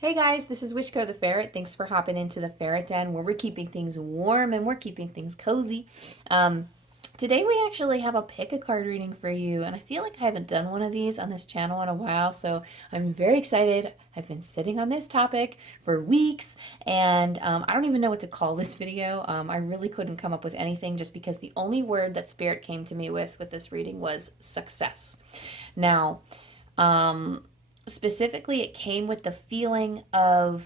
Hey guys, this is Wishko the Ferret. Thanks for hopping into the Ferret Den where we're keeping things warm and we're keeping things cozy. Um, Today we actually have a pick a card reading for you, and I feel like I haven't done one of these on this channel in a while, so I'm very excited. I've been sitting on this topic for weeks, and I don't even know what to call this video. I really couldn't come up with anything just because the only word that Spirit came to me with this reading was success. Now, um, specifically, it came with the feeling of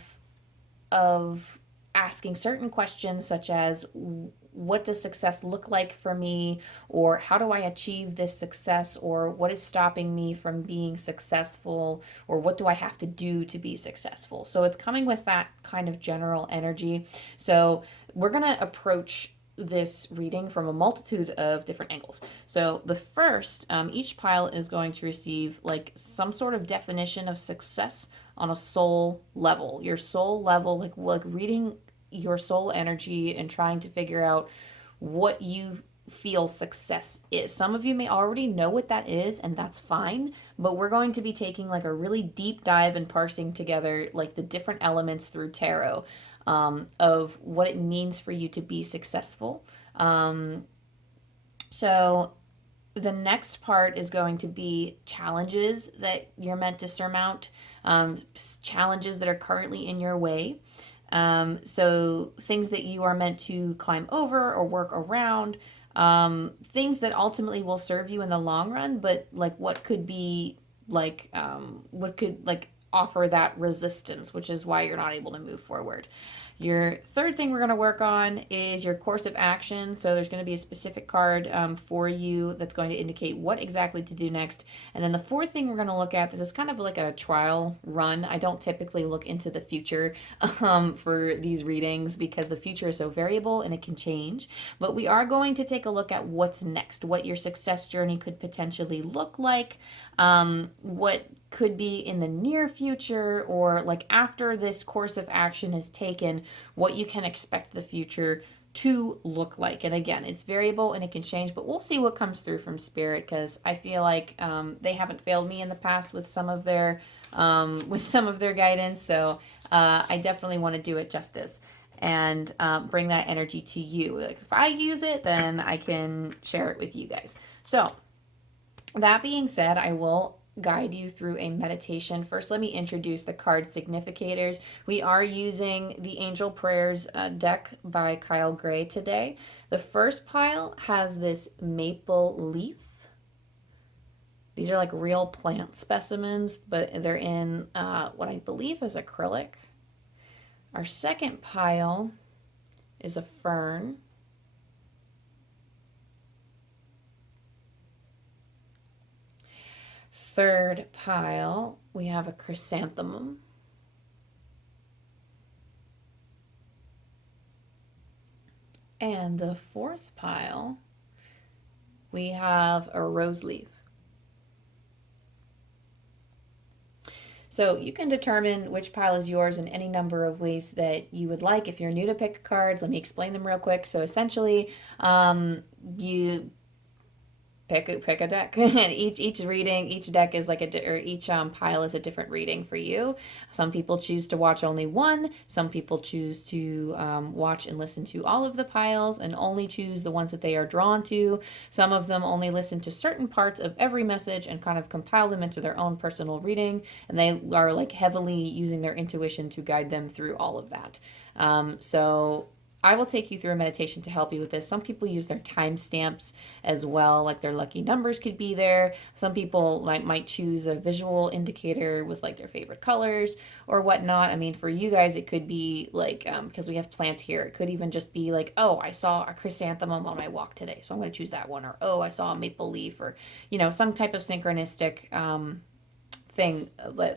asking certain questions such as what does success look like for me, or how do I achieve this success, or what is stopping me from being successful, or what do I have to do to be successful. So it's coming with that kind of general energy. So we're going to approach this reading from a multitude of different angles. So the first, each pile is going to receive like some sort of definition of success on a soul level. Your soul level, like reading your soul energy and trying to figure out what you feel success is. Some of you may already know what that is, and that's fine, but we're going to be taking like a really deep dive and parsing together like the different elements through tarot, of what it means for you to be successful. So the next part is going to be challenges that you're meant to surmount, challenges that are currently in your way. So things that you are meant to climb over or work around, things that ultimately will serve you in the long run, but like what could like offer that resistance, which is why you're not able to move forward. Your third thing we're going to work on is your course of action. So there's going to be a specific card for you that's going to indicate what exactly to do next. And then the fourth thing we're going to look at, this is kind of like a trial run. I don't typically look into the future for these readings because the future is so variable and it can change. But we are going to take a look at what's next, what your success journey could potentially look like, what could be in the near future, or like after this course of action is taken, what you can expect the future to look like. And again, it's variable and it can change, but we'll see what comes through from Spirit, because I feel like they haven't failed me in the past with some of their guidance. So I definitely want to do it justice and bring that energy to you. Like if I use it, then I can share it with you guys. So that being said, I will guide you through a meditation. First, let me introduce the card significators. We are using the Angel Prayers deck by Kyle Gray today. The first pile has this maple leaf. These are like real plant specimens, but they're in what I believe is acrylic. Our second pile is a fern. Third pile, we have a chrysanthemum. And the fourth pile, we have a rose leaf. So you can determine which pile is yours in any number of ways that you would like. If you're new to pick cards, let me explain them real quick. So essentially, you pick a deck, and each deck is like each pile is a different reading for you. Some people choose to watch only one. Some people choose to watch and listen to all of the piles and only choose the ones that they are drawn to. Some of them only listen to certain parts of every message and kind of compile them into their own personal reading, and they are like heavily using their intuition to guide them through all of that. So I will take you through a meditation to help you with this. Some people use their timestamps as well, like their lucky numbers could be there. Some people might choose a visual indicator with like their favorite colors or whatnot. I mean, for you guys, it could be like, because we have plants here, it could even just be like, oh, I saw a chrysanthemum on my walk today, so I'm going to choose that one. Or, oh, I saw a maple leaf, or, some type of synchronistic thing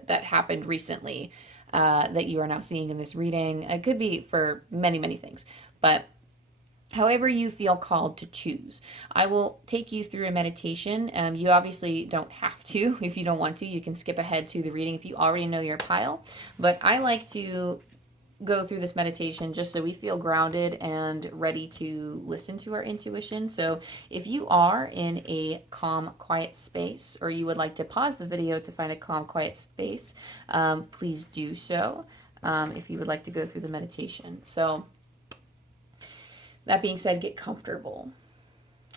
that happened recently that you are now seeing in this reading. It could be for many, many things, but however you feel called to choose. I will take you through a meditation. You obviously don't have to. If you don't want to, you can skip ahead to the reading if you already know your pile. But I like to go through this meditation just so we feel grounded and ready to listen to our intuition. So if you are in a calm, quiet space, or you would like to pause the video to find a calm, quiet space, please do so if you would like to go through the meditation. So that being said, get comfortable.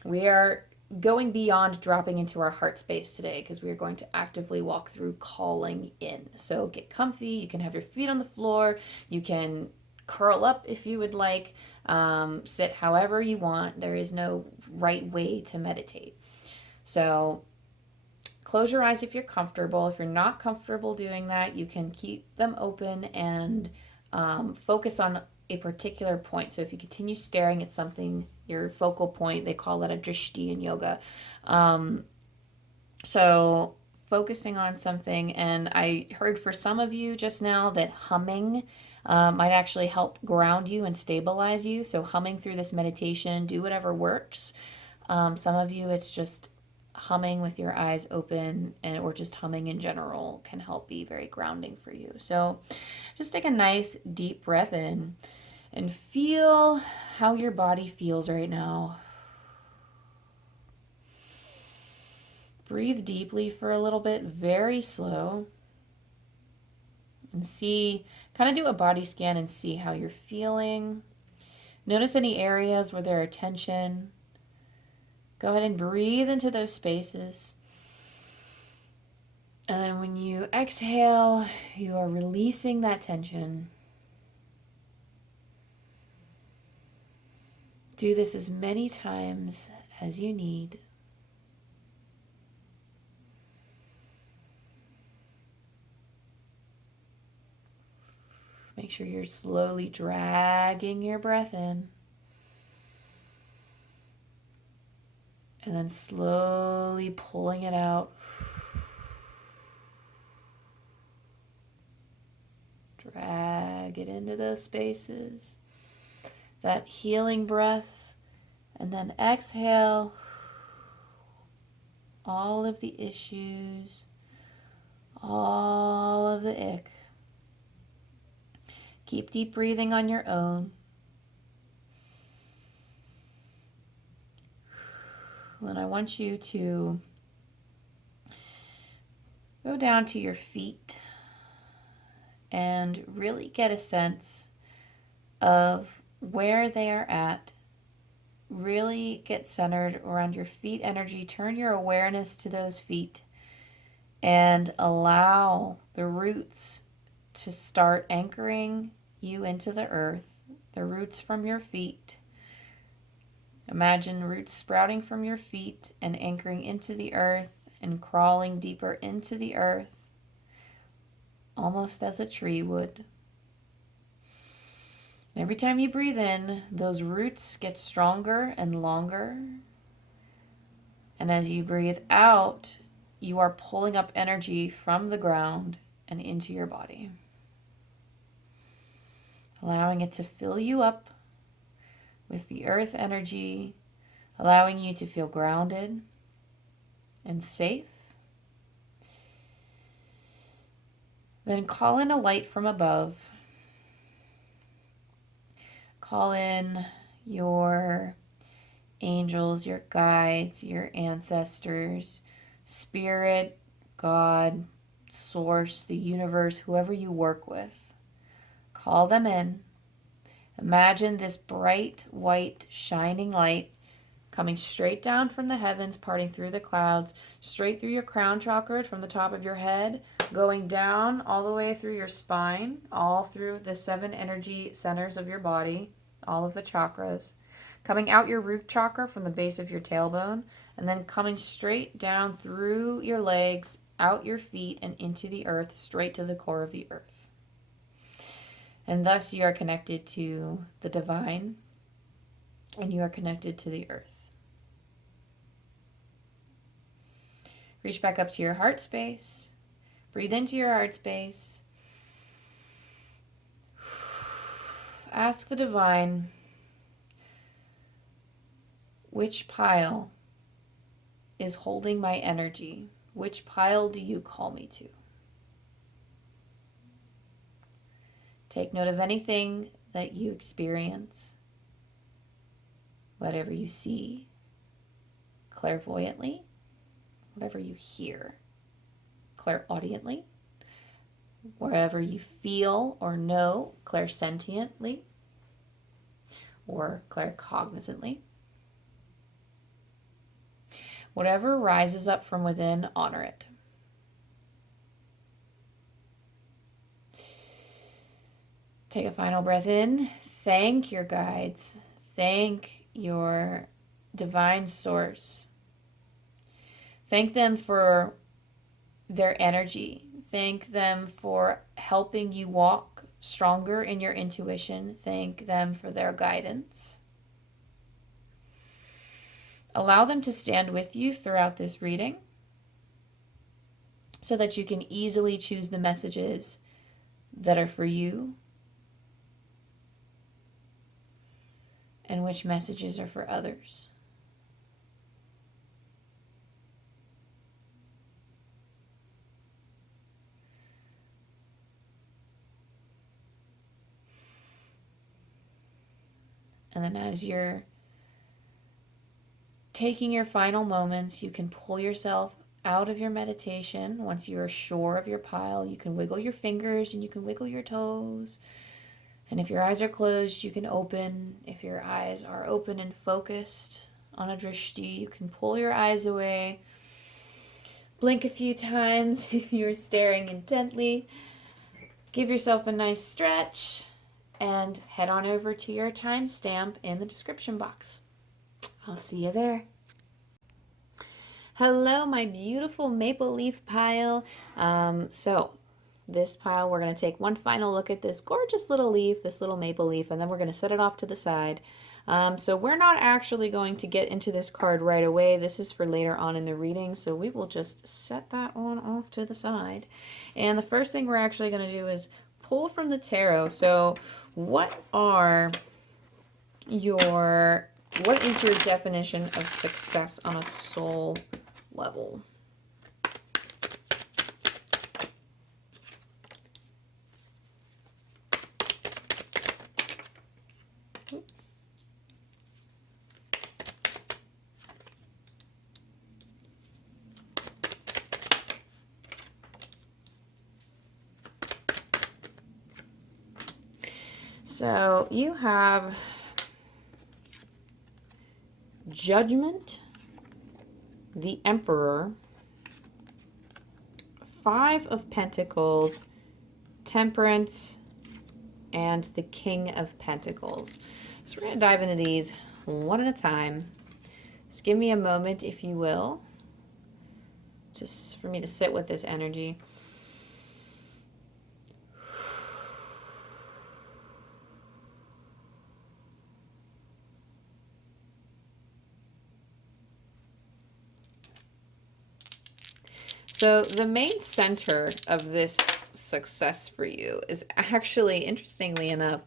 We are going beyond dropping into our heart space today because we are going to actively walk through calling in. So get comfy. You can have your feet on the floor. You can curl up if you would like. Sit however you want. There is no right way to meditate. So close your eyes if you're comfortable. If you're not comfortable doing that, you can keep them open and focus on a particular point. So if you continue staring at something, your focal point, they call that a drishti in yoga. So focusing on something, and I heard for some of you just now that humming might actually help ground you and stabilize you. So humming through this meditation, do whatever works. Some of you, it's just humming with your eyes open, or just humming in general can help be very grounding for you. So just take a nice deep breath in and feel how your body feels right now. Breathe deeply for a little bit, very slow, and kind of do a body scan and see how you're feeling. Notice any areas where there are tension. Go ahead and breathe into those spaces. And then when you exhale, you are releasing that tension. Do this as many times as you need. Make sure you're slowly dragging your breath in. And then slowly pulling it out. Drag it into those spaces. That healing breath. And then exhale all of the issues, all of the ick. Keep deep breathing on your own. Then I want you to go down to your feet and really get a sense of where they are at. Really get centered around your feet energy. Turn your awareness to those feet and allow the roots to start anchoring you into the earth. The roots from your feet. Imagine roots sprouting from your feet and anchoring into the earth and crawling deeper into the earth, almost as a tree would. And every time you breathe in, those roots get stronger and longer. And as you breathe out, you are pulling up energy from the ground and into your body, allowing it to fill you up with the earth energy, allowing you to feel grounded and safe. Then call in a light from above. Call in your angels, your guides, your ancestors, spirit, God, source, the universe, whoever you work with. Call them in. Imagine this bright, white, shining light coming straight down from the heavens, parting through the clouds, straight through your crown chakra from the top of your head, going down all the way through your spine, all through the 7 energy centers of your body, all of the chakras, coming out your root chakra from the base of your tailbone, and then coming straight down through your legs, out your feet, and into the earth, straight to the core of the earth. And thus you are connected to the divine, and you are connected to the earth. Reach back up to your heart space. Breathe into your heart space. Ask the divine, which pile is holding my energy? Which pile do you call me to? Take note of anything that you experience, whatever you see clairvoyantly, whatever you hear clairaudiently, wherever you feel or know clairsentiently or claircognizantly. Whatever rises up from within, honor it. Take a final breath in. Thank your guides. Thank your divine source. Thank them for their energy. Thank them for helping you walk stronger in your intuition. Thank them for their guidance. Allow them to stand with you throughout this reading so that you can easily choose the messages that are for you and which messages are for others. And then as you're taking your final moments, you can pull yourself out of your meditation. Once you are sure of your pile, you can wiggle your fingers and you can wiggle your toes. And if your eyes are closed, you can open. If your eyes are open and focused on a drishti, you can pull your eyes away. Blink a few times if you're staring intently. Give yourself a nice stretch and head on over to your timestamp in the description box. I'll see you there. Hello, my beautiful maple leaf pile. So this pile, we're going to take one final look at this gorgeous little leaf, this little maple leaf, and then we're going to set it off to the side. So we're not actually going to get into this card right away. This is for later on in the reading, so we will just set that on off to the side. And the first thing we're actually going to do is pull from the tarot. So what is your definition of success on a soul level? Oops. So you have Judgment, the Emperor, Five of Pentacles, Temperance, and the King of Pentacles. So we're going to dive into these one at a time. Just give me a moment, if you will, just for me to sit with this energy. So the main center of this success for you is actually, interestingly enough,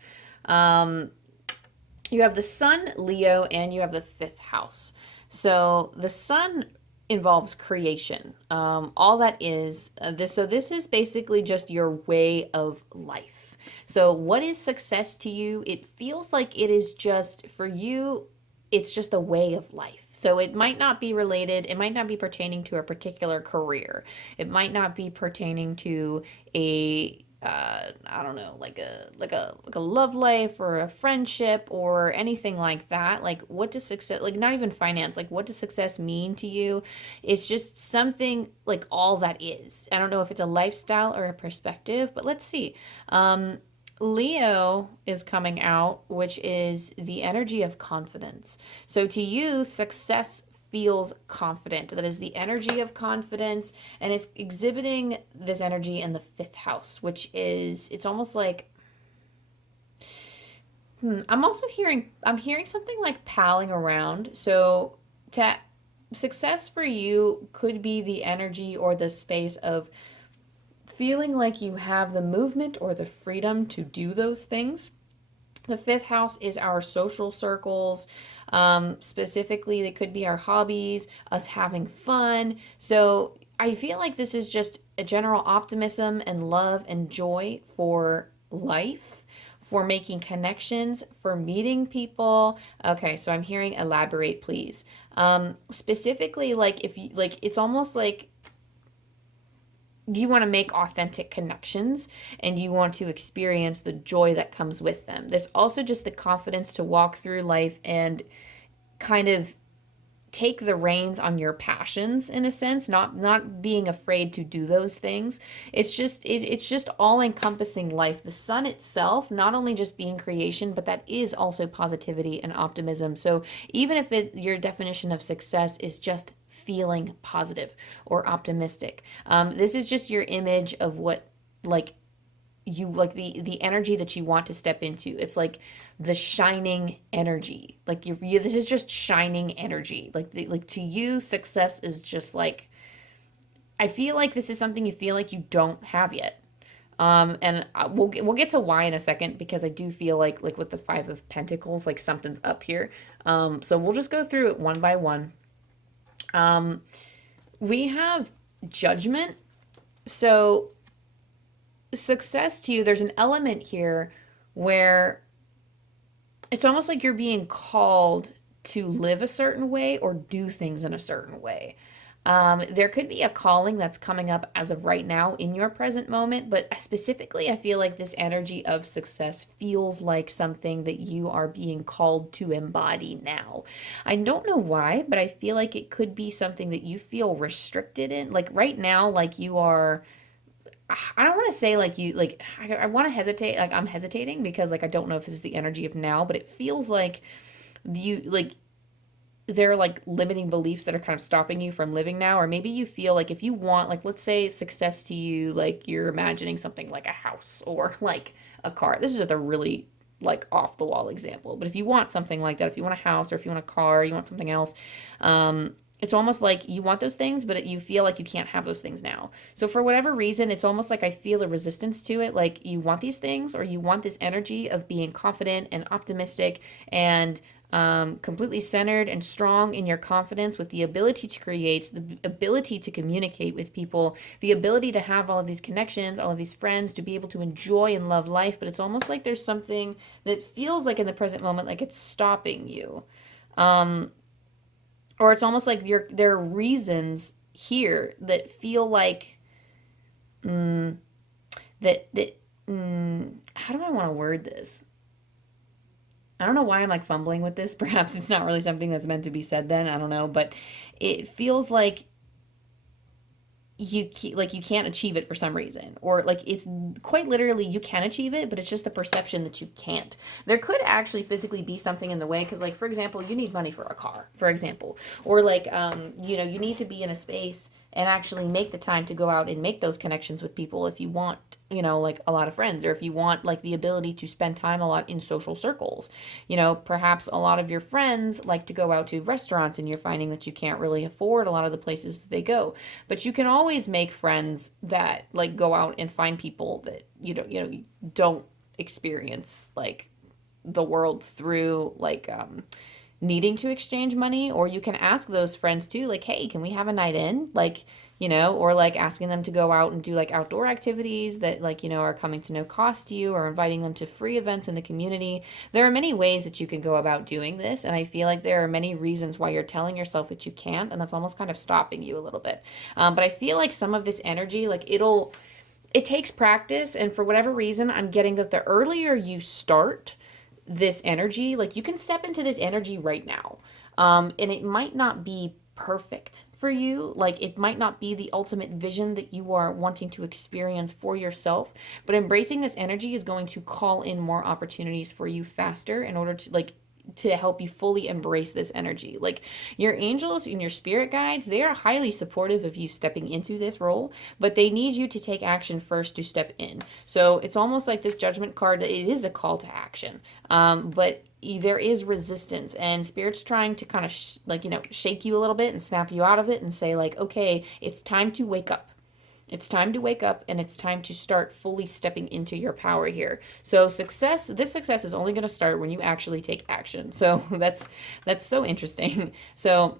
you have the Sun, Leo, and you have the fifth house. So the Sun involves creation. All that is this. So this is basically just your way of life. So what is success to you? It feels like it is just, for you, it's just a way of life. So it might not be related, it might not be pertaining to a particular career. It might not be pertaining to a I don't know, like a love life or a friendship or anything like that. Like, what does success, like, not even finance, like, what does success mean to you? It's just something, like, all that is. I don't know if it's a lifestyle or a perspective, but let's see. Leo is coming out, which is the energy of confidence. So to you, success feels confident. That is the energy of confidence, and it's exhibiting this energy in the fifth house, which is, it's almost like, I'm hearing something like palling around. So success for you could be the energy or the space of feeling like you have the movement or the freedom to do those things. The fifth house is our social circles. Specifically, they could be our hobbies, us having fun. So I feel like this is just a general optimism and love and joy for life, for making connections, for meeting people. Okay, so I'm hearing elaborate, please. Specifically, like if you like, it's almost like you want to make authentic connections and you want to experience the joy that comes with them. There's also just the confidence to walk through life and kind of take the reins on your passions in a sense, not being afraid to do those things. It's just all encompassing life. The sun itself, not only just being creation, but that is also positivity and optimism. So even if your definition of success is just feeling positive or optimistic, this is just your image of what, like, you like the energy that you want to step into. It's like the shining energy. Like this is just shining energy. Like to you, success is just like, I feel like this is something you feel like you don't have yet. And we'll get to why in a second, because I do feel like with the Five of Pentacles, like something's up here. So we'll just go through it one by one. We have Judgment. So success to you, there's an element here where it's almost like you're being called to live a certain way or do things in a certain way. There could be a calling that's coming up as of right now in your present moment, but specifically, I feel like this energy of success feels like something that you are being called to embody now. I don't know why, but I feel like it could be something that you feel restricted in. Like right now, like you are, I don't want to say like you like I want to hesitate, like I'm hesitating because like I don't know if this is the energy of now, but it feels like you like there are like limiting beliefs that are kind of stopping you from living now. Or maybe you feel like if you want, like, let's say success to you, like you're imagining something like a house or like a car. This is just a really like off the wall example, but if you want something like that, if you want a house or if you want a car, you want something else, it's almost like you want those things, but you feel like you can't have those things now. So for whatever reason, it's almost like I feel a resistance to it. Like you want these things, or you want this energy of being confident and optimistic and completely centered and strong in your confidence, with the ability to create, the ability to communicate with people, the ability to have all of these connections, all of these friends, to be able to enjoy and love life. But it's almost like there's something that feels like in the present moment, like it's stopping you. Or it's almost like there are reasons here that feel like how do I want to word this? I don't know why I'm like fumbling with this. Perhaps it's not really something that's meant to be said then. I don't know, but it feels like you can't achieve it for some reason, or like it's quite literally you can achieve it, but it's just the perception that you can't. There could actually physically be something in the way, because like for example, you need money for a car, for example, or like you need to be in a space and actually make the time to go out and make those connections with people if you want, like a lot of friends, or if you want like the ability to spend time a lot in social circles. Perhaps a lot of your friends like to go out to restaurants and you're finding that you can't really afford a lot of the places that they go. But you can always make friends that like go out and find people that you don't experience like the world through like needing to exchange money. Or you can ask those friends too, like, hey, can we have a night in? Like, or like asking them to go out and do like outdoor activities that like, are coming to no cost to you, or inviting them to free events in the community. There are many ways that you can go about doing this. And I feel like there are many reasons why you're telling yourself that you can't. And that's almost kind of stopping you a little bit. But I feel like some of this energy, like it takes practice. And for whatever reason, I'm getting that the earlier you start this energy, like you can step into this energy right now. And it might not be perfect for you. Like it might not be the ultimate vision that you are wanting to experience for yourself, but embracing this energy is going to call in more opportunities for you faster in order to help you fully embrace this energy. Like your angels and your spirit guides, they are highly supportive of you stepping into this role, but they need you to take action first to step in. So it's almost like this Judgment card, it is a call to action. But there is resistance, and spirit's trying to kind of shake you a little bit and snap you out of it and say like, okay, it's time to wake up. It's time to wake up, and it's time to start fully stepping into your power here. So this success is only going to start when you actually take action. So that's so interesting. So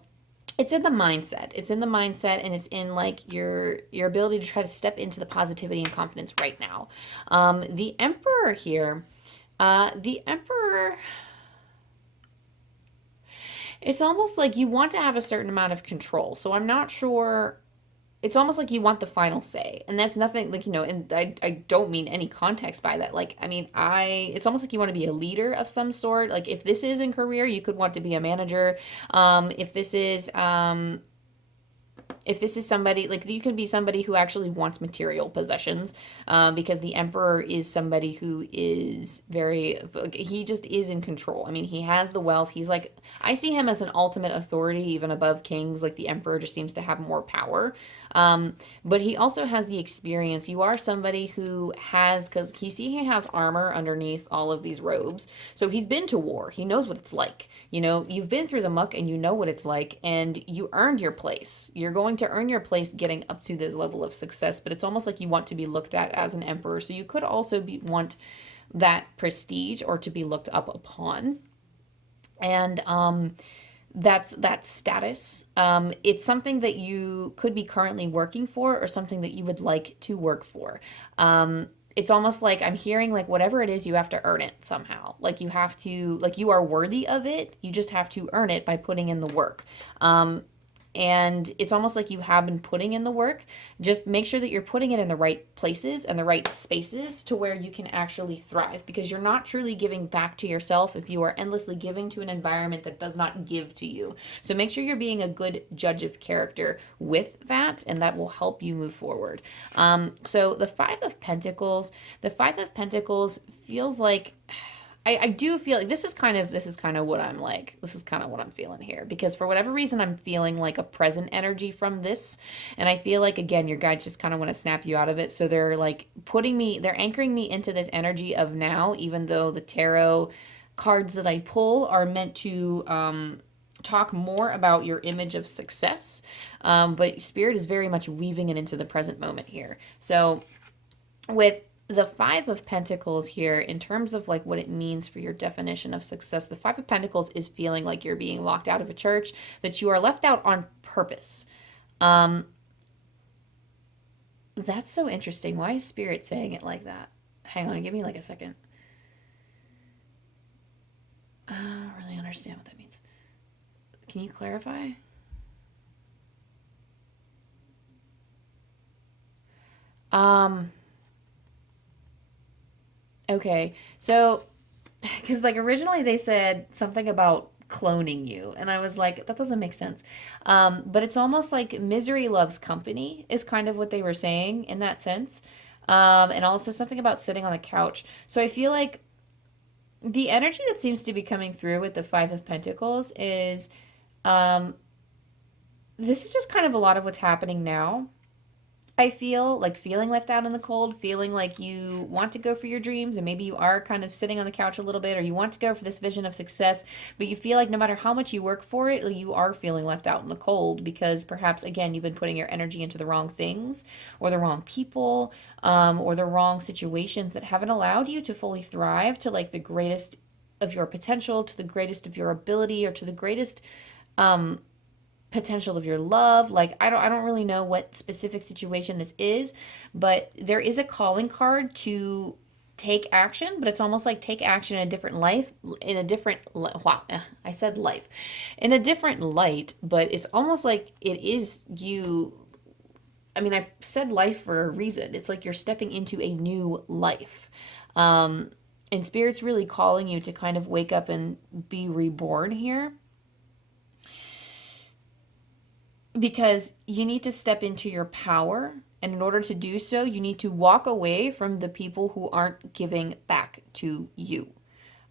it's in the mindset. It's in the mindset, and it's in like your ability to try to step into the positivity and confidence right now. The Emperor Emperor here, the Emperor, it's almost like you want to have a certain amount of control. So I'm not sure. It's almost like you want the final say. And that's nothing like, and I don't mean any context by that. Like, I mean, it's almost like you want to be a leader of some sort. Like if this is in career, you could want to be a manager. If this is somebody, like you can be somebody who actually wants material possessions, because the emperor is somebody who is very, he just is in control. I mean, he has the wealth. He's like, I see him as an ultimate authority, even above kings. Like the emperor just seems to have more power. But he also has the experience. You are somebody who has, because he has armor underneath all of these robes. So he's been to war. He knows what it's like. You've been through the muck and you know what it's like, and you earned your place. You're going to earn your place getting up to this level of success, but it's almost like you want to be looked at as an emperor. So you could also want that prestige or to be looked up upon. And that's that status. It's something that you could be currently working for or something that you would like to work for. It's almost like I'm hearing like whatever it is, you have to earn it somehow. Like you have to, like you are worthy of it. You just have to earn it by putting in the work. And it's almost like you have been putting in the work. Just make sure that you're putting it in the right places and the right spaces to where you can actually thrive, because you're not truly giving back to yourself if you are endlessly giving to an environment that does not give to you. So make sure you're being a good judge of character with that, and that will help you move forward. So the Five of Pentacles feels like, I do feel like this is kind of what I'm like. This is kind of what I'm feeling here, because for whatever reason I'm feeling like a present energy from this, and I feel like again your guides just kind of want to snap you out of it. So they're like they're anchoring me into this energy of now, even though the tarot cards that I pull are meant to talk more about your image of success, but Spirit is very much weaving it into the present moment here. So with the Five of Pentacles here, in terms of like what it means for your definition of success, the Five of Pentacles is feeling like you're being locked out of a church, that you are left out on purpose. That's so interesting. Why is Spirit saying it like that? Hang on, give me like a second. I don't really understand what that means. Can you clarify? Okay, so, because like originally they said something about cloning you, and I was like, that doesn't make sense. But it's almost like misery loves company is kind of what they were saying in that sense. And also something about sitting on the couch. So I feel like the energy that seems to be coming through with the Five of Pentacles is, this is just kind of a lot of what's happening now. I feel like feeling left out in the cold, feeling like you want to go for your dreams, and maybe you are kind of sitting on the couch a little bit, or you want to go for this vision of success, but you feel like no matter how much you work for it, you are feeling left out in the cold because perhaps, again, you've been putting your energy into the wrong things or the wrong people, or the wrong situations that haven't allowed you to fully thrive to like the greatest of your potential, to the greatest of your ability, or to the greatest potential of your love. Like I don't really know what specific situation this is, but there is a calling card to take action, but it's almost like take action in a different life, in a different wow, I said life, in a different light, but it's almost like it is you. I mean, I said life for a reason. It's like you're stepping into a new life. And Spirit's really calling you to kind of wake up and be reborn here, because you need to step into your power. And in order to do so, you need to walk away from the people who aren't giving back to you.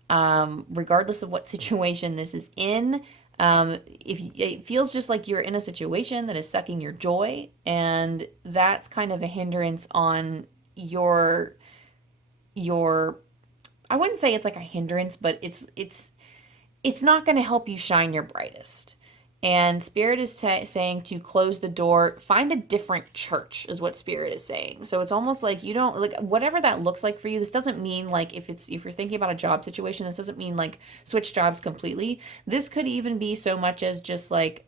Regardless of what situation this is in, if it feels just like you're in a situation that is sucking your joy, and that's kind of a hindrance on your I wouldn't say it's like a hindrance, but it's not going to help you shine your brightest. And Spirit is saying to close the door, find a different church is what Spirit is saying. So it's almost like you don't, like, whatever that looks like for you, this doesn't mean like if you're thinking about a job situation, this doesn't mean like switch jobs completely. This could even be so much as just like,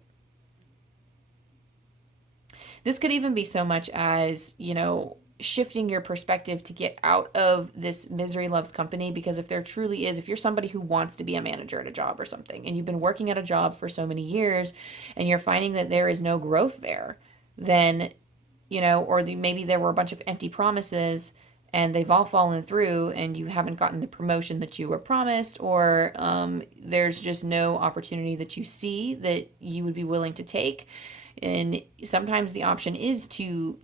this could even be so much as, shifting your perspective to get out of this misery loves company. Because if there truly is, if you're somebody who wants to be a manager at a job or something, and you've been working at a job for so many years and you're finding that there is no growth there, then, maybe there were a bunch of empty promises and they've all fallen through and you haven't gotten the promotion that you were promised, or there's just no opportunity that you see that you would be willing to take. And sometimes the option is to,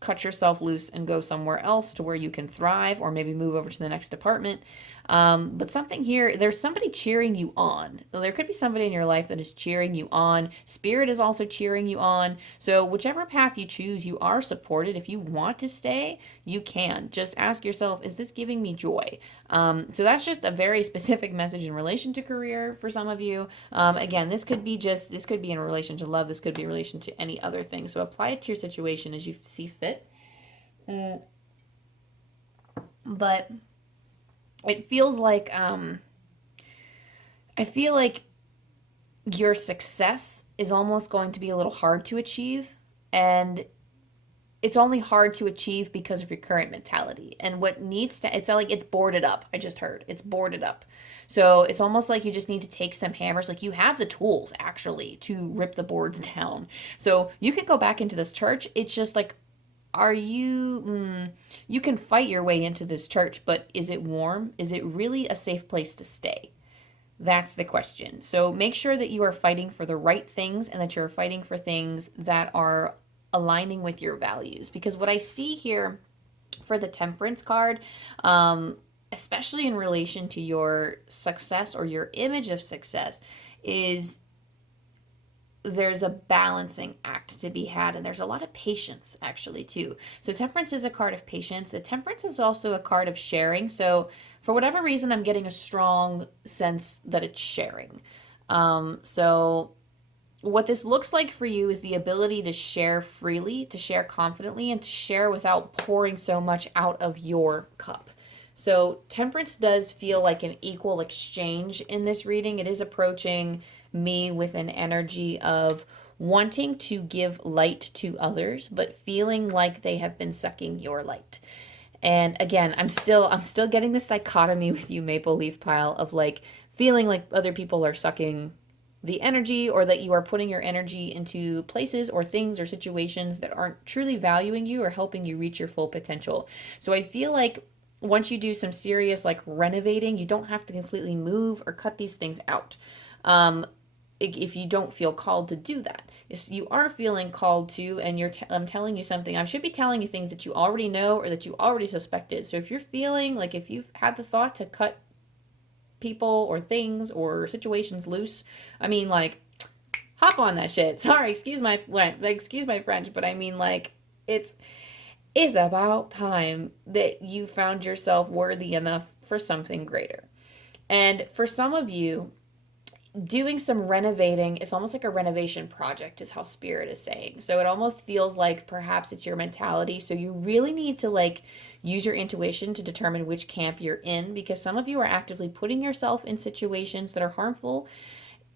cut yourself loose and go somewhere else to where you can thrive, or maybe move over to the next department. But something here, there's somebody cheering you on. There could be somebody in your life that is cheering you on. Spirit is also cheering you on. So whichever path you choose, you are supported. If you want to stay, you can. Just ask yourself, is this giving me joy? So that's just a very specific message in relation to career for some of you. Again, this could be in relation to love. This could be in relation to any other thing. So apply it to your situation as you see fit. But it feels like, I feel like your success is almost going to be a little hard to achieve. And it's only hard to achieve because of your current mentality. And it's not like it's boarded up. I just heard it's boarded up. So it's almost like you just need to take some hammers. Like, you have the tools actually to rip the boards down. So you can go back into this church. It's just like, you can fight your way into this church, but is it warm? Is it really a safe place to stay? That's the question. So make sure that you are fighting for the right things, and that you're fighting for things that are aligning with your values. Because what I see here for the Temperance card, especially in relation to your success or your image of success, is there's a balancing act to be had, and there's a lot of patience actually too. So Temperance is a card of patience. The Temperance is also a card of sharing. So for whatever reason, I'm getting a strong sense that it's sharing. So what this looks like for you is the ability to share freely, to share confidently, and to share without pouring so much out of your cup. So Temperance does feel like an equal exchange in this reading. It is approaching me with an energy of wanting to give light to others, but feeling like they have been sucking your light. And again, I'm still getting this dichotomy with you, Maple Leaf Pile, of like feeling like other people are sucking the energy, or that you are putting your energy into places or things or situations that aren't truly valuing you or helping you reach your full potential. So I feel like once you do some serious like renovating, you don't have to completely move or cut these things out. If you don't feel called to do that. If you are feeling called to, and I'm telling you something, I should be telling you things that you already know or that you already suspected. So if you're feeling like, if you've had the thought to cut people or things or situations loose, I mean, like, hop on that shit. Sorry, excuse my French, but I mean, like, it's about time that you found yourself worthy enough for something greater. And for some of you, doing some renovating, it's almost like a renovation project is how Spirit is saying. So it almost feels like perhaps it's your mentality. So you really need to like use your intuition to determine which camp you're in, because some of you are actively putting yourself in situations that are harmful,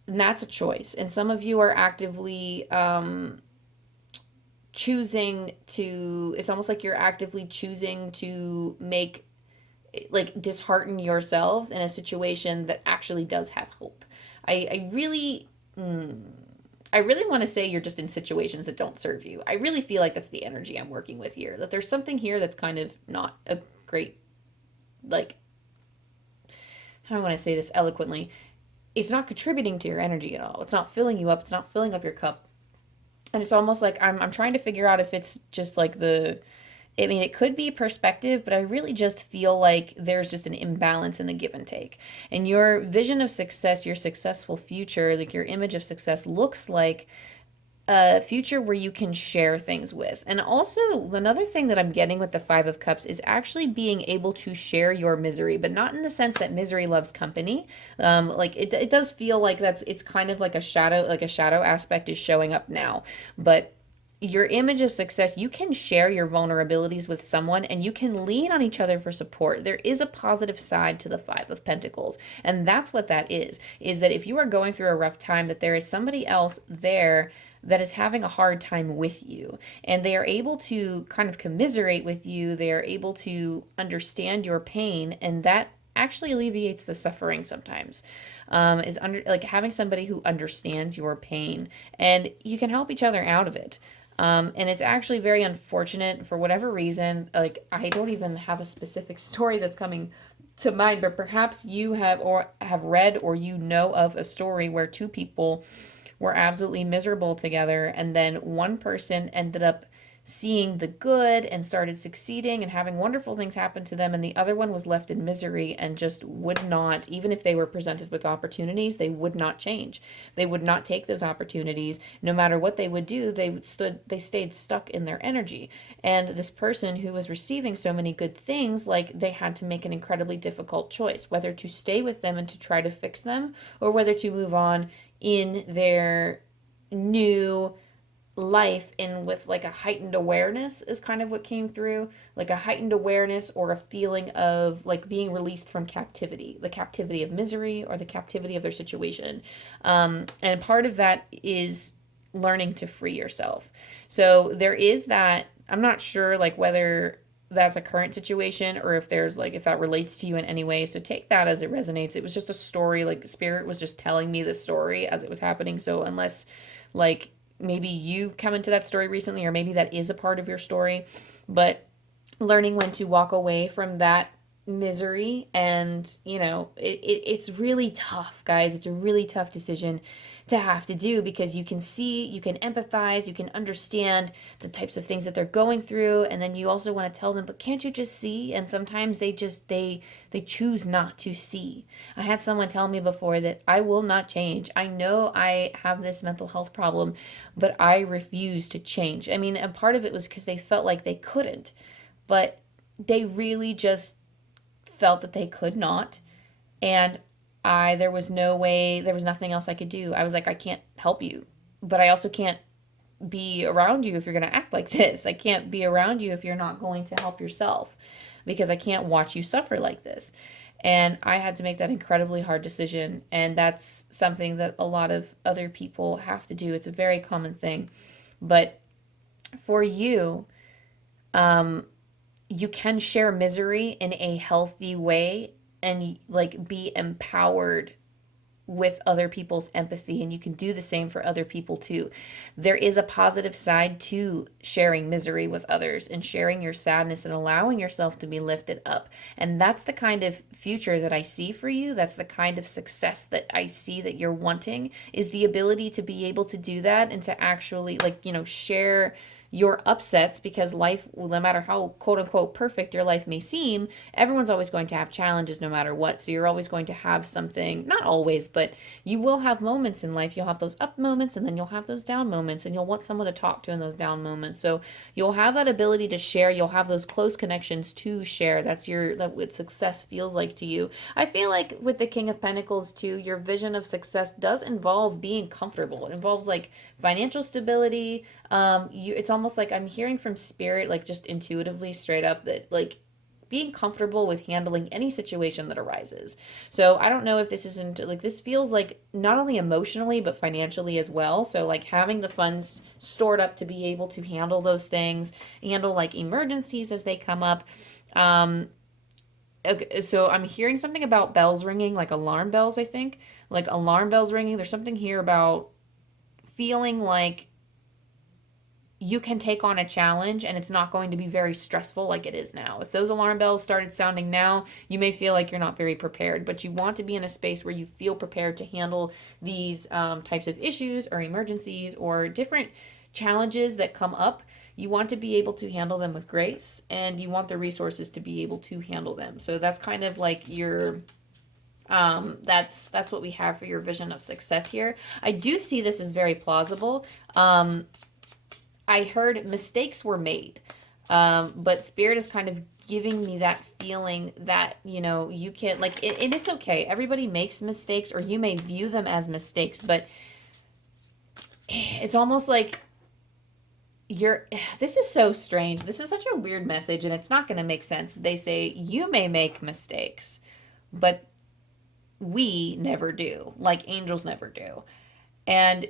and that's a choice. And some of you are actively choosing to, it's almost like you're actively choosing to make, like, dishearten yourselves in a situation that actually does have hope. I really want to say you're just in situations that don't serve you. I really feel like that's the energy I'm working with here. That there's something here that's kind of not a great, like, how do I want to say this eloquently? It's not contributing to your energy at all. It's not filling you up. It's not filling up your cup. And it's almost like I'm trying to figure out if it's just like it could be perspective, but I really just feel like there's just an imbalance in the give and take. And your vision of success, your successful future, like your image of success, looks like a future where you can share things with. And also, another thing that I'm getting with the Five of Cups is actually being able to share your misery, but not in the sense that misery loves company. Like it does feel like it's kind of like a shadow aspect is showing up now. But your image of success, you can share your vulnerabilities with someone, and you can lean on each other for support. There is a positive side to the Five of Pentacles, and that's what that is that if you are going through a rough time, that there is somebody else there that is having a hard time with you. And they are able to kind of commiserate with you. They are able to understand your pain, and that actually alleviates the suffering sometimes. Is under like having somebody who understands your pain, and you can help each other out of it. And it's actually very unfortunate for whatever reason. Like, I don't even have a specific story that's coming to mind, but perhaps you have read or you know of a story where two people were absolutely miserable together, and then one person ended up seeing the good and started succeeding and having wonderful things happen to them, and the other one was left in misery and just would not, even if they were presented with opportunities, they would not change. They would not take those opportunities. No matter what they would do, they stayed stuck in their energy. And this person who was receiving so many good things, like, they had to make an incredibly difficult choice, whether to stay with them and to try to fix them, or whether to move on in their new life, and with like a heightened awareness is kind of what came through, like a heightened awareness or a feeling of like being released from captivity, the captivity of misery or the captivity of their situation. And part of that is learning to free yourself. So there is that. I'm not sure like whether that's a current situation or if there's like if that relates to you in any way, so take that as it resonates. It was just a story, like spirit was just telling me the story as it was happening. So unless like maybe you come into that story recently, or maybe that is a part of your story, but learning when to walk away from that misery. And it's really tough, guys. It's a really tough decision to have to do, because you can see, you can empathize, you can understand the types of things that they're going through, and then you also want to tell them, but can't you just see? And sometimes they choose not to see. I had someone tell me before that I will not change. I know I have this mental health problem, but I refuse to change. I mean, a part of it was because they felt like they couldn't, but they really just felt that they could not. And there was no way, there was nothing else I could do. I was like, I can't help you, but I also can't be around you if you're going to act like this. I can't be around you if you're not going to help yourself, because I can't watch you suffer like this. And I had to make that incredibly hard decision. And that's something that a lot of other people have to do. It's a very common thing. But for you, you can share misery in a healthy way and like be empowered with other people's empathy, and you can do the same for other people too. There is a positive side to sharing misery with others and sharing your sadness and allowing yourself to be lifted up. And that's the kind of future that I see for you. That's the kind of success that I see that you're wanting, is the ability to be able to do that and to actually share your upsets, because life, no matter how quote unquote perfect your life may seem, everyone's always going to have challenges no matter what. So you're always going to have something, not always, but you will have moments in life. You'll have those up moments, and then you'll have those down moments, and you'll want someone to talk to in those down moments. So you'll have that ability to share. You'll have those close connections to share. That's what success feels like to you. I feel like with the King of Pentacles too, your vision of success does involve being comfortable. It involves like financial stability. It's almost like I'm hearing from spirit, like just intuitively, straight up, that like being comfortable with handling any situation that arises. So I don't know if this isn't like, this feels like not only emotionally but financially as well. So like having the funds stored up to be able to handle those things, handle like emergencies as they come up. Okay, so I'm hearing something about bells ringing, like alarm bells, I think. Like alarm bells ringing. There's something here about feeling like you can take on a challenge and it's not going to be very stressful like it is now. If those alarm bells started sounding now, you may feel like you're not very prepared, but you want to be in a space where you feel prepared to handle these types of issues or emergencies or different challenges that come up. You want to be able to handle them with grace, and you want the resources to be able to handle them. So that's kind of like your that's what we have for your vision of success here. I do see this as very plausible. I heard mistakes were made, but Spirit is kind of giving me that feeling that, you can, like, and it's okay. Everybody makes mistakes, or you may view them as mistakes, but it's almost like this is so strange. This is such a weird message, and it's not going to make sense. They say you may make mistakes, but we never do, like angels never do. And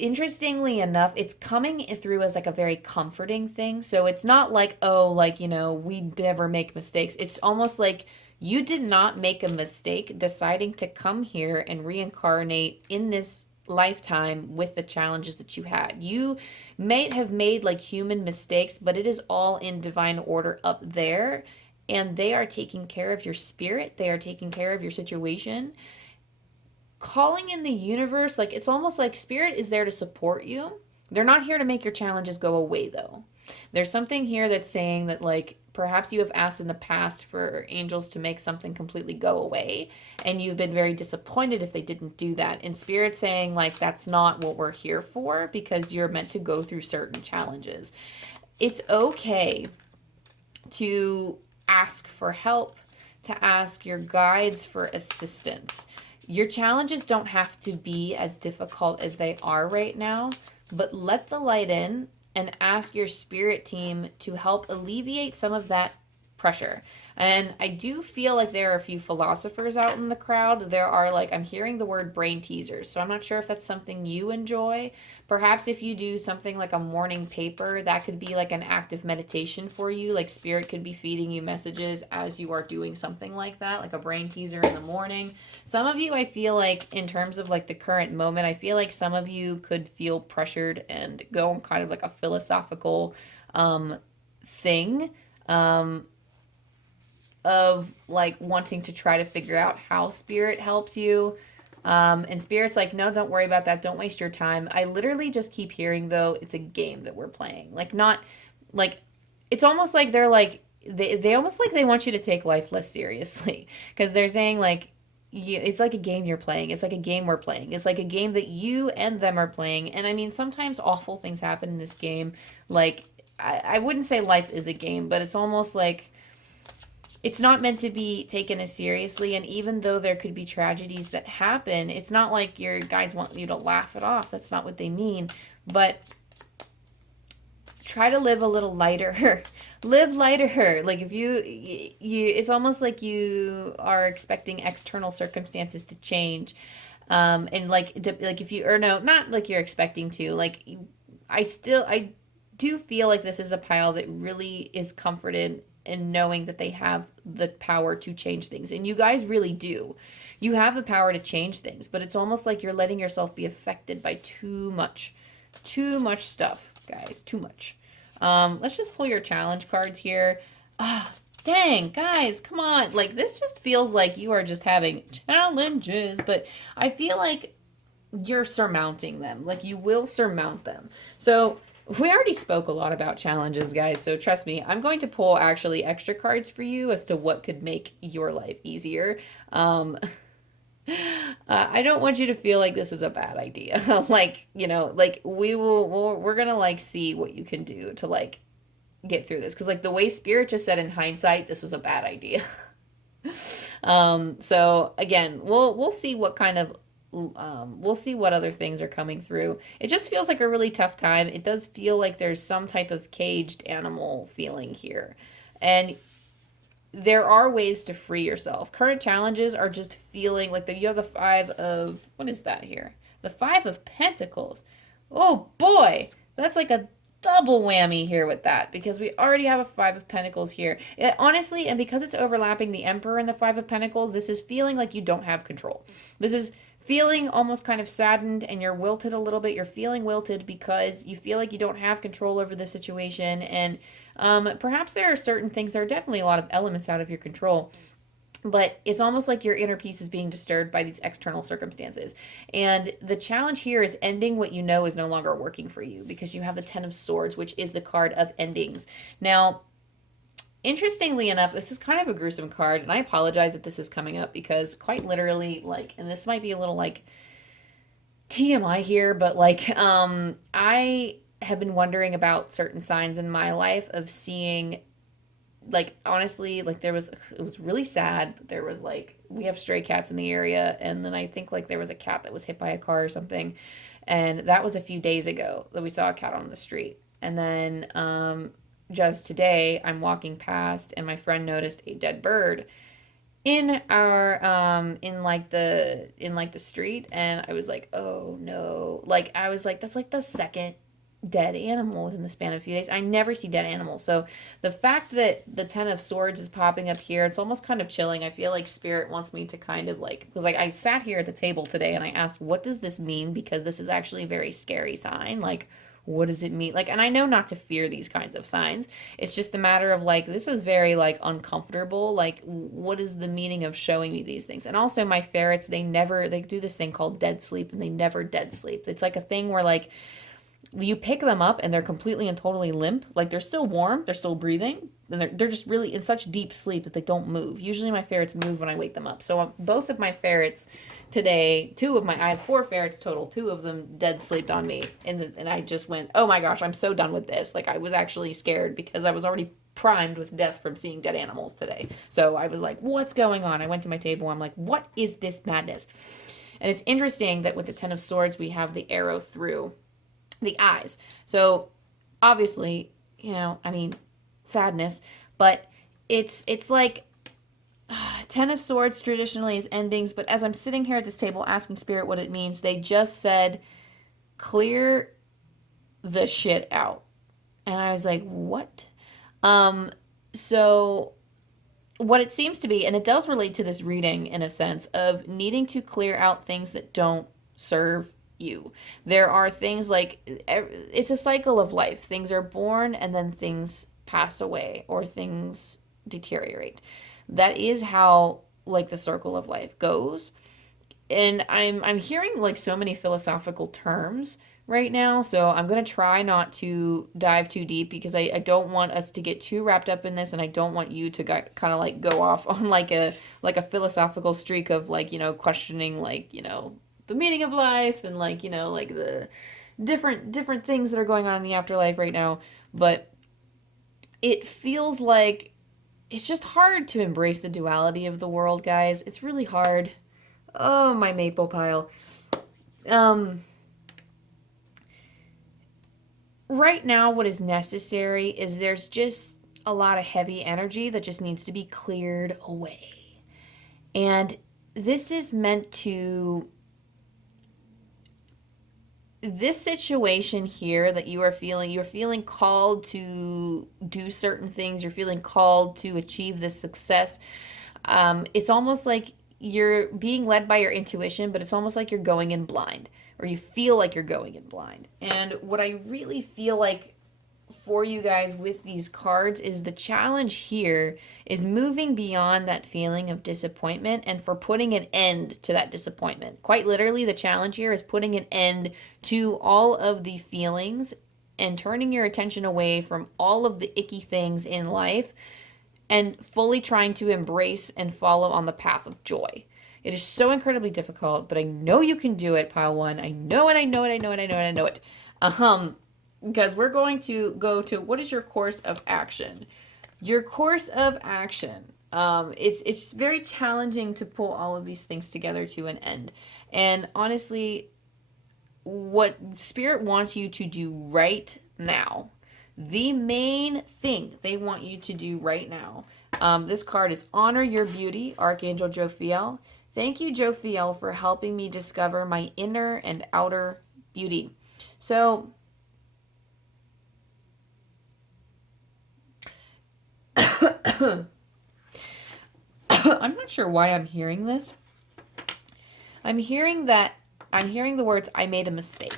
interestingly enough, it's coming through as like a very comforting thing. So it's not like, oh, like, we never make mistakes. It's almost like you did not make a mistake deciding to come here and reincarnate in this lifetime with the challenges that you had. You may have made like human mistakes, but it is all in divine order up there. And they are taking care of your spirit, they are taking care of your situation. Calling in the universe, like it's almost like spirit is there to support you. They're not here to make your challenges go away though. There's something here that's saying that like perhaps you have asked in the past for angels to make something completely go away and you've been very disappointed if they didn't do that. And spirit saying like that's not what we're here for because you're meant to go through certain challenges. It's okay to ask for help, to ask your guides for assistance. Your challenges don't have to be as difficult as they are right now, but let the light in and ask your spirit team to help alleviate some of that pressure. And I do feel like there are a few philosophers out in the crowd. There are like, I'm hearing the word brain teasers. So I'm not sure if that's something you enjoy. Perhaps if you do something like a morning paper, that could be like an active meditation for you. Like spirit could be feeding you messages as you are doing something like that, like a brain teaser in the morning. Some of you, I feel like in terms of like the current moment, I feel like some of you could feel pressured and go on kind of like a philosophical thing. Of like wanting to try to figure out how spirit helps you. And spirit's like, no, don't worry about that. Don't waste your time. I literally just keep hearing though, it's a game that we're playing. Like not like it's almost like they're like they almost like they want you to take life less seriously. Because they're saying like it's like a game you're playing. It's like a game we're playing. It's like a game that you and them are playing. And I mean, sometimes awful things happen in this game. Like I wouldn't say life is a game, but it's almost like it's not meant to be taken as seriously. And even though there could be tragedies that happen, it's not like your guides want you to laugh it off. That's not what they mean. But try to live a little lighter. Live lighter. Like if you it's almost like you are expecting external circumstances to change. And like if you, or no, not like you're expecting to, like I do feel like this is a pile that really is comforted and knowing that they have the power to change things. And you guys really do. You have the power to change things, but it's almost like you're letting yourself be affected by too much stuff, guys, too much. Let's just pull your challenge cards here. Ah, dang, guys, come on. Like, this just feels like you are just having challenges, but I feel like you're surmounting them. Like, you will surmount them. So we already spoke a lot about challenges, guys, so trust me, I'm going to pull actually extra cards for you as to what could make your life easier. I don't want you to feel like this is a bad idea. Like, like we're gonna like see what you can do to like get through this. Because like the way Spirit just said in hindsight, this was a bad idea. So again, we'll see what kind of we'll see what other things are coming through. It just feels like a really tough time. It does feel like there's some type of caged animal feeling here. And there are ways to free yourself. Current challenges are just feeling like you have the what is that here? The 5 of Pentacles. Oh boy, that's like a double whammy here with that because we already have a 5 of Pentacles here. Honestly, and because it's overlapping the Emperor and the 5 of Pentacles, this is feeling like you don't have control. This is feeling almost kind of saddened and you're wilted a little bit. You're feeling wilted because you feel like you don't have control over the situation. And perhaps there are certain things, there are definitely a lot of elements out of your control. But it's almost like your inner peace is being disturbed by these external circumstances. And the challenge here is ending what you know is no longer working for you because you have the 10 of Swords, which is the card of endings. Now, interestingly enough, this is kind of a gruesome card, and I apologize that this is coming up because quite literally, like, and this might be a little, like, TMI here, but, like, I have been wondering about certain signs in my life of seeing, like, honestly, like, it was really sad, but there was, like, we have stray cats in the area, and then I think, like, there was a cat that was hit by a car or something, and that was a few days ago that we saw a cat on the street, and then, just today, I'm walking past and my friend noticed a dead bird in our in like the street, and I was like, oh no. Like I was like, that's like the second dead animal within the span of a few days. I never see dead animals. So the fact that the Ten of Swords is popping up here, it's almost kind of chilling. I feel like Spirit wants me to kind of like, because like I sat here at the table today and I asked, what does this mean? Because this is actually a very scary sign. Like, what does it mean? Like, and I know not to fear these kinds of signs. It's just a matter of like, this is very like uncomfortable. Like, what is the meaning of showing me these things? And also my ferrets, they do this thing called dead sleep, and they never dead sleep. It's like a thing where like you pick them up and they're completely and totally limp. Like they're still warm, they're still breathing, and they're just really in such deep sleep that they don't move. Usually my ferrets move when I wake them up. So both of my ferrets today, I had 4 ferrets total. 2 of them dead slept on me, and I just went, oh my gosh, I'm so done with this. Like I was actually scared because I was already primed with death from seeing dead animals today. So I was like, what's going on? I went to my table. I'm like, what is this madness? And it's interesting that with the Ten of Swords, we have the arrow through the eyes. So obviously, I mean, sadness, but it's like Ten of Swords traditionally is endings, but as I'm sitting here at this table asking Spirit what it means, they just said, clear the shit out. And I was like, what? So what it seems to be, and it does relate to this reading in a sense of needing to clear out things that don't serve you. There are things like, it's a cycle of life. Things are born and then things pass away or things deteriorate. That is how like the circle of life goes. And I'm hearing like so many philosophical terms right now, so I'm gonna try not to dive too deep because I don't want us to get too wrapped up in this, and I don't want you to kind of like go off on like a philosophical streak of like questioning like the meaning of life and like like the different things that are going on in the afterlife right now. But it feels like it's just hard to embrace the duality of the world, guys. It's really hard. Oh, my maple pile. Right now, what is necessary is there's just a lot of heavy energy that just needs to be cleared away. And this is meant to... This situation here that you're feeling called to do certain things, you're feeling called to achieve this success. It's almost like you're being led by your intuition, but it's almost like you're going in blind, or you feel like you're going in blind. And what I really feel like for you guys with these cards is the challenge here is moving beyond that feeling of disappointment and for putting an end to that disappointment. Quite literally, the challenge here is putting an end to all of the feelings and turning your attention away from all of the icky things in life and fully trying to embrace and follow on the path of joy. It is so incredibly difficult, but I know you can do it, Pile 1. I know it, I know it, I know it, I know it, I know it. Because we're going to go to what is your course of action? Your course of action. It's very challenging to pull all of these things together to an end. And honestly, what Spirit wants you to do right now, the main thing they want you to do right now, this card is Honor Your Beauty, Archangel Jophiel. Thank you, Jophiel, for helping me discover my inner and outer beauty. So... I'm not sure why I'm hearing this. I'm hearing the words, I made a mistake.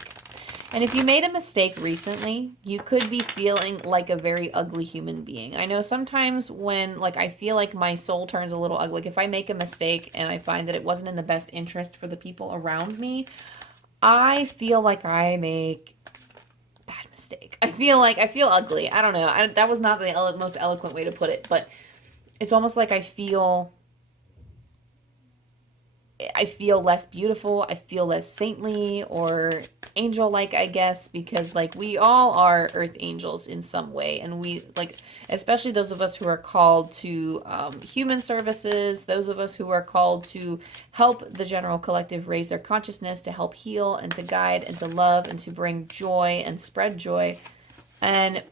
And if you made a mistake recently, you could be feeling like a very ugly human being. I know sometimes when, like, I feel like my soul turns a little ugly. Like, if I make a mistake and I find that it wasn't in the best interest for the people around me, I feel like I make bad mistake. I feel ugly. I don't know. That was not the most eloquent way to put it, but it's almost like I feel less beautiful. I feel less saintly or angel-like, I guess, because like we all are earth angels in some way, and we like, especially those of us who are called to human services, those of us who are called to help the general collective raise their consciousness, to help heal and to guide and to love and to bring joy and spread joy. And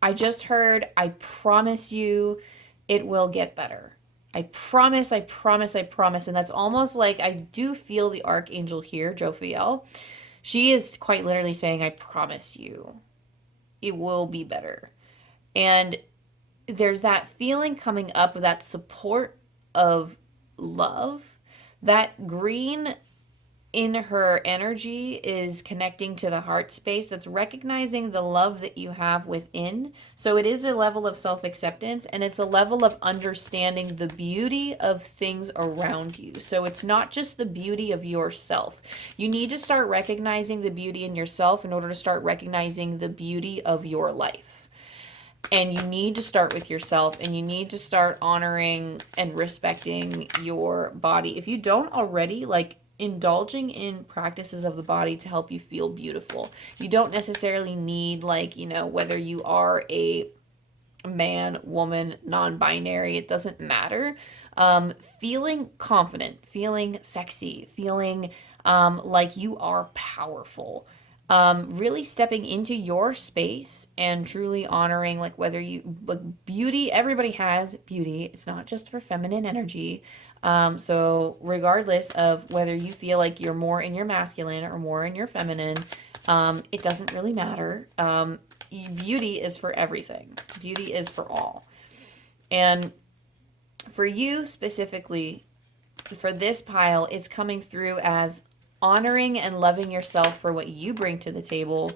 I just heard, I promise you it will get better. I promise, I promise, I promise. And that's almost like I do feel the archangel here, Jophiel. She is quite literally saying, I promise you, it will be better. And there's that feeling coming up of that support of love. That green in her energy is connecting to the heart space that's recognizing the love that you have within. So it is a level of self-acceptance, and it's a level of understanding the beauty of things around you. So it's not just the beauty of yourself. You need to start recognizing the beauty in yourself in order to start recognizing the beauty of your life. And you need to start with yourself, and you need to start honoring and respecting your body. If you don't already, like, indulging in practices of the body to help you feel beautiful. You don't necessarily need, like, you know, whether you are a man, woman, non-binary, it doesn't matter. Feeling confident, feeling sexy, feeling like you are powerful. Really stepping into your space and truly honoring, like, whether you, like, beauty, everybody has beauty. It's not just for feminine energy. So regardless of whether you feel like you're more in your masculine or more in your feminine, it doesn't really matter. Beauty is for everything. Beauty is for all. And for you specifically, for this pile, it's coming through as honoring and loving yourself for what you bring to the table,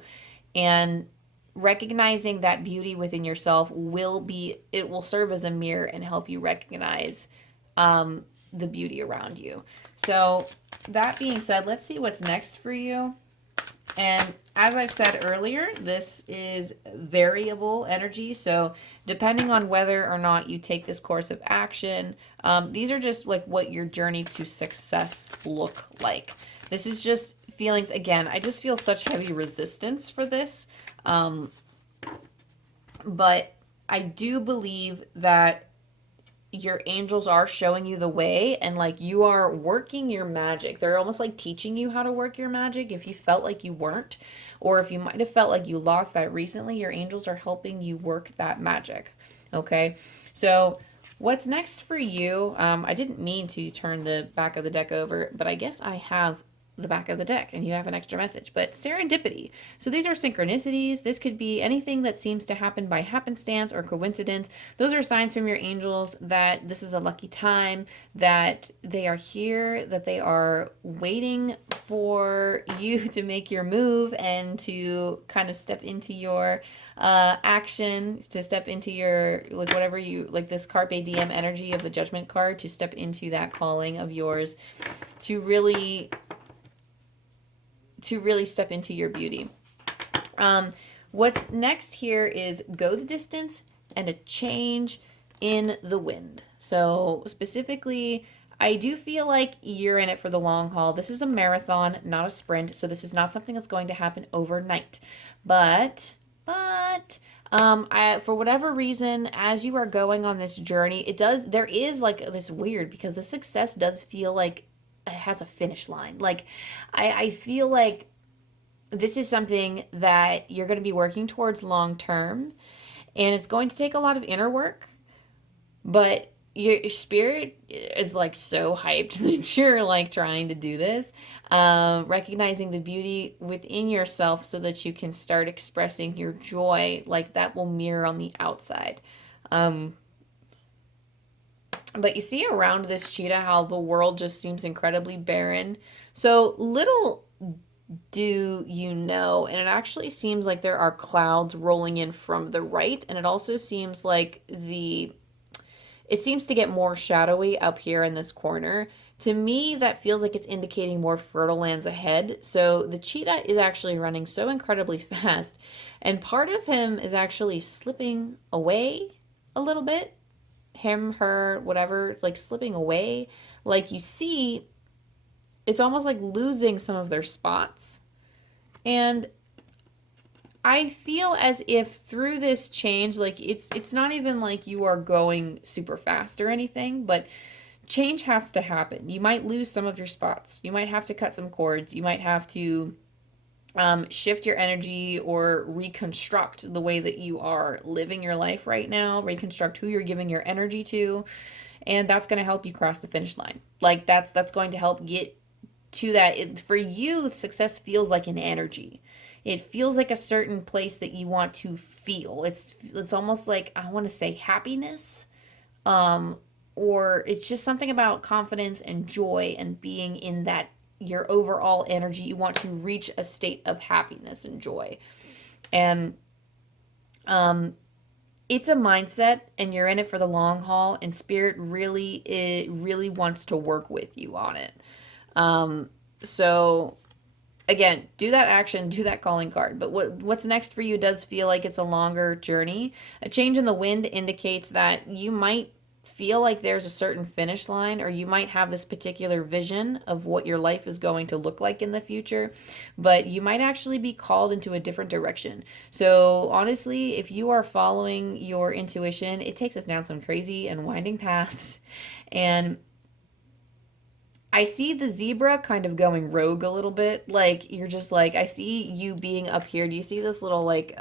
and recognizing that beauty within yourself it will serve as a mirror and help you recognize the beauty around you. So that being said, let's see what's next for you. And as I've said earlier, this is variable energy. So depending on whether or not you take this course of action, these are just like what your journey to success look like. This is just feelings. Again, I just feel such heavy resistance for this. But I do believe that your angels are showing you the way, and like you are working your magic. They're almost like teaching you how to work your magic. If you felt like you weren't, or if you might have felt like you lost that recently, your angels are helping you work that magic. Okay, so what's next for you? I didn't mean to turn the back of the deck over, but I guess I have the back of the deck and you have an extra message. But serendipity. So these are synchronicities. This could be anything that seems to happen by happenstance or coincidence. Those are signs from your angels that this is a lucky time, that they are here, that they are waiting for you to make your move and to kind of step into your action, to step into your, like, whatever you like, this carpe diem energy of the judgment card, to step into that calling of yours, to really step into your beauty. What's next here is go the distance and a change in the wind. So specifically, I do feel like you're in it for the long haul. This is a marathon, not a sprint. So this is not something that's going to happen overnight. But for whatever reason, as you are going on this journey, there is like this weird, because the success does feel like it has a finish line. Like, I feel like this is something that you're going to be working towards long term, and it's going to take a lot of inner work, but your spirit is like so hyped that you're like trying to do this, recognizing the beauty within yourself so that you can start expressing your joy, like that will mirror on the outside. But you see around this cheetah how the world just seems incredibly barren. So little do you know, and it actually seems like there are clouds rolling in from the right, and it also seems like it seems to get more shadowy up here in this corner. To me, that feels like it's indicating more fertile lands ahead. So the cheetah is actually running so incredibly fast, and part of him is actually slipping away a little bit. Him, her, whatever, it's like slipping away. Like, you see, it's almost like losing some of their spots. And I feel as if through this change, like it's not even like you are going super fast or anything, but change has to happen. You might lose some of your spots. You might have to cut some cords. You might have to shift your energy or reconstruct the way that you are living your life right now, reconstruct who you're giving your energy to, and that's going to help you cross the finish line. Like that's going to help get to that. For you, success feels like an energy. It feels like a certain place that you want to feel. It's almost like, I want to say, happiness, um or it's just something about confidence and joy and being in that, your overall energy. You want to reach a state of happiness and joy. And um it's a mindset, and you're in it for the long haul, and spirit really, it really wants to work with you on it. So again, do that action, do that calling card. But what's next for you does feel like it's a longer journey. A change in the wind indicates that you might feel like there's a certain finish line, or you might have this particular vision of what your life is going to look like in the future, but you might actually be called into a different direction. So honestly, if you are following your intuition, it takes us down some crazy and winding paths. And I see the zebra kind of going rogue a little bit. Like, you're just like, I see you being up here. Do you see this little like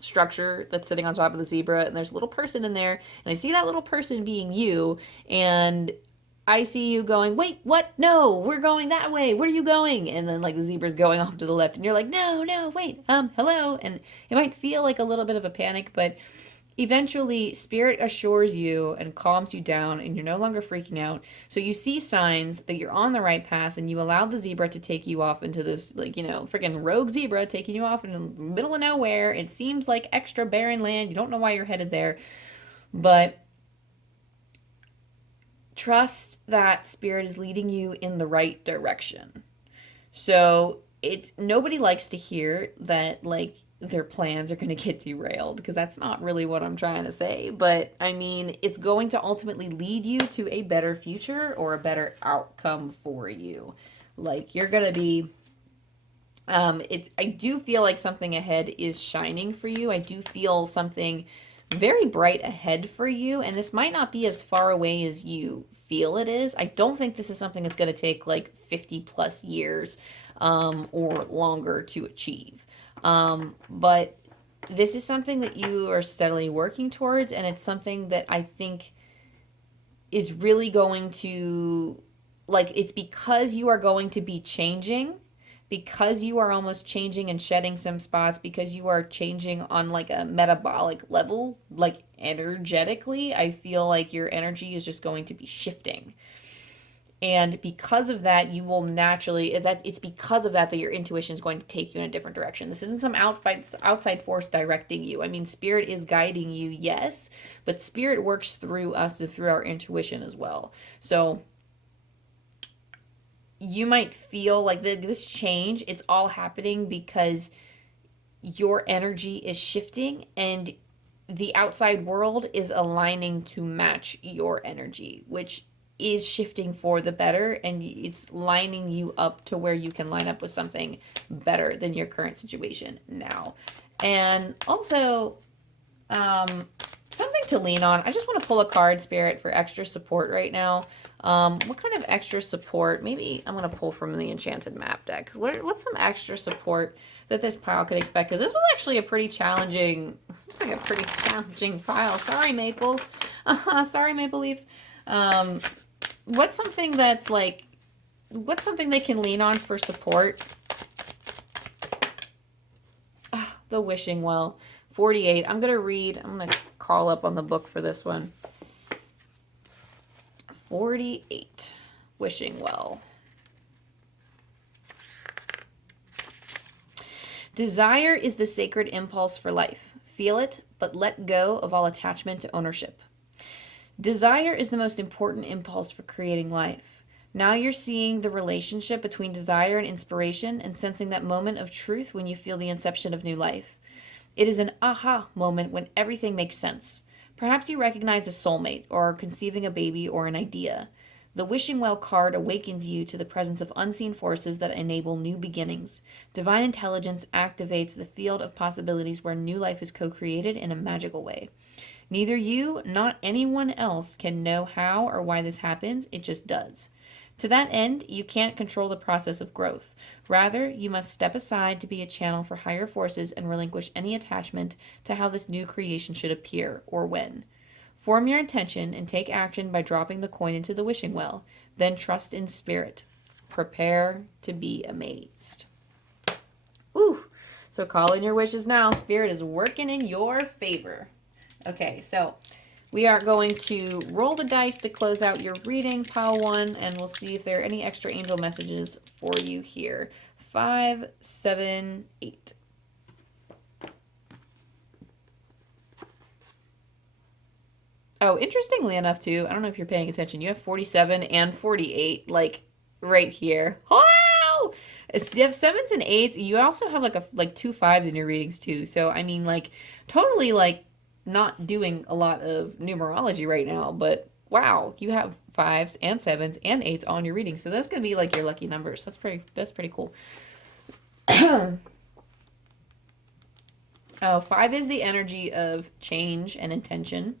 structure that's sitting on top of the zebra, and there's a little person in there, and I see that little person being you, and I see you going, wait, what? No, we're going that way. Where are you going? And then like the zebra's going off to the left, and you're like, no, no, wait, hello. And it might feel like a little bit of a panic, but eventually spirit assures you and calms you down, and you're no longer freaking out. So you see signs that you're on the right path, and you allow the zebra to take you off into this, like, freaking rogue zebra taking you off in the middle of nowhere. It seems like extra barren land. You don't know why you're headed there, but trust that spirit is leading you in the right direction. So it's, nobody likes to hear that like their plans are going to get derailed, because that's not really what I'm trying to say. But I mean, it's going to ultimately lead you to a better future or a better outcome for you. Like, you're going to be I do feel like something ahead is shining for you. I do feel something very bright ahead for you, and this might not be as far away as you feel it is. I don't think this is something that's going to take like 50 plus years or longer to achieve. But this is something that you are steadily working towards, and it's something that I think is really going to, like, it's because you are going to be changing, because you are almost changing and shedding some spots, because you are changing on like a metabolic level, like energetically. I feel like your energy is just going to be shifting. And because of that, you will naturally, that it's because of that that your intuition is going to take you in a different direction. This isn't some outside force directing you. I mean, spirit is guiding you, yes, but spirit works through us and through our intuition as well. So you might feel like this change, it's all happening because your energy is shifting, and the outside world is aligning to match your energy, which is shifting for the better, and it's lining you up to where you can line up with something better than your current situation now. And also, something to lean on. I just want to pull a card, Spirit, for extra support right now. What kind of extra support? Maybe I'm going to pull from the Enchanted Map deck. What's some extra support that this pile could expect? Because this was actually a pretty challenging, pile. Sorry, Maples. Sorry, Maple Leaves. What's something that's like, what's something they can lean on for support? The Wishing Well. 48. I'm going to call up on the book for this one. 48. Wishing Well. Desire is the sacred impulse for life. Feel it, but let go of all attachment to ownership. Desire is the most important impulse for creating life. Now you're seeing the relationship between desire and inspiration, and sensing that moment of truth when you feel the inception of new life. It is an aha moment when everything makes sense. Perhaps you recognize a soulmate, or are conceiving a baby or an idea. The Wishing Well card awakens you to the presence of unseen forces that enable new beginnings. Divine intelligence activates the field of possibilities where new life is co-created in a magical way. Neither you nor anyone else can know how or why this happens. It just does. To that end, you can't control the process of growth. Rather, you must step aside to be a channel for higher forces and relinquish any attachment to how this new creation should appear or when. Form your intention and take action by dropping the coin into the wishing well. Then trust in spirit. Prepare to be amazed. Ooh, so call in your wishes now. Spirit is working in your favor. Okay, so we are going to roll the dice to close out your reading, pile 1, and we'll see if there are any extra angel messages for you here. 5, 7, 8. Oh, interestingly enough, too, I don't know if you're paying attention, you have 47 and 48, like, right here. Wow! You have 7s and 8s. You also have, like 2 5s in your readings, too. So, I mean, like, totally, like, not doing a lot of numerology right now, but wow, you have 5s and 7s and 8s on your readings. So that's going to be, like, your lucky numbers. That's pretty cool. Oh, 5 is the energy of change and intention.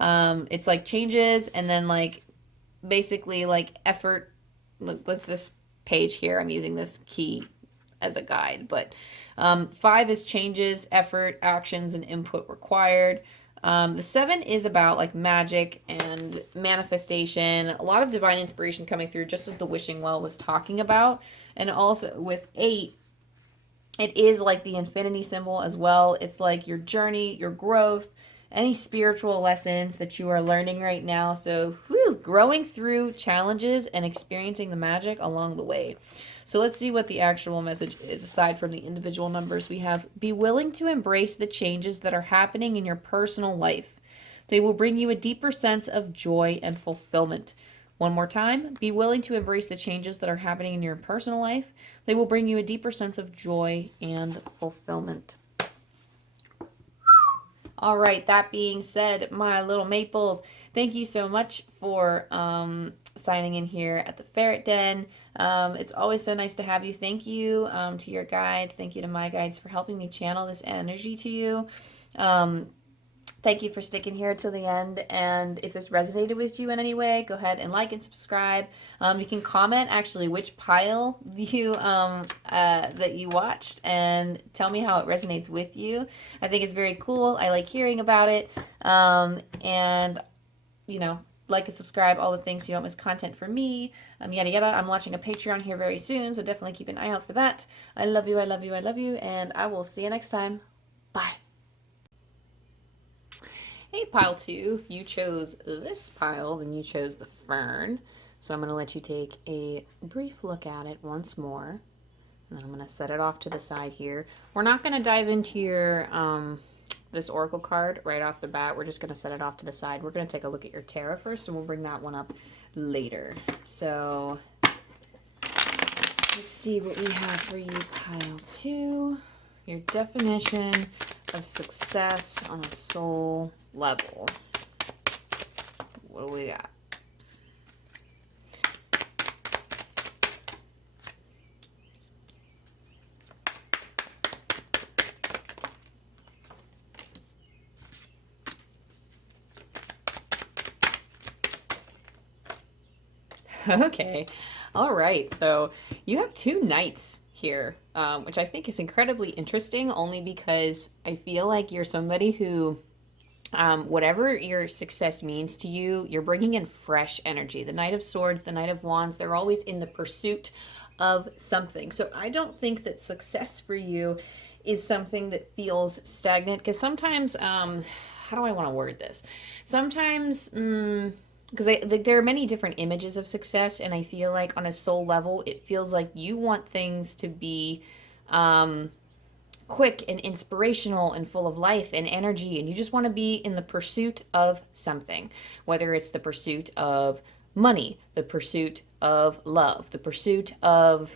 It's like changes and then like basically like effort. With this page here, I'm using this key as a guide, but 5 is changes, effort, actions, and input required. The 7 is about like magic and manifestation, a lot of divine inspiration coming through, just as the wishing well was talking about. And also with 8, it is like the infinity symbol as well. It's like your journey, your growth, any spiritual lessons that you are learning right now. So, growing through challenges and experiencing the magic along the way. So let's see what the actual message is aside from the individual numbers. We have, be willing to embrace the changes that are happening in your personal life. They will bring you a deeper sense of joy and fulfillment. One more time, be willing to embrace the changes that are happening in your personal life. They will bring you a deeper sense of joy and fulfillment. All right, that being said, my little maples, thank you so much for signing in here at the Ferret Den. It's always so nice to have you. Thank you to your guides. Thank you to my guides for helping me channel this energy to you. Thank you for sticking here till the end. And if this resonated with you in any way, go ahead and like and subscribe. You can comment actually which pile you that you watched and tell me how it resonates with you. I think it's very cool. I like hearing about it. And you know, like and subscribe, all the things so you don't miss content from me. Yada yada. I'm launching a Patreon here very soon, so definitely keep an eye out for that. I love you, I love you, I love you, and I will see you next time. Bye. Hey, pile 2, if you chose this pile, then you chose the fern. So I'm going to let you take a brief look at it once more. And then I'm going to set it off to the side here. We're not going to dive into your this oracle card right off the bat. We're just going to set it off to the side. We're going to take a look at your tarot first, and we'll bring that one up later. So let's see what we have for you, pile 2. Your definition of success on a soul level. What do we got? Okay. All right. So you have 2 knights here, which I think is incredibly interesting only because I feel like you're somebody who, whatever your success means to you, you're bringing in fresh energy. The Knight of Swords, the Knight of Wands, they're always in the pursuit of something. So I don't think that success for you is something that feels stagnant, because sometimes, how do I want to word this? Sometimes, because there are many different images of success, and I feel like on a soul level, it feels like you want things to be quick and inspirational and full of life and energy, and you just want to be in the pursuit of something, whether it's the pursuit of money, the pursuit of love, the pursuit of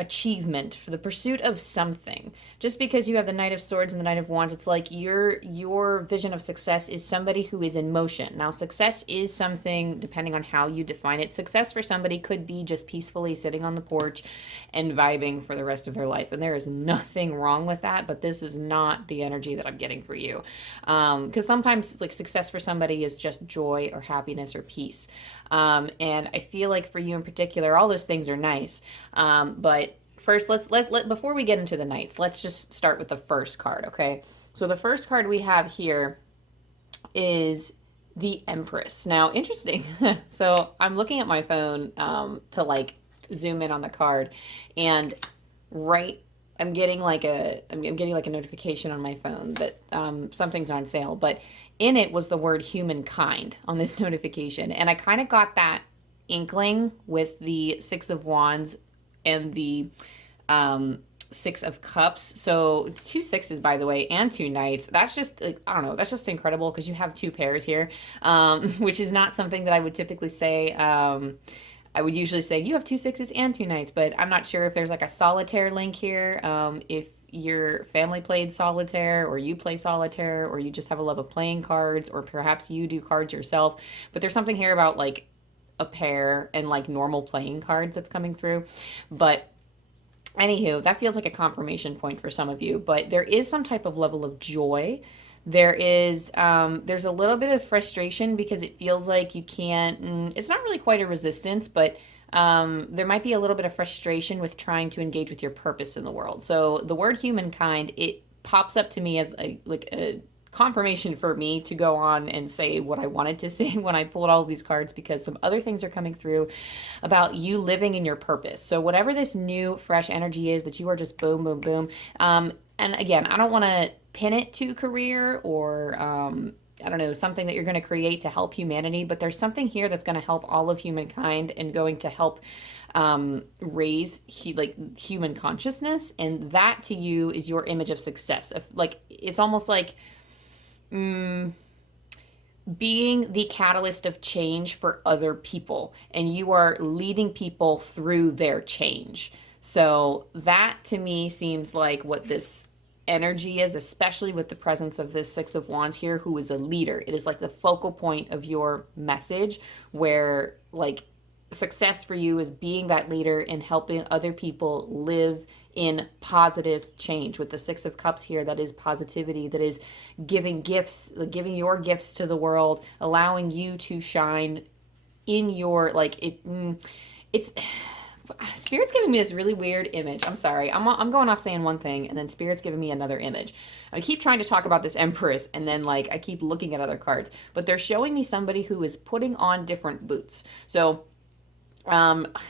achievement, for the pursuit of something. Just because you have the Knight of Swords and the Knight of Wands, it's like your vision of success is somebody who is in motion. Now, success is something, depending on how you define it. Success for somebody could be just peacefully sitting on the porch and vibing for the rest of their life. And there is nothing wrong with that, but this is not the energy that I'm getting for you. Because sometimes like success for somebody is just joy or happiness or peace. And I feel like for you in particular, all those things are nice. But first, let's before we get into the knights, let's just start with the first card, okay? So the first card we have here is the Empress. Now, interesting. So I'm looking at my phone to like zoom in on the card, and I'm getting like a notification on my phone that something's on sale, but in it was the word humankind on this notification, and I kind of got that inkling with the Six of Wands and the Six of Cups. So 2 sixes, by the way, and 2 knights. That's just, like, I don't know, that's just incredible because you have 2 pairs here, which is not something that I would typically say. I would usually say you have 2 sixes and 2 knights, but I'm not sure if there's like a solitaire link here. If your family played solitaire, or you play solitaire, or you just have a love of playing cards, or perhaps you do cards yourself. But there's something here about like a pair and like normal playing cards that's coming through. But anywho, that feels like a confirmation point for some of you. But there is some type of level of joy. There's a little bit of frustration because it feels like you can't, it's not really quite a resistance, but there might be a little bit of frustration with trying to engage with your purpose in the world. So the word humankind, it pops up to me as a confirmation for me to go on and say what I wanted to say when I pulled all of these cards, because some other things are coming through about you living in your purpose. So whatever this new fresh energy is that you are just boom, boom, boom. And again, I don't want to pin it to career or I don't know, something that you're going to create to help humanity, but there's something here that's going to help all of humankind and going to help raise human consciousness, and that to you is your image of success. It's almost like being the catalyst of change for other people, and you are leading people through their change. So that to me seems like what this energy is, especially with the presence of this Six of Wands here, who is a leader. It is like the focal point of your message, where like success for you is being that leader and helping other people live in positive change. With the Six of Cups here, that is positivity, that is giving gifts, giving your gifts to the world, allowing you to shine in your it's Spirit's giving me this really weird image. I'm sorry. I'm going off saying one thing, and then Spirit's giving me another image. I keep trying to talk about this Empress, and then I keep looking at other cards. But they're showing me somebody who is putting on different boots. So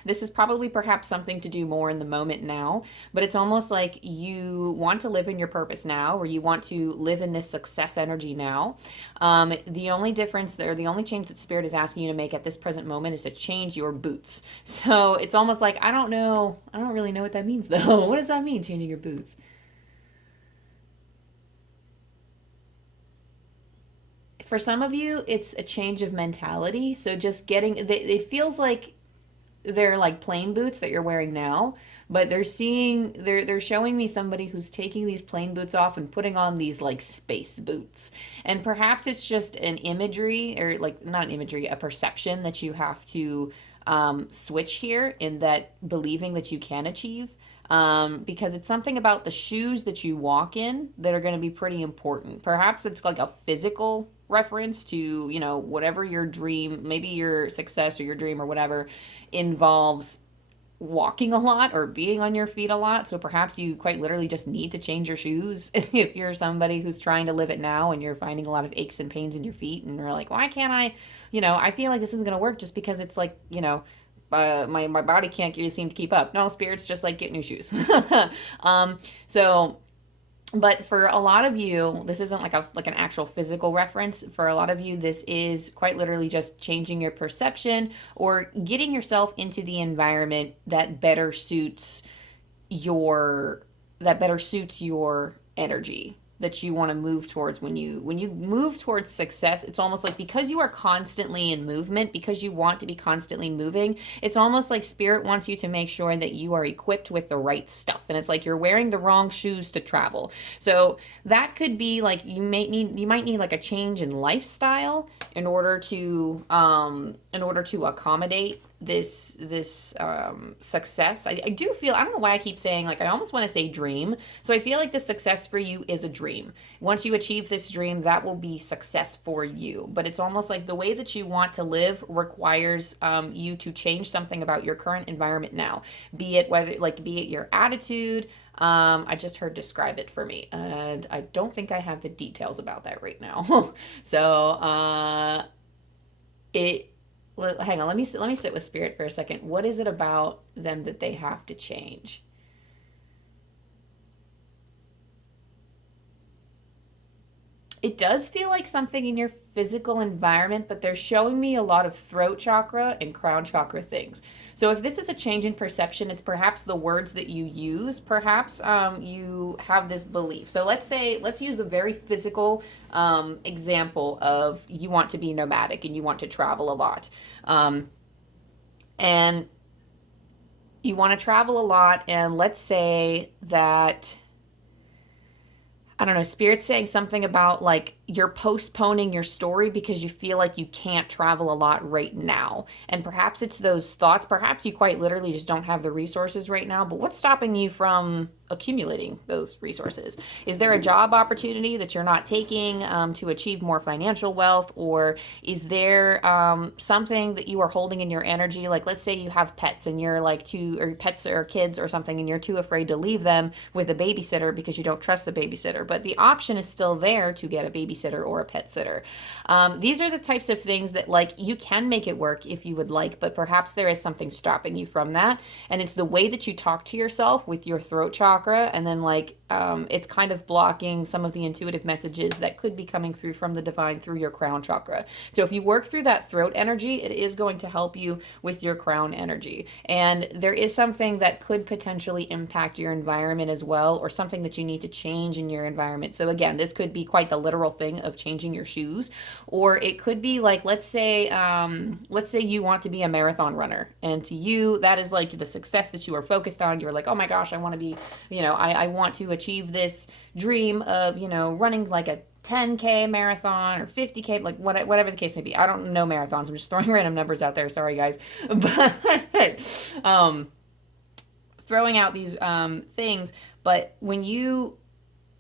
this is probably perhaps something to do more in the moment now, but it's almost like you want to live in your purpose now, or you want to live in this success energy now. The only difference there, the only change that Spirit is asking you to make at this present moment is to change your boots. So it's almost like, I don't really know what that means though. What does that mean, changing your boots? For some of you, it's a change of mentality. So just it feels like they're like plain boots that you're wearing now, but they're showing me somebody who's taking these plain boots off and putting on these like space boots. And perhaps it's just an imagery, or not an imagery, a perception that you have to switch here, in that believing that you can achieve. Because it's something about the shoes that you walk in that are going to be pretty important. Perhaps it's like a physical reference to, whatever your dream, maybe your success or your dream or whatever involves walking a lot or being on your feet a lot. So perhaps you quite literally just need to change your shoes if you're somebody who's trying to live it now and you're finding a lot of aches and pains in your feet and you're like, why can't I, I feel like this isn't going to work just because it's like, my body can't seem to keep up. No, Spirit's just like, get new shoes. But for a lot of you, this isn't like an actual physical reference. For a lot of you, this is quite literally just changing your perception or getting yourself into the environment that better suits your energy. that you want to move towards. When you move towards success, it's almost like, because you are constantly in movement, because you want to be constantly moving, it's almost like spirit wants you to make sure that you are equipped with the right stuff. And it's like you're wearing the wrong shoes to travel. So that could be like, you might need like a change in lifestyle in order to accommodate this success. I do feel, I don't know why I keep saying, like, I almost want to say dream. So I feel like the success for you is a dream. Once you achieve this dream, that will be success for you. But it's almost like the way that you want to live requires you to change something about your current environment now. Be it your attitude. I just heard describe it for me, and I don't think I have the details about that right now. So hang on, let me sit with spirit for a second. What is it about them that they have to change? It does feel like something in your physical environment, but they're showing me a lot of throat chakra and crown chakra things. So if this is a change in perception, it's perhaps the words that you use. Perhaps you have this belief. So let's use a very physical example of, you want to be nomadic and you want to travel a lot. And you want to travel a lot, and let's say that, I don't know, Spirit's saying something about like you're postponing your story because you feel like you can't travel a lot right now. And perhaps it's those thoughts. Perhaps you quite literally just don't have the resources right now. But what's stopping you from accumulating those resources? Is there a job opportunity that you're not taking to achieve more financial wealth? Or is there something that you are holding in your energy? Like, let's say you have pets and you're like or pets or kids or something, and you're too afraid to leave them with a babysitter because you don't trust the babysitter. But the option is still there to get a babysitter or a pet sitter. These are the types of things that, like, you can make it work if you would like, but perhaps there is something stopping you from that. And it's the way that you talk to yourself with your throat chakra, and then like it's kind of blocking some of the intuitive messages that could be coming through from the divine through your crown chakra. So if you work through that throat energy, it is going to help you with your crown energy. And there is something that could potentially impact your environment as well, or something that you need to change in your environment. So again, this could be quite the literal thing of changing your shoes, or it could be like, let's say you want to be a marathon runner, and to you that is like the success that you are focused on. You're like, oh my gosh, I want to be, I want to achieve this dream of, running like a 10K marathon or 50K, like whatever the case may be. I don't know marathons. I'm just throwing random numbers out there. Sorry, guys. But throwing out these things. But when you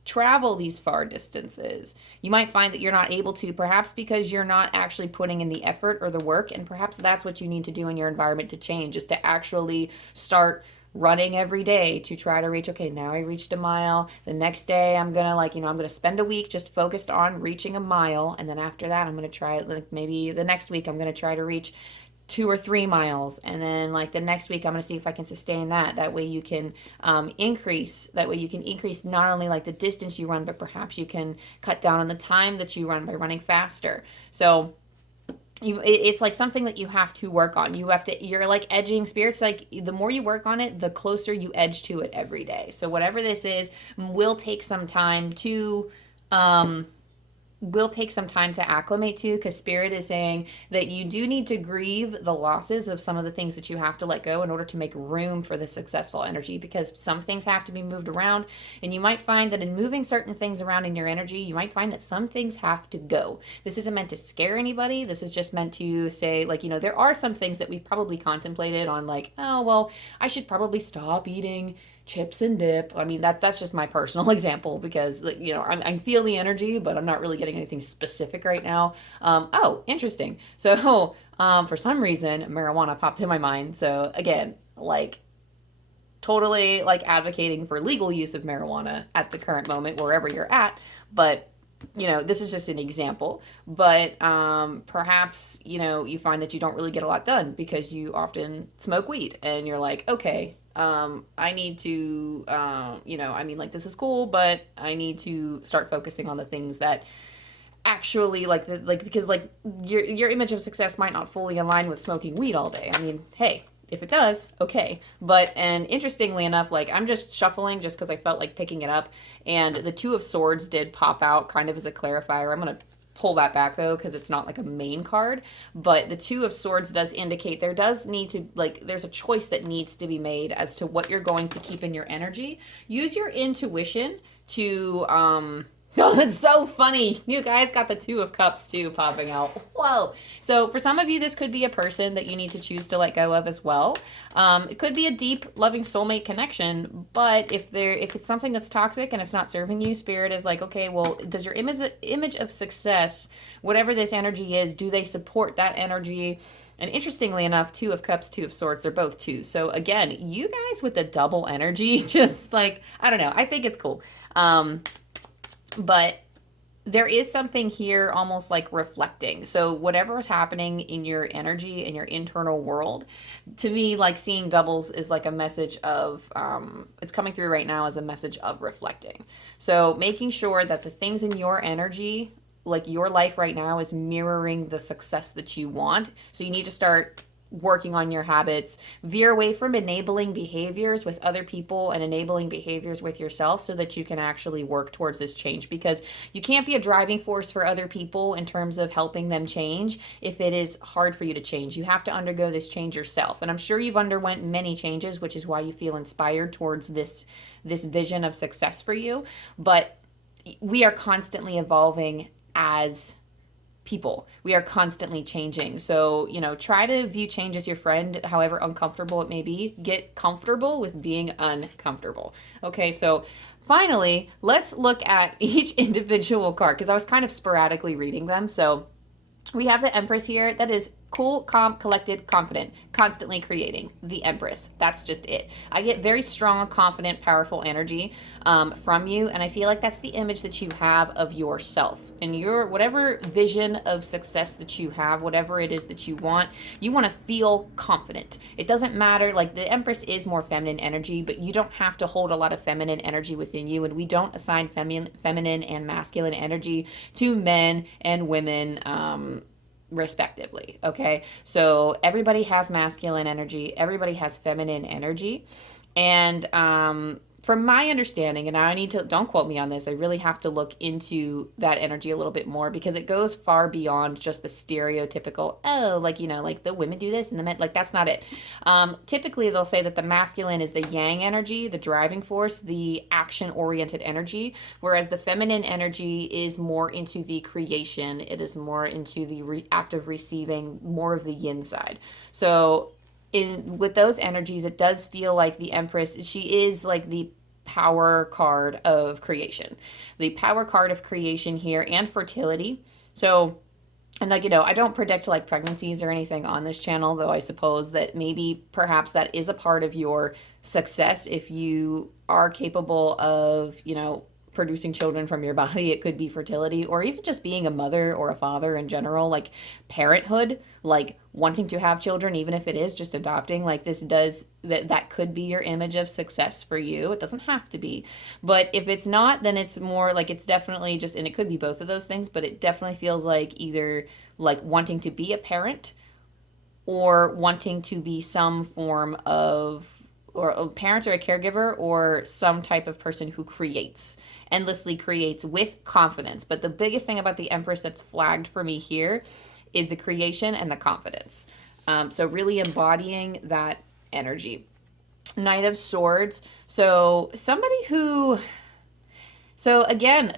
travel these far distances, you might find that you're not able to, perhaps because you're not actually putting in the effort or the work. And perhaps that's what you need to do in your environment to change, is to actually start running every day to try to reach, okay, now I reached a mile. The next day I'm gonna I'm gonna spend a week just focused on reaching a mile. And then after that, I'm gonna try, like, maybe the next week I'm gonna try to reach 2 or 3 miles. And then like the next week, I'm going to see if I can sustain that. That way you can increase not only like the distance you run, but perhaps you can cut down on the time that you run by running faster. So it's like something that you have to work on. You're like edging. Spirits, like, the more you work on it, the closer you edge to it every day. So whatever this is will take some time to acclimate to, because Spirit is saying that you do need to grieve the losses of some of the things that you have to let go in order to make room for the successful energy, because some things have to be moved around. And you might find that in moving certain things around in your energy, you might find that some things have to go. This isn't meant to scare anybody. This is just meant to say, like, there are some things that we've probably contemplated on, like, oh, well, I should probably stop eating chips and dip. I mean, that's just my personal example, because, like, I feel the energy, but I'm not really getting anything specific right now. Oh, interesting. So for some reason, marijuana popped in my mind. So again, like, totally like advocating for legal use of marijuana at the current moment, wherever you're at. But this is just an example. But perhaps, you find that you don't really get a lot done because you often smoke weed, and you're like, okay, I need to, like, this is cool, but I need to start focusing on the things that actually, because like your image of success might not fully align with smoking weed all day. I mean, hey, If it does, okay. But, and interestingly enough, like I'm just shuffling just because I felt like picking it up. And the Two of Swords did pop out kind of as a clarifier. I'm going to pull that back though because it's not like a main card. But the Two of Swords does indicate there does need to, like, there's a choice that needs to be made as to what you're going to keep in your energy. Use your intuition to, oh, that's so funny. You guys got the Two of Cups too popping out. Whoa. So for some of you, this could be a person that you need to choose to let go of as well. It could be a deep, loving soulmate connection, but if it's something that's toxic and it's not serving you, Spirit is like, okay, well, does your image of success, whatever this energy is, do they support that energy? And interestingly enough, Two of Cups, Two of Swords, they're both two. So again, you guys with the double energy, just like, I don't know, I think it's cool. But there is something here almost like reflecting. So whatever is happening in your energy, in your internal world, to me, like seeing doubles is like a message of, it's coming through right now as a message of reflecting. So making sure that the things in your energy, like your life right now, is mirroring the success that you want. So you need to start working on your habits, veer away from enabling behaviors with other people and enabling behaviors with yourself so that you can actually work towards this change, because you can't be a driving force for other people in terms of helping them change if it is hard for you to change. You have to undergo this change yourself, and I'm sure you've underwent many changes, which is why you feel inspired towards this vision of success for you. But we are constantly evolving as people. We are constantly changing. So, try to view change as your friend, however uncomfortable it may be. Get comfortable with being uncomfortable. Okay, so finally, let's look at each individual card because I was kind of sporadically reading them. So we have the Empress here. That is cool, calm, collected, confident, constantly creating. The Empress. That's just it. I get very strong, confident, powerful energy from you, and I feel like that's the image that you have of yourself. And your whatever vision of success that you have, whatever it is that you want to feel confident. It doesn't matter, like the Empress is more feminine energy, but you don't have to hold a lot of feminine energy within you, and we don't assign feminine and masculine energy to men and women respectively. Okay, so everybody has masculine energy, everybody has feminine energy, and from my understanding, and I need to, don't quote me on this, I really have to look into that energy a little bit more because it goes far beyond just the stereotypical, like the women do this and the men, like that's not it. Typically they'll say that the masculine is the yang energy, the driving force, the action-oriented energy, whereas the feminine energy is more into the creation, it is more into the act of receiving, more of the yin side. So with those energies, it does feel like the Empress, she is like the power card of creation. The power card of creation here and fertility. So, and I don't predict like pregnancies or anything on this channel, though I suppose that maybe perhaps that is a part of your success if you are capable of, producing children from your body. It could be fertility or even just being a mother or a father in general, like parenthood, like wanting to have children, even if it is just adopting, like this does, that could be your image of success for you. It doesn't have to be, but if it's not, then it's more like it's definitely just, and it could be both of those things, but it definitely feels like either like wanting to be a parent or wanting to be some form of, or a parent or a caregiver or some type of person who endlessly creates with confidence. But the biggest thing about the Empress that's flagged for me here is the creation and the confidence. So really embodying that energy. Knight of Swords. So again,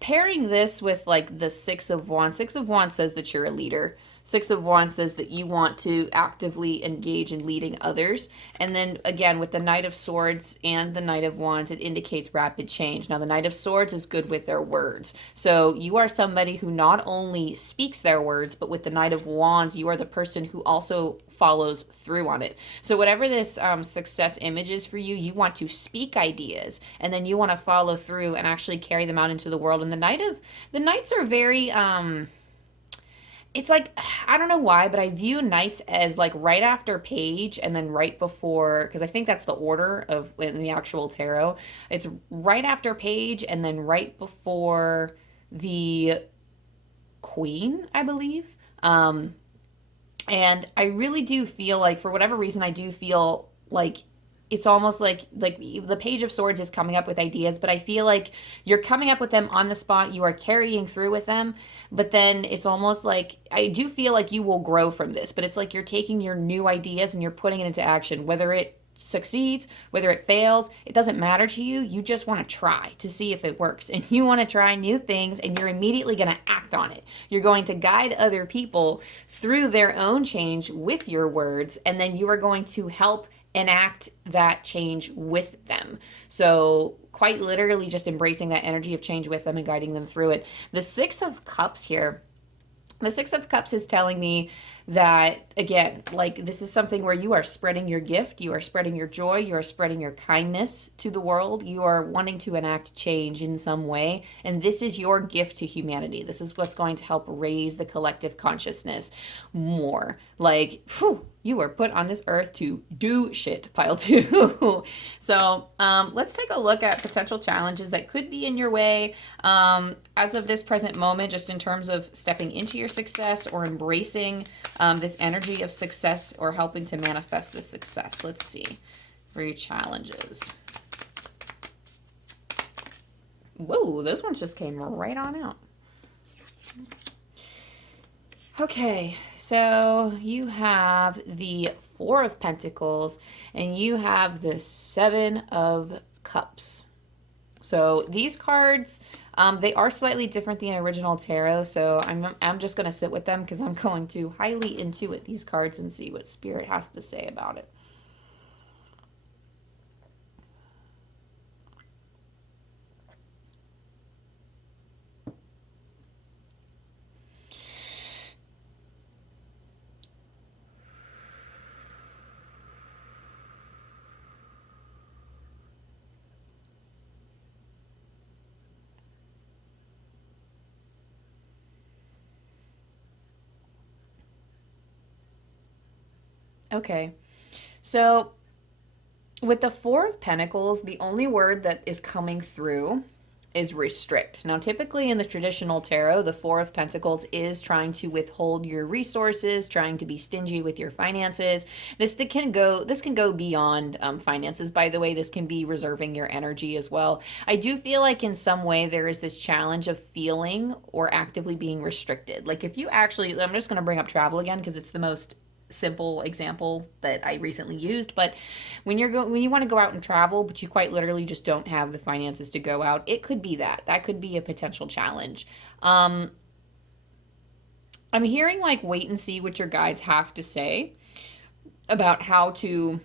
pairing this with like the Six of Wands. Six of Wands says that you're a leader. Six of Wands says that you want to actively engage in leading others. And then again, with the Knight of Swords and the Knight of Wands, it indicates rapid change. Now, the Knight of Swords is good with their words. So you are somebody who not only speaks their words, but with the Knight of Wands, you are the person who also follows through on it. So whatever this success image is for you, you want to speak ideas and then you want to follow through and actually carry them out into the world. And the Knights are very, it's like, I don't know why, but I view Knights as like right after Page and then right before, because I think that's the order of in the actual tarot. It's right after Page and then right before the Queen, I believe. And I really do feel like, for whatever reason, I do feel like it's almost like the Page of Swords is coming up with ideas, but I feel like you're coming up with them on the spot. You are carrying through with them, but then it's almost like I do feel like you will grow from this. But it's like you're taking your new ideas and you're putting it into action, whether it succeeds, whether it fails, it doesn't matter to you. You just want to try to see if it works. And you want to try new things, and you're immediately going to act on it. You're going to guide other people through their own change with your words, and then you are going to help enact that change with them. So quite literally just embracing that energy of change with them and guiding them through it. The Six of Cups here, the Six of Cups is telling me that, again, like this is something where you are spreading your gift, you are spreading your joy, you are spreading your kindness to the world, you are wanting to enact change in some way, and this is your gift to humanity. This is what's going to help raise the collective consciousness more. Like, whew, you were put on this earth to do shit, pile two. So let's take a look at potential challenges that could be in your way as of this present moment, just in terms of stepping into your success or embracing this energy of success or helping to manifest this success. Let's see for your challenges. Whoa, those ones just came right on out. Okay, so you have the Four of Pentacles and you have the Seven of Cups. So these cards, they are slightly different than the original tarot, so I'm just going to sit with them because I'm going to highly intuit these cards and see what Spirit has to say about it. Okay, so with the Four of Pentacles, the only word that is coming through is restrict. Now, typically in the traditional tarot, the Four of Pentacles is trying to withhold your resources, trying to be stingy with your finances. This can go beyond finances, by the way. This can be reserving your energy as well. I do feel like in some way there is this challenge of feeling or actively being restricted. Like if you actually, I'm just going to bring up travel again because it's the most simple example that I recently used, but when you want to go out and travel, but you quite literally just don't have the finances to go out, it could be that could be a potential challenge. I'm hearing like wait and see what your guides have to say about how to,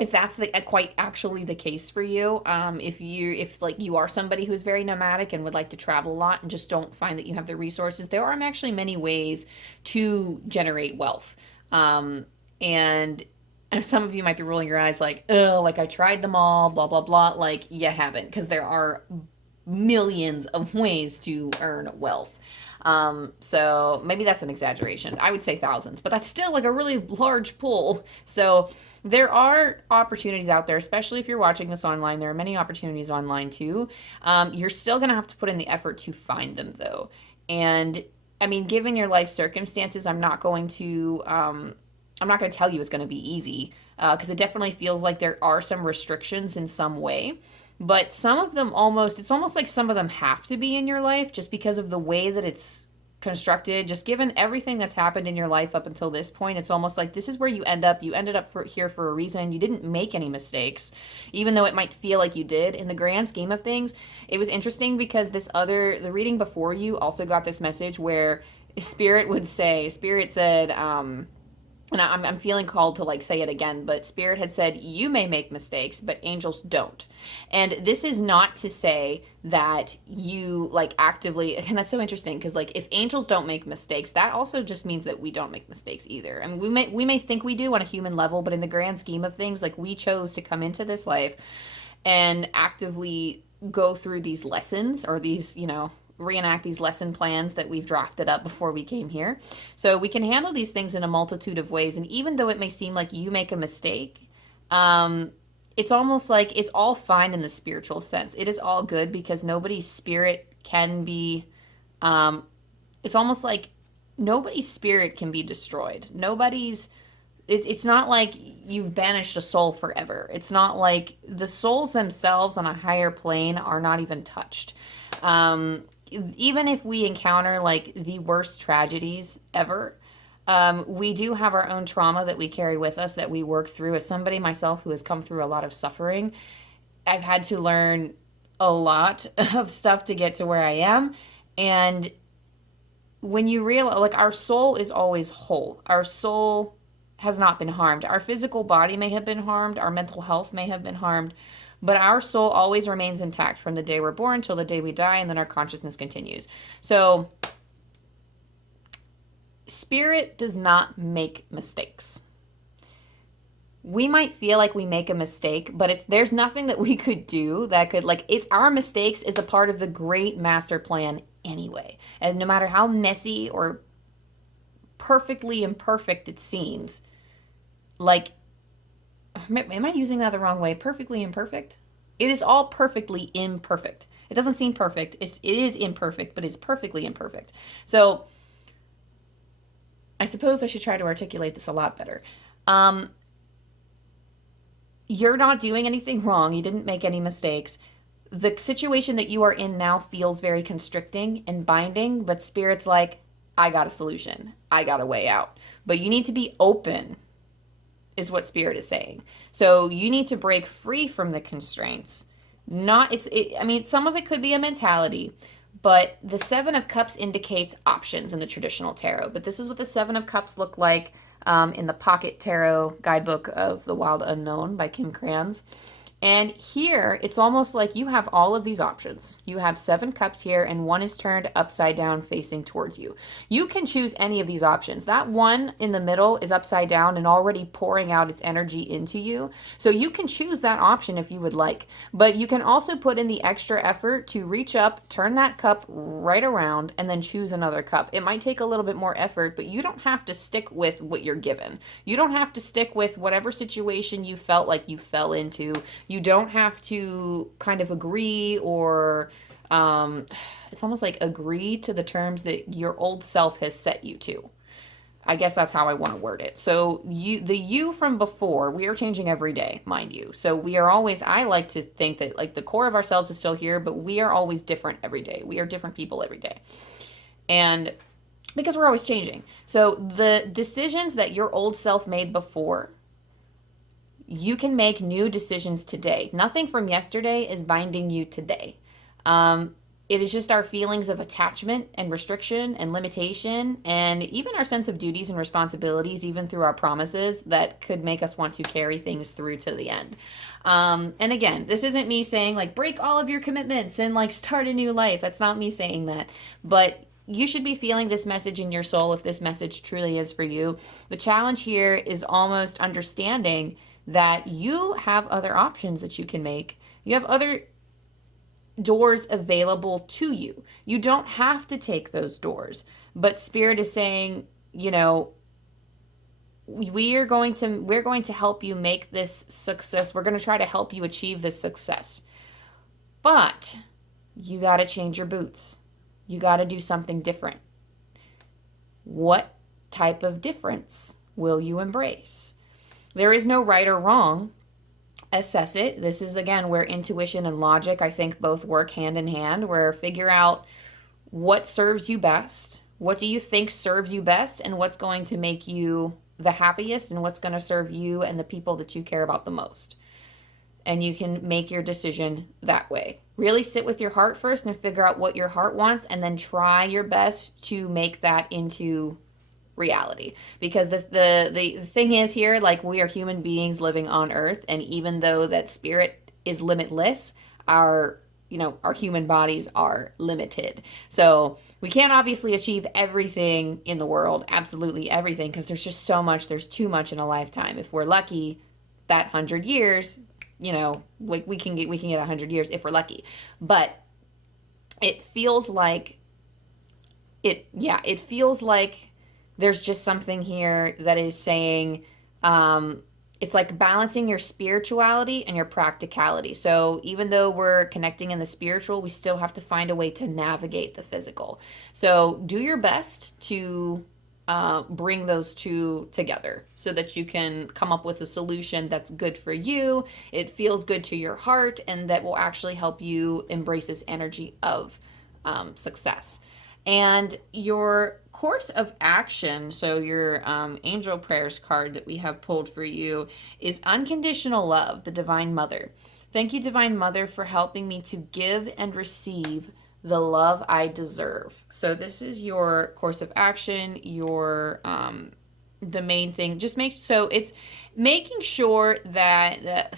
if that's quite actually the case for you. If like you are somebody who's very nomadic and would like to travel a lot and just don't find that you have the resources, there are actually many ways to generate wealth. And some of you might be rolling your eyes like, oh, like I tried them all, blah, blah, blah. Like you haven't, because there are millions of ways to earn wealth. So maybe that's an exaggeration. I would say thousands, but that's still like a really large pool. So there are opportunities out there, especially if you're watching this online. There are many opportunities online too. You're still going to have to put in the effort to find them though. And I mean, given your life circumstances, I'm not going to tell you it's going to be easy, because it definitely feels like there are some restrictions in some way. But some of them it's almost like some of them have to be in your life just because of the way that it's constructed. Just given everything that's happened in your life up until this point, it's almost like this is where you end up. You ended up here for a reason. You didn't make any mistakes, even though it might feel like you did. In the grand scheme of things, it was interesting because the reading before you also got this message where Spirit said, and I'm feeling called to like say it again, but Spirit had said, you may make mistakes, but angels don't. And this is not to say that you like actively, and that's so interesting because like if angels don't make mistakes, that also just means that we don't make mistakes either. I mean, we may think we do on a human level, but in the grand scheme of things, like we chose to come into this life and actively go through these lessons or these, reenact these lesson plans that we've drafted up before we came here. So we can handle these things in a multitude of ways. And even though it may seem like you make a mistake, it's almost like it's all fine in the spiritual sense. It is all good because nobody's spirit can be, it's almost like nobody's spirit can be destroyed. It's not like you've banished a soul forever. It's not like the souls themselves on a higher plane are not even touched. Even if we encounter like the worst tragedies ever, we do have our own trauma that we carry with us that we work through. As somebody myself who has come through a lot of suffering, I've had to learn a lot of stuff to get to where I am. And when you realize, like, our soul is always whole. Our soul has not been harmed. Our physical body may have been harmed, our mental health may have been harmed, but our soul always remains intact from the day we're born till the day we die, and then our consciousness continues. So, spirit does not make mistakes. We might feel like we make a mistake, but there's nothing that we could do that could, like, it's our mistakes is a part of the great master plan anyway. And no matter how messy or perfectly imperfect it seems, like, am I using that the wrong way? Perfectly imperfect? It is all perfectly imperfect. It doesn't seem perfect. It is imperfect, but it's perfectly imperfect. So I suppose I should try to articulate this a lot better. You're not doing anything wrong. You didn't make any mistakes. The situation that you are in now feels very constricting and binding, but Spirit's like, I got a solution. I got a way out. But you need to be open, is what Spirit is saying. So you need to break free from the constraints. I mean, some of it could be a mentality, but the Seven of Cups indicates options in the traditional tarot. But this is what the Seven of Cups look like in the Pocket Tarot Guidebook of the Wild Unknown by Kim Krans. And here, it's almost like you have all of these options. You have 7 cups here, and one is turned upside down facing towards you. You can choose any of these options. That one in the middle is upside down and already pouring out its energy into you. So you can choose that option if you would like. But you can also put in the extra effort to reach up, turn that cup right around, and then choose another cup. It might take a little bit more effort, but you don't have to stick with what you're given. You don't have to stick with whatever situation you felt like you fell into. You don't have to kind of agree or it's almost like agree to the terms that your old self has set you to. I guess that's how I want to word it. So the you from before, we are changing every day, mind you. So we are always, I like to think that like the core of ourselves is still here, but we are always different every day. We are different people every day. And because we're always changing. So the decisions that your old self made before, you can make new decisions today. Nothing from yesterday is binding you today. It is just our feelings of attachment and restriction and limitation, and even our sense of duties and responsibilities, even through our promises, that could make us want to carry things through to the end. And again, this isn't me saying like break all of your commitments and like start a new life. That's not me saying that. But you should be feeling this message in your soul if this message truly is for you. The challenge here is almost understanding that you have other options that you can make. You have other doors available to you. You don't have to take those doors. But Spirit is saying, you know, we're going to help you make this success. We're going to try to help you achieve this success. But you got to change your boots. You got to do something different. What type of difference will you embrace? There is no right or wrong. Assess it. This is, again, where intuition and logic, I think, both work hand in hand, where figure out what serves you best. What do you think serves you best, and what's going to make you the happiest, and what's going to serve you and the people that you care about the most. And you can make your decision that way. Really sit with your heart first and figure out what your heart wants, and then try your best to make that into reality. Because the thing is here, like, we are human beings living on earth, and even though that Spirit is limitless, our human bodies are limited. So we can't obviously achieve everything in the world, absolutely everything, because there's just so much, there's too much in a lifetime. If we're lucky, that 100 years, we can get 100 years if we're lucky. But it feels like there's just something here that is saying, it's like balancing your spirituality and your practicality. So even though we're connecting in the spiritual, we still have to find a way to navigate the physical. So do your best to bring those two together so that you can come up with a solution that's good for you, it feels good to your heart, and that will actually help you embrace this energy of success. And your course of action, so your angel prayers card that we have pulled for you, is unconditional love, the Divine Mother. Thank you, Divine Mother, for helping me to give and receive the love I deserve. So this is your course of action, your the main thing. Just it's making sure that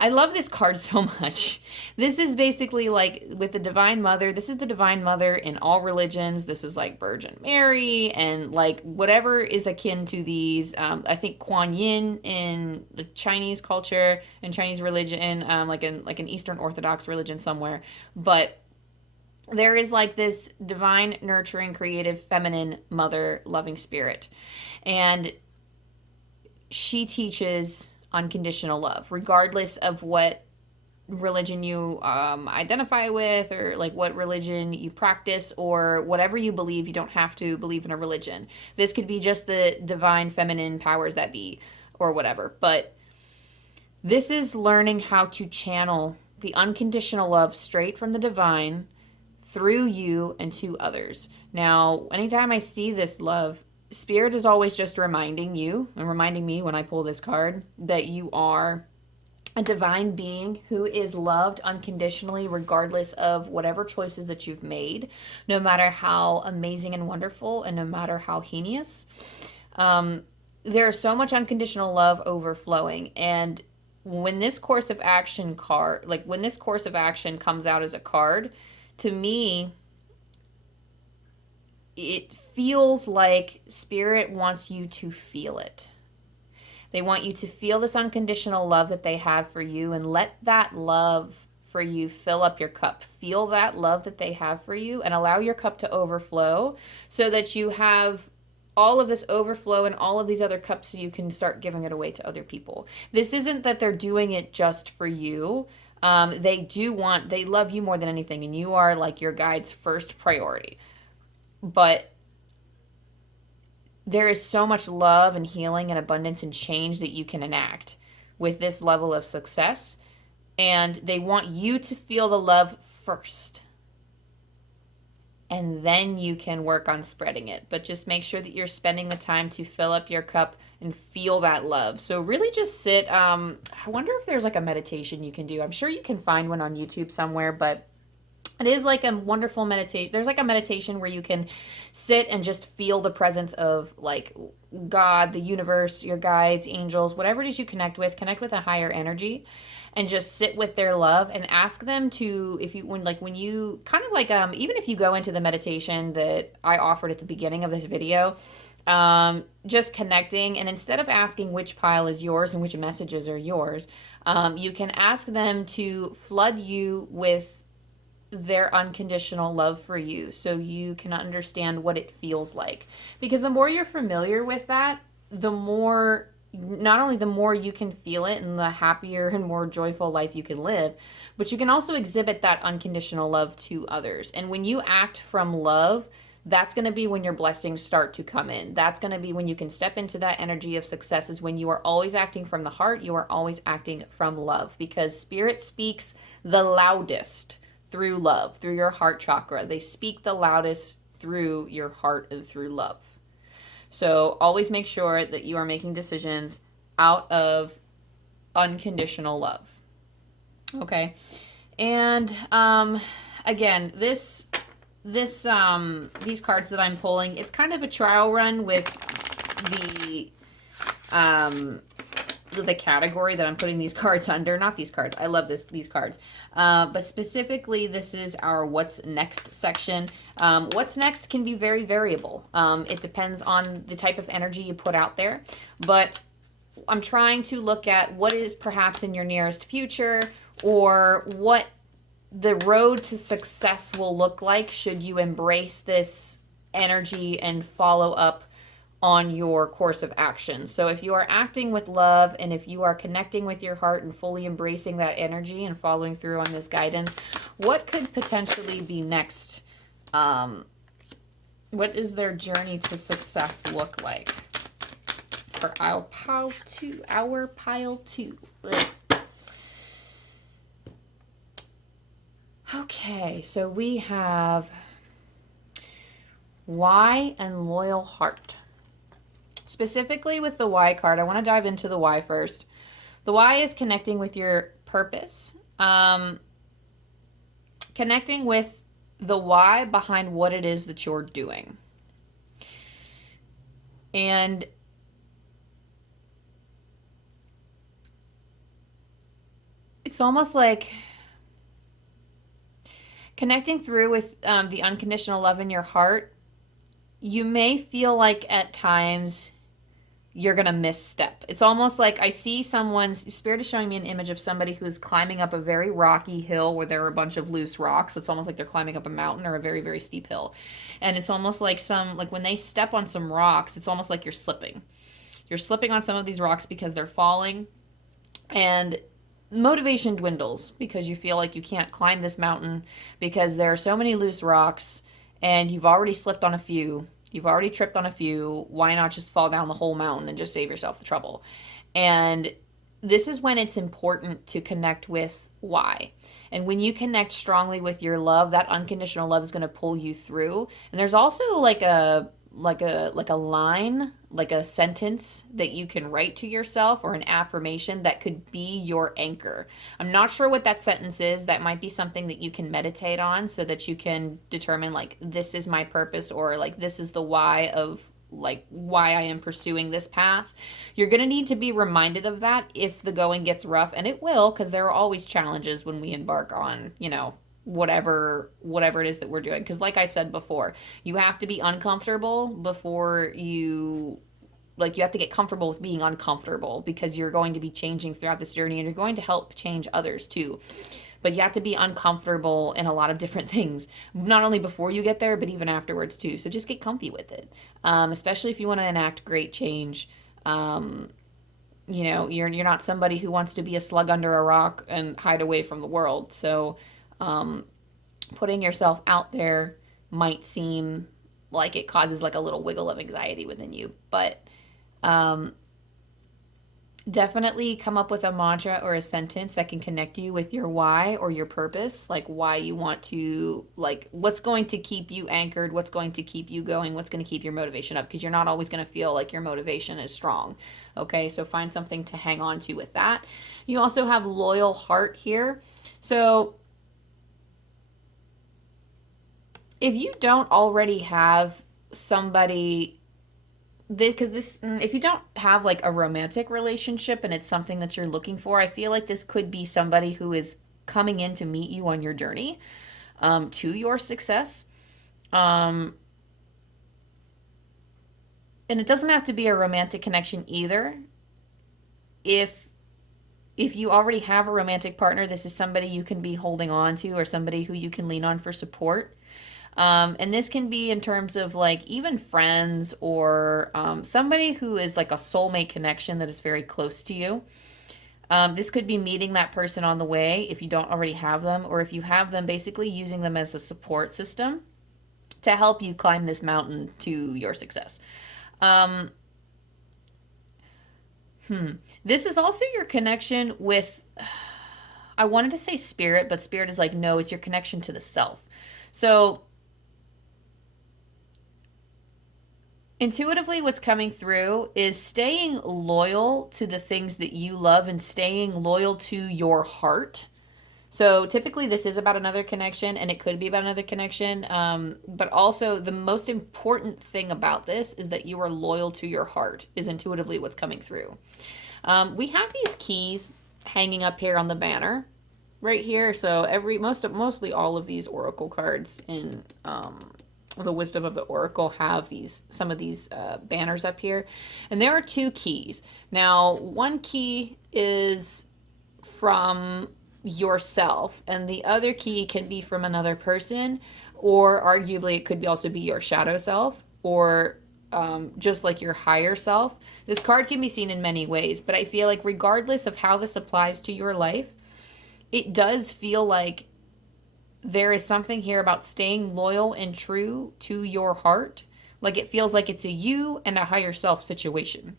I love this card so much. This is basically like with the Divine Mother. This is the Divine Mother in all religions. This is like Virgin Mary and like whatever is akin to these. I think Kuan Yin in the Chinese culture and Chinese religion, like an Eastern Orthodox religion somewhere. But there is like this divine, nurturing, creative, feminine mother, loving spirit. And she teaches unconditional love, regardless of what religion you identify with, or like what religion you practice, or whatever you believe. You don't have to believe in a religion. This could be just the divine feminine powers that be, or whatever. But this is learning how to channel the unconditional love straight from the divine through you and to others. Now, anytime I see this love, Spirit is always just reminding you and reminding me when I pull this card that you are a divine being who is loved unconditionally, regardless of whatever choices that you've made, no matter how amazing and wonderful and no matter how heinous. There's so much unconditional love overflowing. And when this course of action card, like when this course of action comes out as a card, to me, it feels like Spirit wants you to feel it. They want you to feel this unconditional love that they have for you, and let that love for you fill up your cup. Feel that love that they have for you and allow your cup to overflow so that you have all of this overflow and all of these other cups so you can start giving it away to other people. This isn't that they're doing it just for you. They love you more than anything, and you are like your guide's first priority. But there is so much love and healing and abundance and change that you can enact with this level of success. And they want you to feel the love first. And then you can work on spreading it. But just make sure that you're spending the time to fill up your cup and feel that love. So really just sit. I wonder if there's like a meditation you can do. I'm sure you can find one on YouTube somewhere, but it is like a wonderful meditation. There's like a meditation where you can sit and just feel the presence of like God, the universe, your guides, angels, whatever it is you connect with a higher energy, and just sit with their love and ask them to, when you kind of like, even if you go into the meditation that I offered at the beginning of this video, just connecting, and instead of asking which pile is yours and which messages are yours, you can ask them to flood you with their unconditional love for you so you can understand what it feels like. Because the more you're familiar with that, not only the more you can feel it and the happier and more joyful life you can live, but you can also exhibit that unconditional love to others. And when you act from love, that's going to be when your blessings start to come in. That's going to be when you can step into that energy of success, is when you are always acting from the heart. You are always acting from love, because Spirit speaks the loudest through love, through your heart chakra. They speak the loudest through your heart and through love. So always make sure that you are making decisions out of unconditional love. Okay. And again, these cards that I'm pulling, it's kind of a trial run with the category that I'm putting these cards under. Not these cards. I love these cards. But specifically, this is our What's Next section. What's next can be very variable. It depends on the type of energy you put out there. But I'm trying to look at what is perhaps in your nearest future, or what the road to success will look like should you embrace this energy and follow up on your course of action. So if you are acting with love, and if you are connecting with your heart and fully embracing that energy and following through on this guidance, what could potentially be next What is their journey to success look like? For our pile two. Ugh. Okay, so we have why and loyal heart. Specifically with the why card, I want to dive into the why first. The why is connecting with your purpose. Connecting with the why behind what it is that you're doing. And it's almost like connecting through with the unconditional love in your heart. You may feel like at times you're going to misstep. It's almost like I see someone's spirit is showing me an image of somebody who's climbing up a very rocky hill where there are a bunch of loose rocks. It's almost like they're climbing up a mountain or a very, very steep hill. And it's almost like like when they step on some rocks, it's almost like you're slipping. You're slipping on some of these rocks because they're falling. And motivation dwindles because you feel like you can't climb this mountain because there are so many loose rocks and you've already slipped on a few. You've already tripped on a few. Why not just fall down the whole mountain and just save yourself the trouble? And this is when it's important to connect with why. And when you connect strongly with your love, that unconditional love is going to pull you through. And there's also like a line, like a sentence that you can write to yourself or an affirmation that could be your anchor. I'm not sure what that sentence is. That might be something that you can meditate on so that you can determine like this is my purpose or like this is the why of like why I am pursuing this path. You're going to need to be reminded of that if the going gets rough, and it will, because there are always challenges when we embark on, whatever it is that we're doing, because like I said before, you have to be uncomfortable before you have to get comfortable with being uncomfortable, because you're going to be changing throughout this journey and you're going to help change others too. But you have to be uncomfortable in a lot of different things, not only before you get there, but even afterwards too. So just get comfy with it, especially if you want to enact great change. You're not somebody who wants to be a slug under a rock and hide away from the world. So putting yourself out there might seem like it causes like a little wiggle of anxiety within you, but definitely come up with a mantra or a sentence that can connect you with your why or your purpose, like why you want to, like what's going to keep you anchored, what's going to keep you going, what's going to keep your motivation up, because you're not always going to feel like your motivation is strong. Okay, so find something to hang on to with that. You also have loyal heart here. So if you don't already have somebody, if you don't have like a romantic relationship and it's something that you're looking for, I feel like this could be somebody who is coming in to meet you on your journey to your success. And it doesn't have to be a romantic connection either. If you already have a romantic partner, this is somebody you can be holding on to or somebody who you can lean on for support. And this can be in terms of like even friends or somebody who is like a soulmate connection that is very close to you. This could be meeting that person on the way if you don't already have them, or if you have them, basically using them as a support system to help you climb this mountain to your success. This is also your connection with, I wanted to say spirit, but spirit is like, no, it's your connection to the self. So intuitively, what's coming through is staying loyal to the things that you love and staying loyal to your heart. So typically this is about another connection, and it could be about another connection. But also the most important thing about this is that you are loyal to your heart, is intuitively what's coming through. We have these keys hanging up here on the banner right here. So mostly all of these oracle cards in the Wisdom of the Oracle have some of these banners up here, and there are two keys. Now, one key is from yourself, and the other key can be from another person, or arguably it could also be your shadow self, or just like your higher self. This card can be seen in many ways, but I feel like regardless of how this applies to your life, it does feel like there is something here about staying loyal and true to your heart. Like it feels like it's a you and a higher self situation.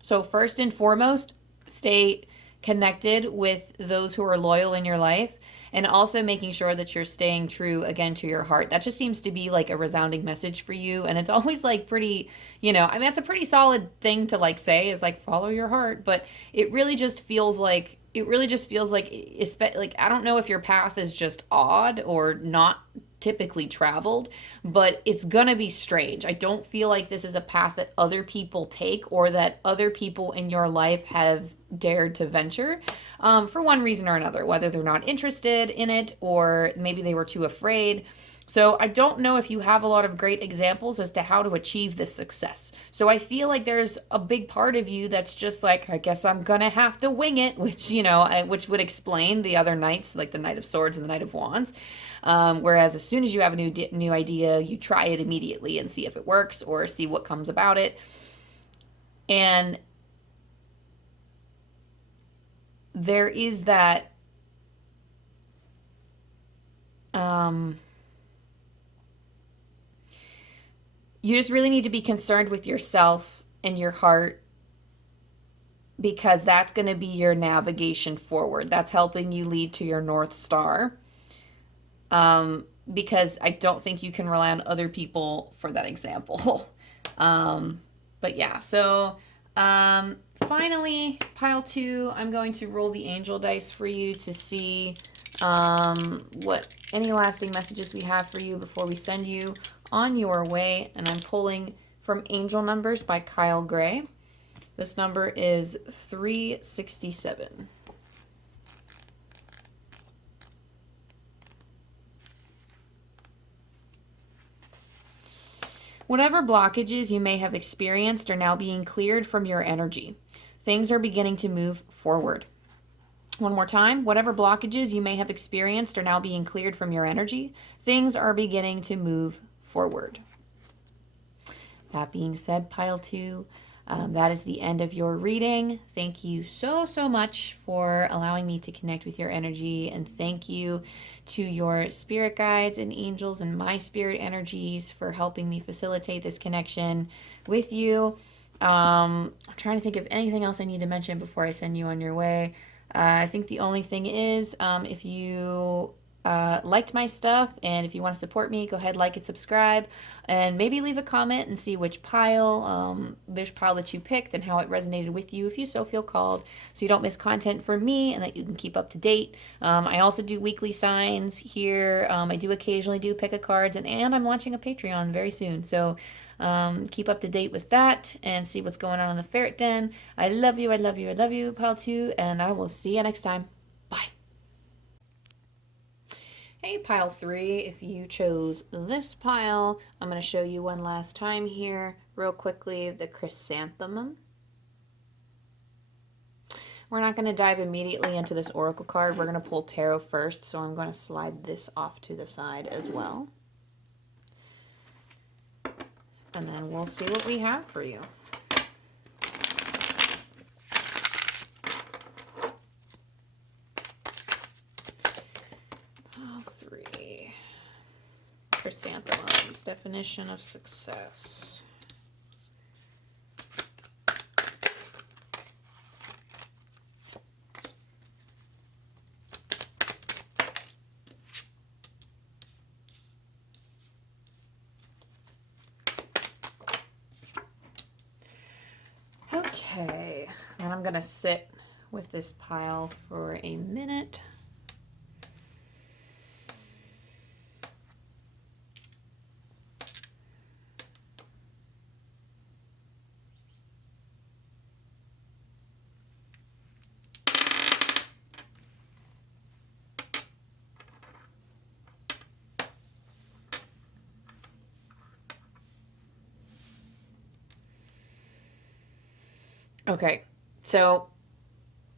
So first and foremost, stay connected with those who are loyal in your life, and also making sure that you're staying true again to your heart. That just seems to be like a resounding message for you, and it's always like pretty, I mean, it's a pretty solid thing to like say, is like follow your heart, but it really just feels like I don't know if your path is just odd or not typically traveled, but it's gonna be strange. I don't feel like this is a path that other people take or that other people in your life have dared to venture, for one reason or another, whether they're not interested in it or maybe they were too afraid. So I don't know if you have a lot of great examples as to how to achieve this success. So I feel like there's a big part of you that's just like, I guess I'm gonna have to wing it, which would explain the other knights, like the Knight of Swords and the Knight of Wands. Whereas as soon as you have a new idea, you try it immediately and see if it works or see what comes about it. And there is that you just really need to be concerned with yourself and your heart, because that's going to be your navigation forward. That's helping you lead to your North Star. Because I don't think you can rely on other people for that example. But yeah, so finally, pile 2, I'm going to roll the angel dice for you to see what any lasting messages we have for you before we send you on your way. And I'm pulling from Angel Numbers by Kyle Gray. This number is 367. Whatever blockages you may have experienced are now being cleared from your energy. Things are beginning to move forward. One more time. Whatever blockages you may have experienced are now being cleared from your energy. Things are beginning to move forward. That being said, pile 2, that is the end of your reading. Thank you so much for allowing me to connect with your energy, and thank you to your spirit guides and angels and my spirit energies for helping me facilitate this connection with you. I'm trying to think of anything else I need to mention before I send you on your way. I think the only thing is, if you liked my stuff and if you want to support me, go ahead, like and subscribe, and maybe leave a comment and see which pile that you picked and how it resonated with you if you so feel called, so you don't miss content from me and that you can keep up to date. I also do weekly signs here. I do occasionally do pick a cards, and I'm launching a Patreon very soon, so keep up to date with that and see what's going on in the Ferret Den. I love you, pile 2, and I will see you next time. Bye. Hey, pile 3, if you chose this pile, I'm going to show you one last time here, real quickly, the chrysanthemum. We're not going to dive immediately into this oracle card. We're going to pull tarot first, so I'm going to slide this off to the side as well. And then we'll see what we have for you. Chrysanthemums, definition of success. Okay, then I'm going to sit with this pile for a minute. Okay, so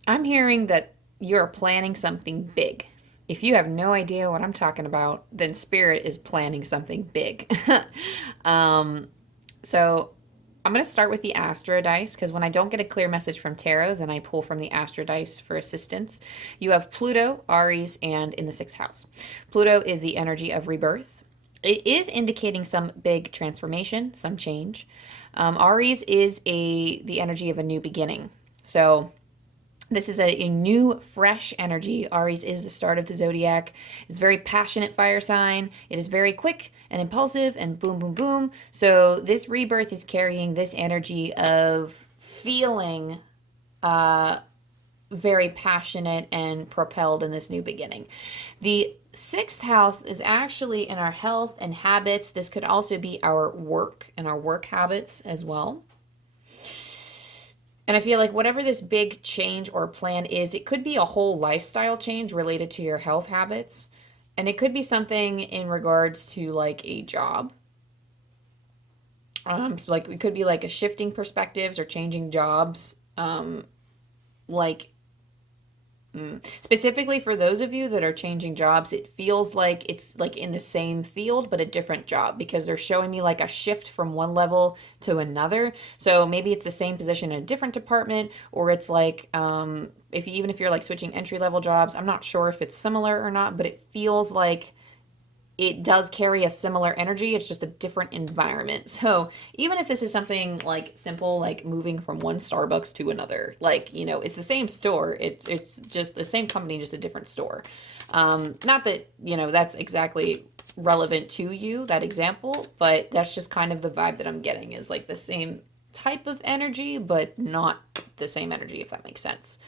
I'm hearing that you're planning something big. If you have no idea what I'm talking about, then Spirit is planning something big. So I'm going to start with the Astro dice because when I don't get a clear message from tarot, then I pull from the Astro dice for assistance. You have Pluto, Aries, and in the sixth house. Pluto is the energy of rebirth. It is indicating some big transformation, some change. Aries is the energy of a new beginning. So this is a new, fresh energy. Aries is the start of the zodiac. It's a very passionate fire sign. It is very quick and impulsive and boom, boom, boom. So this rebirth is carrying this energy of feeling very passionate and propelled in this new beginning. The sixth house is actually in our health and habits. This could also be our work and our work habits as well. And I feel like whatever this big change or plan is, it could be a whole lifestyle change related to your health habits. And it could be something in regards to like a job. So like it could be like a shifting perspectives or changing jobs. Like Specifically for those of you that are changing jobs, it feels like it's like in the same field, but a different job because they're showing me like a shift from one level to another. So maybe it's the same position in a different department, or it's like, even if you're like switching entry level jobs, I'm not sure if it's similar or not, but it feels like it does carry a similar energy. It's just a different environment. So even if this is something like simple, like moving from one Starbucks to another, like, it's the same store. It's just the same company, just a different store. Not that, that's exactly relevant to you, that example, but that's just kind of the vibe that I'm getting is like the same type of energy, but not the same energy, if that makes sense.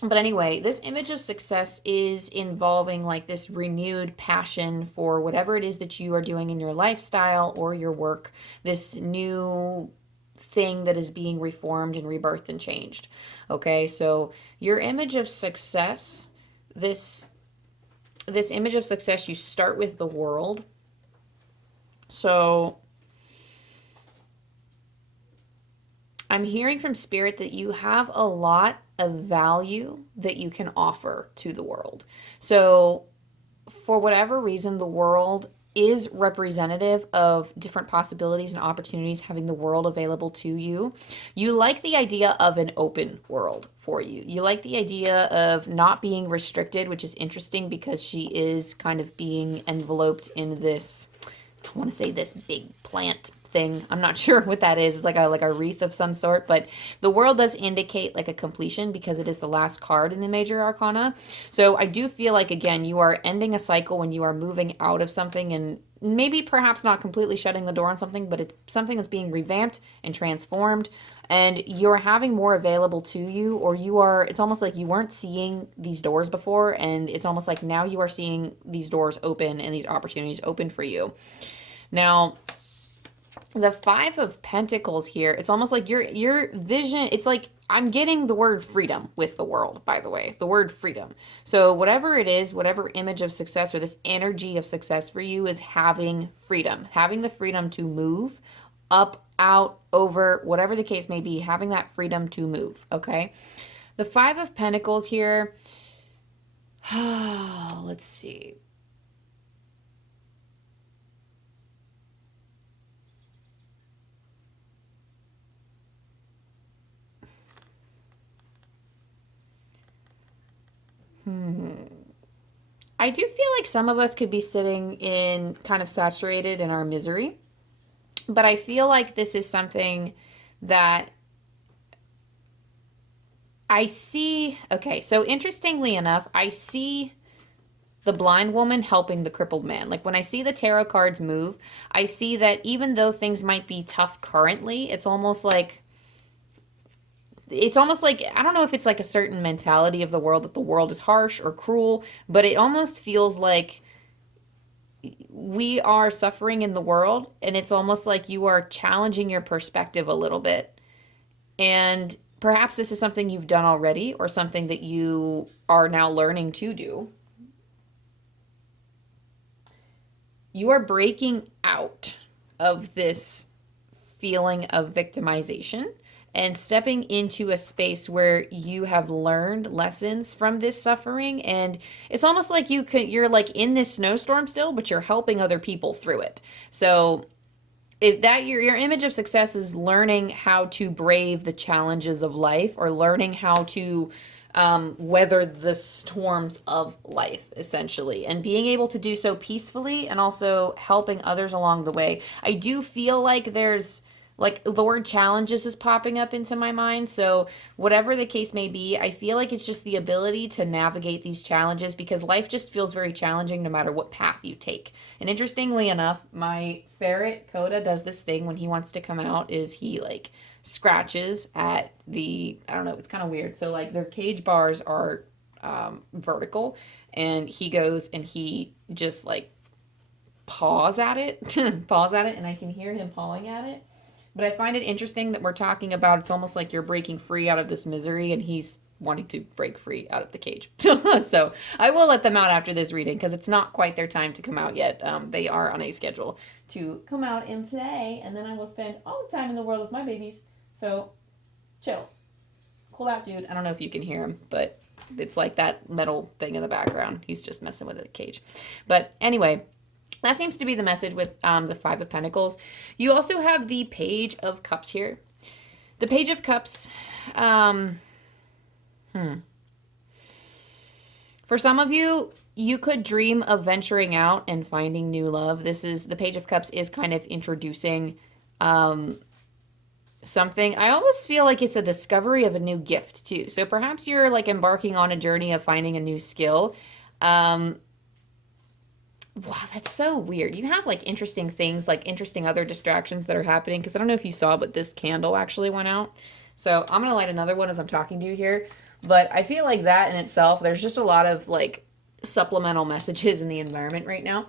But anyway, this image of success is involving like this renewed passion for whatever it is that you are doing in your lifestyle or your work, this new thing that is being reformed and rebirthed and changed. Okay, so your image of success, this image of success, you start with the world. So I'm hearing from Spirit that you have a lot of value that you can offer to the world. So for whatever reason, the world is representative of different possibilities and opportunities having the world available to you. You like the idea of an open world for you. You like the idea of not being restricted, which is interesting because she is kind of being enveloped in this, I want to say this big plant thing. I'm not sure what that is. It's like a wreath of some sort, but the world does indicate like a completion because it is the last card in the major arcana. So I do feel like, again, you are ending a cycle when you are moving out of something and maybe perhaps not completely shutting the door on something, but it's something that's being revamped and transformed and you're having more available to you, or it's almost like you weren't seeing these doors before and it's almost like now you are seeing these doors open and these opportunities open for you. Now, the Five of Pentacles here, it's almost like your vision, it's like I'm getting the word freedom with the world, by the way, the word freedom. So whatever it is, whatever image of success or this energy of success for you is having freedom, having the freedom to move up, out, over, whatever the case may be, having that freedom to move, okay? The Five of Pentacles here, let's see. I do feel like some of us could be sitting in kind of saturated in our misery, but I feel like this is something that I see. Okay, so interestingly enough, I see the blind woman helping the crippled man. Like when I see the tarot cards move, I see that even though things might be tough currently, it's almost like, I don't know if it's like a certain mentality of the world that the world is harsh or cruel, but it almost feels like we are suffering in the world and it's almost like you are challenging your perspective a little bit. And perhaps this is something you've done already or something that you are now learning to do. You are breaking out of this feeling of victimization and stepping into a space where you have learned lessons from this suffering. And it's almost like you're like in this snowstorm still, but you're helping other people through it. So if that your image of success is learning how to brave the challenges of life, or learning how to weather the storms of life, essentially, and being able to do so peacefully and also helping others along the way. I do feel like there's like the word challenges is popping up into my mind. So, whatever the case may be, I feel like it's just the ability to navigate these challenges, because life just feels very challenging no matter what path you take. And interestingly enough, my ferret Coda does this thing when he wants to come out, is he like scratches at the, I don't know, it's kind of weird. So like their cage bars are vertical, and he goes and he just like paws at it, paws at it, and I can hear him pawing at it. But I find it interesting that we're talking about, it's almost like you're breaking free out of this misery, and he's wanting to break free out of the cage. So I will let them out after this reading, because it's not quite their time to come out yet. They are on a schedule to come out and play, and then I will spend all the time in the world with my babies. So chill. Cool out, dude. I don't know if you can hear him, but it's like that metal thing in the background. He's just messing with the cage. But anyway, that seems to be the message with the Five of Pentacles. You also have the Page of Cups here. The Page of Cups, for some of you, you could dream of venturing out and finding new love. The Page of Cups is kind of introducing something. I almost feel like it's a discovery of a new gift too. So perhaps you're like embarking on a journey of finding a new skill. Wow, that's so weird. You have like interesting things, like interesting other distractions that are happening. Because I don't know if you saw, but this candle actually went out. So I'm going to light another one as I'm talking to you here. But I feel like that in itself, there's just a lot of like supplemental messages in the environment right now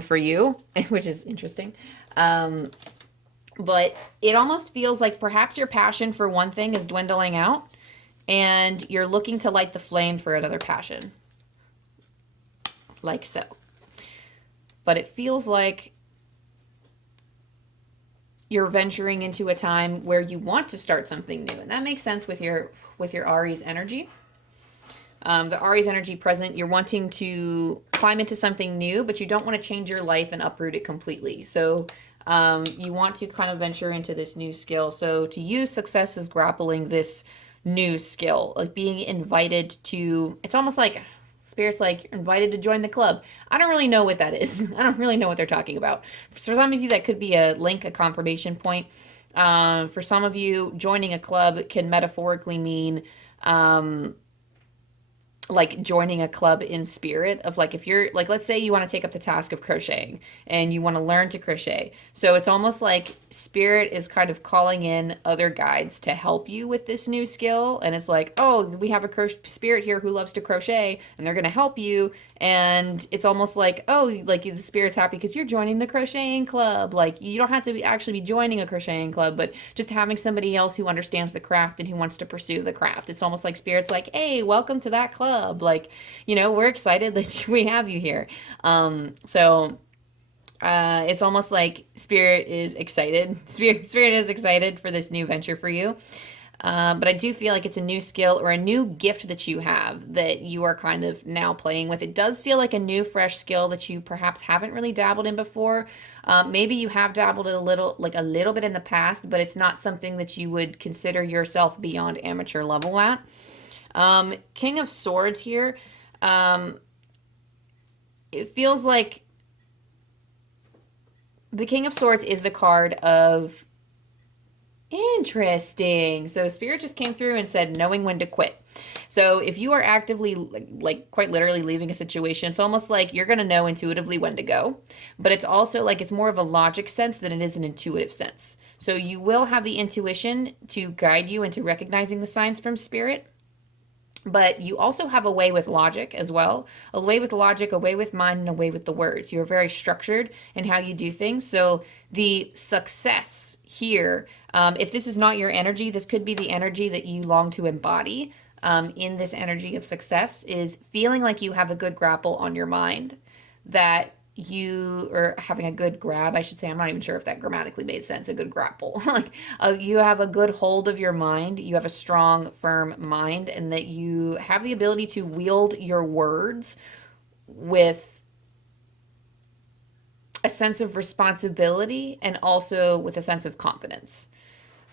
for you, which is interesting. But it almost feels like perhaps your passion for one thing is dwindling out, and you're looking to light the flame for another passion. Like so. But it feels like you're venturing into a time where you want to start something new. And that makes sense with your Aries energy. The Aries energy present, you're wanting to climb into something new, but you don't want to change your life and uproot it completely. So you want to kind of venture into this new skill. So to you, success is grappling this new skill, like being invited to, it's almost like Spirit's like, you're invited to join the club. I don't really know what that is. I don't really know what they're talking about. For some of you, that could be a link, a confirmation point. For some of you, joining a club can metaphorically mean like joining a club in spirit of like, if you're like, let's say you want to take up the task of crocheting and you want to learn to crochet. So it's almost like Spirit is kind of calling in other guides to help you with this new skill. And it's like, oh, we have a spirit here who loves to crochet and they're going to help you. And it's almost like, oh, like the Spirit's happy because you're joining the crocheting club. Like you don't have to actually be joining a crocheting club, but just having somebody else who understands the craft and who wants to pursue the craft. It's almost like Spirit's like, hey, welcome to that club. Like, you know, we're excited that we have you here. It's almost like Spirit is excited. Spirit is excited for this new venture for you. But I do feel like it's a new skill or a new gift that you have that you are kind of now playing with. It does feel like a new, fresh skill that you perhaps haven't really dabbled in before. Maybe you have dabbled in a little bit in the past, but it's not something that you would consider yourself beyond amateur level at. King of Swords here. It feels like the King of Swords is the card of interesting. So Spirit just came through and said knowing when to quit. So if you are actively, like quite literally leaving a situation, it's almost like you're going to know intuitively when to go. But it's also like it's more of a logic sense than it is an intuitive sense. So you will have the intuition to guide you into recognizing the signs from Spirit. But you also have a way with logic as well. A way with logic, a way with mind, and a way with the words. You're very structured in how you do things. So the success here, if this is not your energy, this could be the energy that you long to embody in this energy of success, is feeling like you have a good grapple on your mind, that you are having a good grab, I should say. I'm not even sure if that grammatically made sense, a good grapple. Like you have a good hold of your mind, you have a strong, firm mind, and that you have the ability to wield your words with a sense of responsibility and also with a sense of confidence.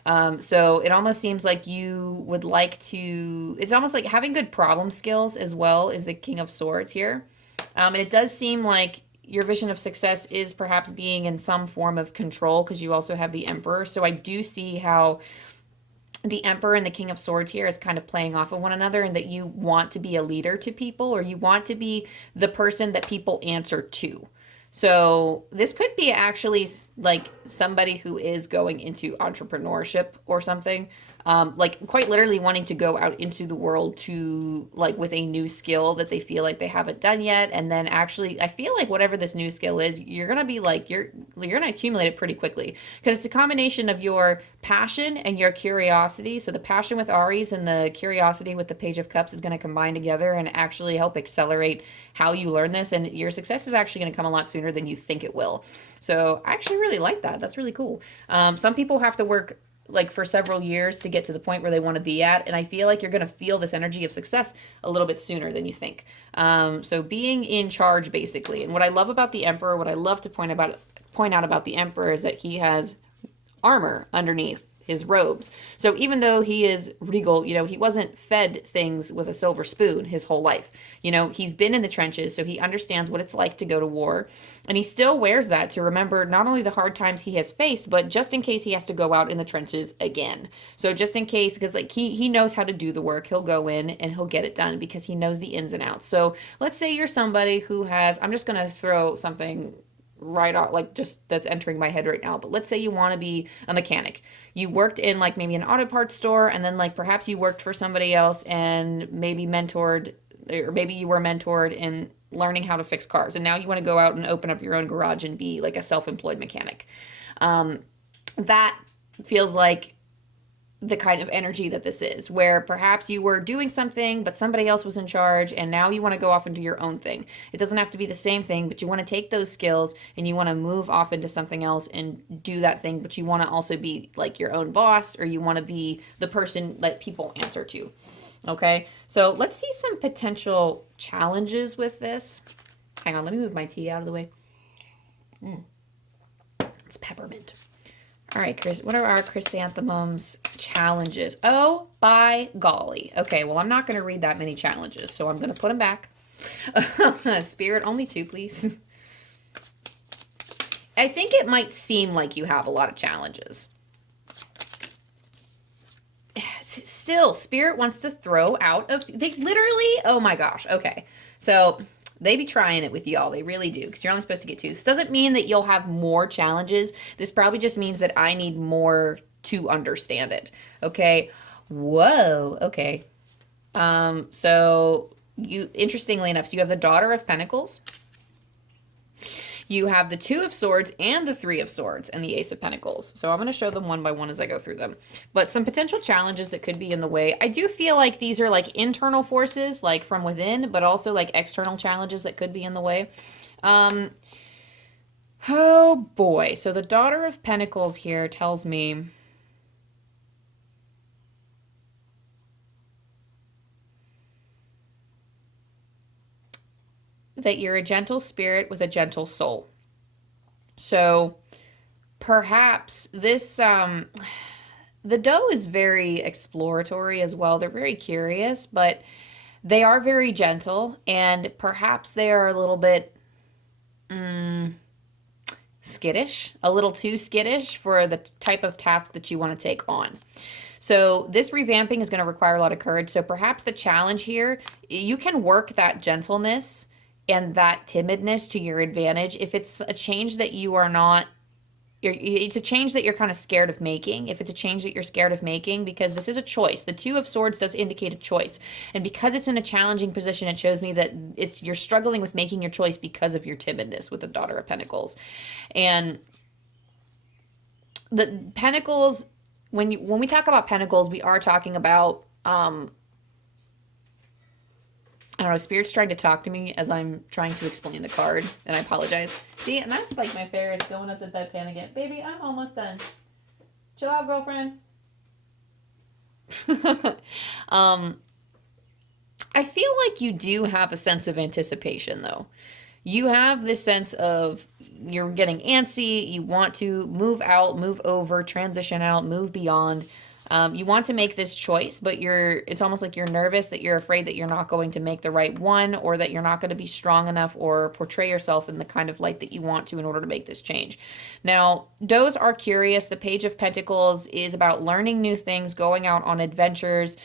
So it almost seems like you would like to, it's almost like having good problem skills as well is the King of Swords here. And it does seem like your vision of success is perhaps being in some form of control because you also have the Emperor. So I do see how the Emperor and the King of Swords here is kind of playing off of one another, and that you want to be a leader to people, or you want to be the person that people answer to. So this could be actually like somebody who is going into entrepreneurship or something. Like quite literally wanting to go out into the world to like with a new skill that they feel like they haven't done yet. And then actually, I feel like whatever this new skill is, you're going to be like, you're going to accumulate it pretty quickly because it's a combination of your passion and your curiosity. So the passion with Aries and the curiosity with the Page of Cups is going to combine together and actually help accelerate how you learn this. And your success is actually going to come a lot sooner than you think it will. So I actually really like that. That's really cool. Some people have to work like for several years to get to the point where they want to be at. And I feel like you're going to feel this energy of success a little bit sooner than you think. So being in charge, basically. And what I love about the Emperor, what I love to point out about the Emperor is that he has armor underneath his robes. So even though he is regal, you know, he wasn't fed things with a silver spoon his whole life. You know, he's been in the trenches, so he understands what it's like to go to war. And he still wears that to remember not only the hard times he has faced, but just in case he has to go out in the trenches again. So just in case, because like he knows how to do the work, he'll go in and he'll get it done because he knows the ins and outs. So let's say you're somebody who has, I'm just going to throw something right off, like just that's entering my head right now. But let's say you want to be a mechanic. You worked in like maybe an auto parts store, and then like perhaps you worked for somebody else and maybe mentored, or maybe you were mentored in learning how to fix cars. And now you want to go out and open up your own garage and be like a self-employed mechanic. That feels like the kind of energy that this is, where perhaps you were doing something, but somebody else was in charge, and now you want to go off and do your own thing. It doesn't have to be the same thing, but you want to take those skills and you want to move off into something else and do that thing, but you want to also be like your own boss, or you want to be the person that people answer to. Okay, so let's see some potential challenges with this. Hang on, let me move my tea out of the way. It's peppermint. All right, Chris, what are our chrysanthemums challenges? Oh, by golly. Okay, well, I'm not going to read that many challenges, so I'm going to put them back. Spirit, only 2, please. I think it might seem like you have a lot of challenges. Still, Spirit wants to throw out of... They literally... Oh, my gosh. Okay, so... They be trying it with y'all. They really do, because you're only supposed to get 2. This doesn't mean that you'll have more challenges. This probably just means that I need more to understand it. Okay. Whoa. Okay. So you, interestingly enough, so you have the Daughter of Pentacles. You have the 2 of Swords and the 3 of Swords and the Ace of Pentacles. So I'm going to show them one by one as I go through them. But some potential challenges that could be in the way. I do feel like these are like internal forces, like from within, but also like external challenges that could be in the way. Oh boy. So the Daughter of Pentacles here tells me... that you're a gentle spirit with a gentle soul. So perhaps this, the doe is very exploratory as well. They're very curious, but they are very gentle, and perhaps they are a little bit skittish, a little too skittish for the type of task that you want to take on. So this revamping is going to require a lot of courage. So perhaps the challenge here, you can work that gentleness and that timidness to your advantage. If it's a change that you are not, it's a change that you're kind of scared of making. If it's a change that you're scared of making, because this is a choice. The 2 of Swords does indicate a choice. And because it's in a challenging position, it shows me that you're struggling with making your choice because of your timidness with the Daughter of Pentacles. And the Pentacles, when we talk about Pentacles, we are talking about, I don't know, Spirit's trying to talk to me as I'm trying to explain the card, and I apologize. See, and that's like my ferret going at the bedpan again. Baby, I'm almost done. Chill out, girlfriend. I feel like you do have a sense of anticipation, though. You have this sense of you're getting antsy, you want to move out, move over, transition out, move beyond. You want to make this choice, but it's almost like you're nervous, that you're afraid that you're not going to make the right one, or that you're not going to be strong enough or portray yourself in the kind of light that you want to in order to make this change. Now, does are curious. The Page of Pentacles is about learning new things, going out on adventures,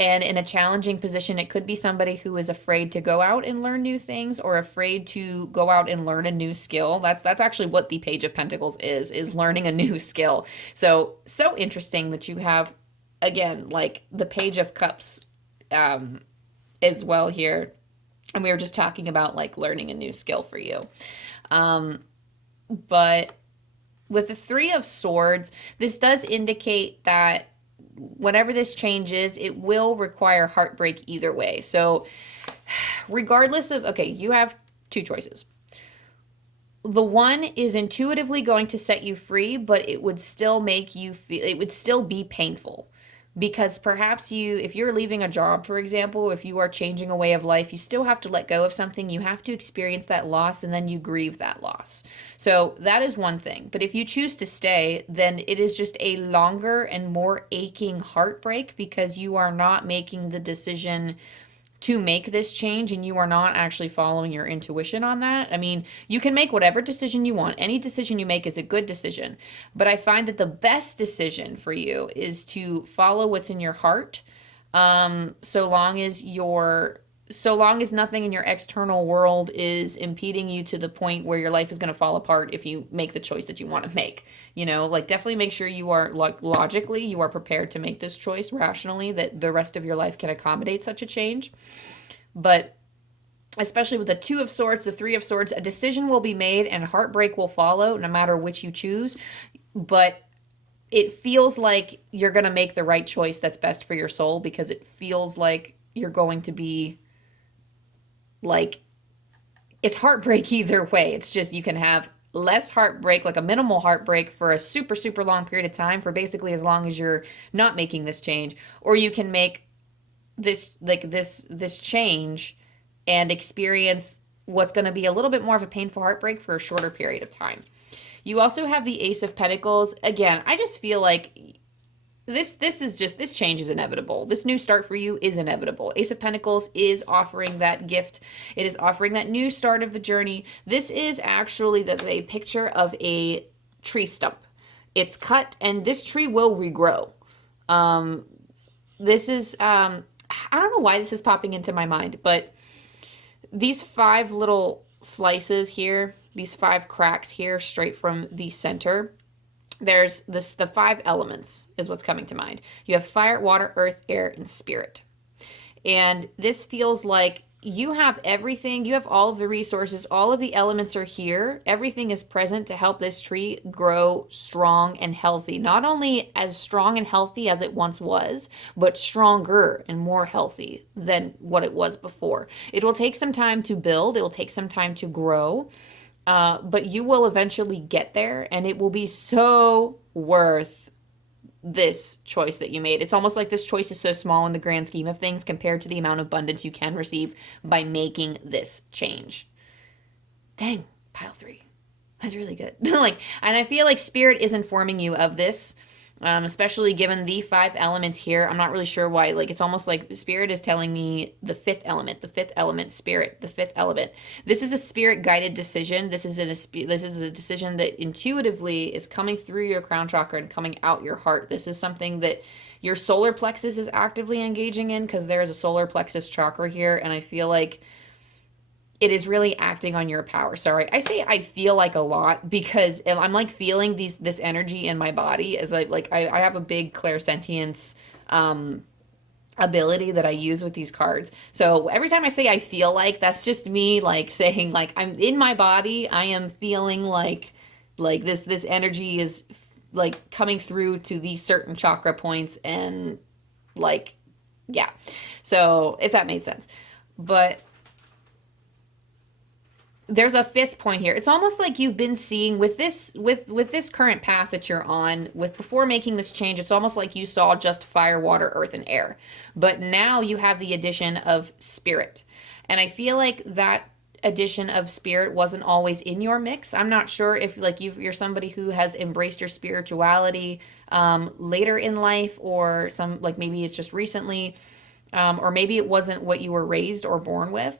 and in a challenging position. It could be somebody who is afraid to go out and learn new things, or afraid to go out and learn a new skill. That's actually what the Page of Pentacles is learning a new skill. So interesting that you have, again, like the Page of Cups as well here. And we were just talking about like learning a new skill for you. But with the Three of Swords, this does indicate that whenever this changes, it will require heartbreak either way. So regardless of, okay, you have two choices. The one is intuitively going to set you free, but it would still make you feel, it would still be painful. Because perhaps if you're leaving a job, for example, if you are changing a way of life, you still have to let go of something. You have to experience that loss, and then you grieve that loss. So that is one thing. But if you choose to stay, then it is just a longer and more aching heartbreak, because you are not making the decision to make this change, and you are not actually following your intuition on that. I mean, you can make whatever decision you want. Any decision you make is a good decision. But I find that the best decision for you is to follow what's in your heart, so long as nothing in your external world is impeding you to the point where your life is going to fall apart if you make the choice that you want to make. You know, like, definitely make sure you are, logically, you are prepared to make this choice rationally, that the rest of your life can accommodate such a change. But especially with the Two of Swords, the Three of Swords, a decision will be made and heartbreak will follow no matter which you choose. But it feels like you're going to make the right choice that's best for your soul, because it feels like you're going to be, like, it's heartbreak either way. It's just, you can have less heartbreak, like a minimal heartbreak, for a super, super long period of time, for basically as long as you're not making this change. Or you can make this, like, this change and experience what's going to be a little bit more of a painful heartbreak for a shorter period of time. You also have the Ace of Pentacles. Again, I just feel like this change is inevitable. This new start for you is inevitable. Ace of Pentacles is offering that gift. It is offering that new start of the journey. This is actually a picture of a tree stump. It's cut, and this tree will regrow. This is, I don't know why this is popping into my mind, but these 5 little slices here, these 5 cracks here, straight from the center, there's the 5 elements is what's coming to mind. You have fire, water, earth, air, and spirit. And this feels like you have everything. You have all of the resources. All of the elements are here. Everything is present to help this tree grow strong and healthy. Not only as strong and healthy as it once was, but stronger and more healthy than what it was before. It will take some time to build. It will take some time to grow. But you will eventually get there, and it will be so worth this choice that you made. It's almost like this choice is so small in the grand scheme of things compared to the amount of abundance you can receive by making this change. Dang, pile 3. That's really good. And I feel like Spirit is informing you of this, especially given the 5 elements here. I'm not really sure why. Like, it's almost like the Spirit is telling me the 5th element, Spirit, the 5th element. This is a Spirit-guided decision. This is a decision that intuitively is coming through your crown chakra and coming out your heart. This is something that your solar plexus is actively engaging in, because there is a solar plexus chakra here, and I feel like it is really acting on your power. Sorry, I say I feel like a lot, because I'm like feeling this energy in my body, as I have a big clairsentience ability that I use with these cards. So every time I say I feel like, that's just me like saying, like, I'm in my body. I am feeling like this energy is like coming through to these certain chakra points, and like, yeah. So if that made sense, but there's a 5th point here. It's almost like you've been seeing with this current path that you're on, before making this change, it's almost like you saw just fire, water, earth, and air. But now you have the addition of spirit. And I feel like that addition of spirit wasn't always in your mix. I'm not sure if like you're somebody who has embraced your spirituality later in life, or some like maybe it's just recently, or maybe it wasn't what you were raised or born with.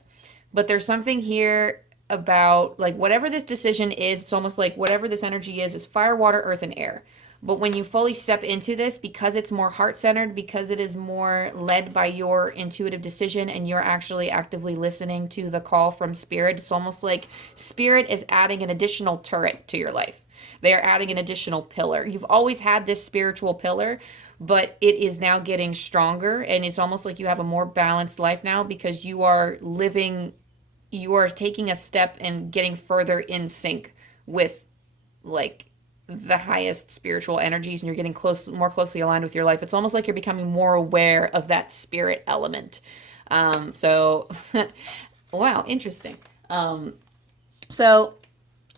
But there's something here about like whatever this decision is, it's almost like whatever this energy is fire, water, earth, and air. But when you fully step into this, because it's more heart-centered, because it is more led by your intuitive decision and you're actually actively listening to the call from spirit, it's almost like spirit is adding an additional turret to your life. They are adding an additional pillar. You've always had this spiritual pillar, but it is now getting stronger, and it's almost like you have a more balanced life now because you are taking a step and getting further in sync with like the highest spiritual energies, and you're getting more closely aligned with your life. It's almost like you're becoming more aware of that spirit element. So wow, interesting. So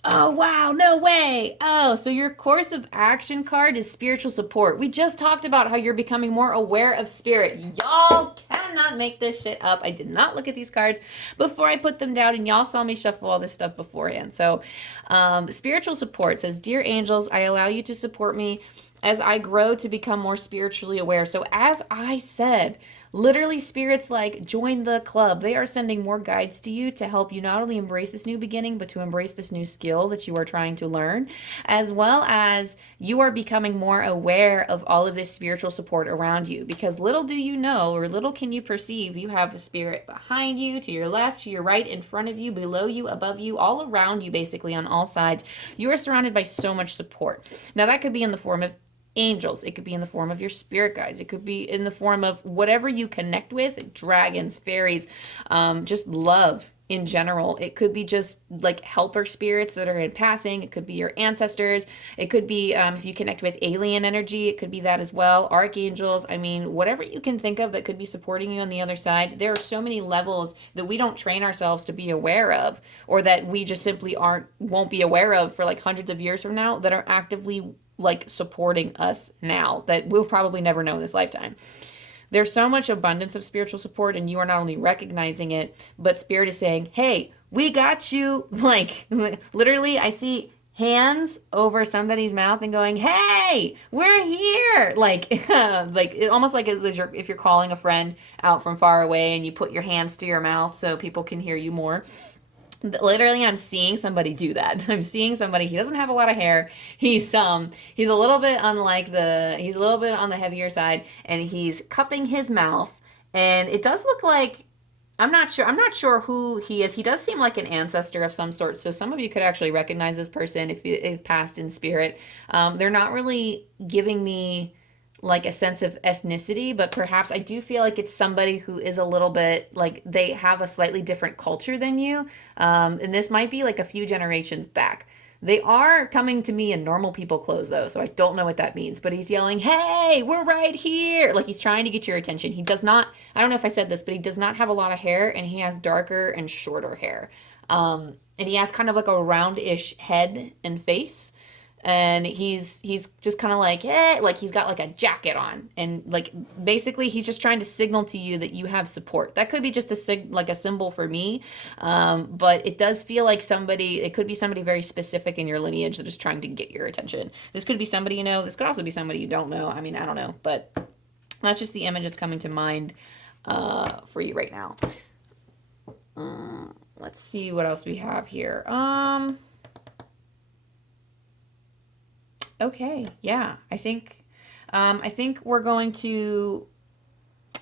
oh, wow, no way. Oh, so your course of action card is spiritual support. We just talked about how you're becoming more aware of spirit. Y'all cannot make this shit up. I did not look at these cards before I put them down, and y'all saw me shuffle all this stuff beforehand. So spiritual support says, Dear angels, I allow you to support me as I grow to become more spiritually aware. So as I said, literally spirits like join the club. They are sending more guides to you to help you not only embrace this new beginning, but to embrace this new skill that you are trying to learn, as well as you are becoming more aware of all of this spiritual support around you. Because little do you know, or little can you perceive, you have a spirit behind you, to your left, to your right, in front of you, below you, above you, all around you, basically on all sides. You are surrounded by so much support. Now that could be in the form of angels, it could be in the form of your spirit guides, it could be in the form of whatever you connect with, dragons, fairies, just love in general. It could be just like helper spirits that are in passing. It could be your ancestors. It could be if you connect with alien energy, it could be that as well. Archangels. I mean, whatever you can think of that could be supporting you on the other side. There are so many levels that we don't train ourselves to be aware of, or that we just simply won't be aware of for like hundreds of years from now, that are actively like supporting us now that we'll probably never know in this lifetime. There's so much abundance of spiritual support, and you are not only recognizing it, but spirit is saying, hey, we got you. Like literally I see hands over somebody's mouth and going, hey, we're here. Like like it, almost like if you're calling a friend out from far away and you put your hands to your mouth so people can hear you more. Literally, I'm seeing somebody do that. I'm seeing somebody, he doesn't have a lot of hair. He's a little bit on he's a little bit on the heavier side, and he's cupping his mouth, and it does look like, I'm not sure who he is. He does seem like an ancestor of some sort. So some of you could actually recognize this person if passed in spirit. They're not really giving me like a sense of ethnicity, but perhaps I do feel like it's somebody who is a little bit like they have a slightly different culture than you. And this might be like a few generations back. They are coming to me in normal people clothes though, so I don't know what that means, but he's yelling, hey, we're right here. Like he's trying to get your attention. He does not, I don't know if I said this, but he does not have a lot of hair, and he has darker and shorter hair. And he has kind of like a roundish head and face. And he's just kind of like, hey, like he's got like a jacket on, and like basically he's just trying to signal to you that you have support. That could be just like a symbol for me, but it does feel like it could be somebody very specific in your lineage that is trying to get your attention. This could be somebody you know. This could also be somebody you don't know. I mean, I don't know, but that's just the image that's coming to mind for you right now. Let's see what else we have here. Okay, yeah, I think we're going to,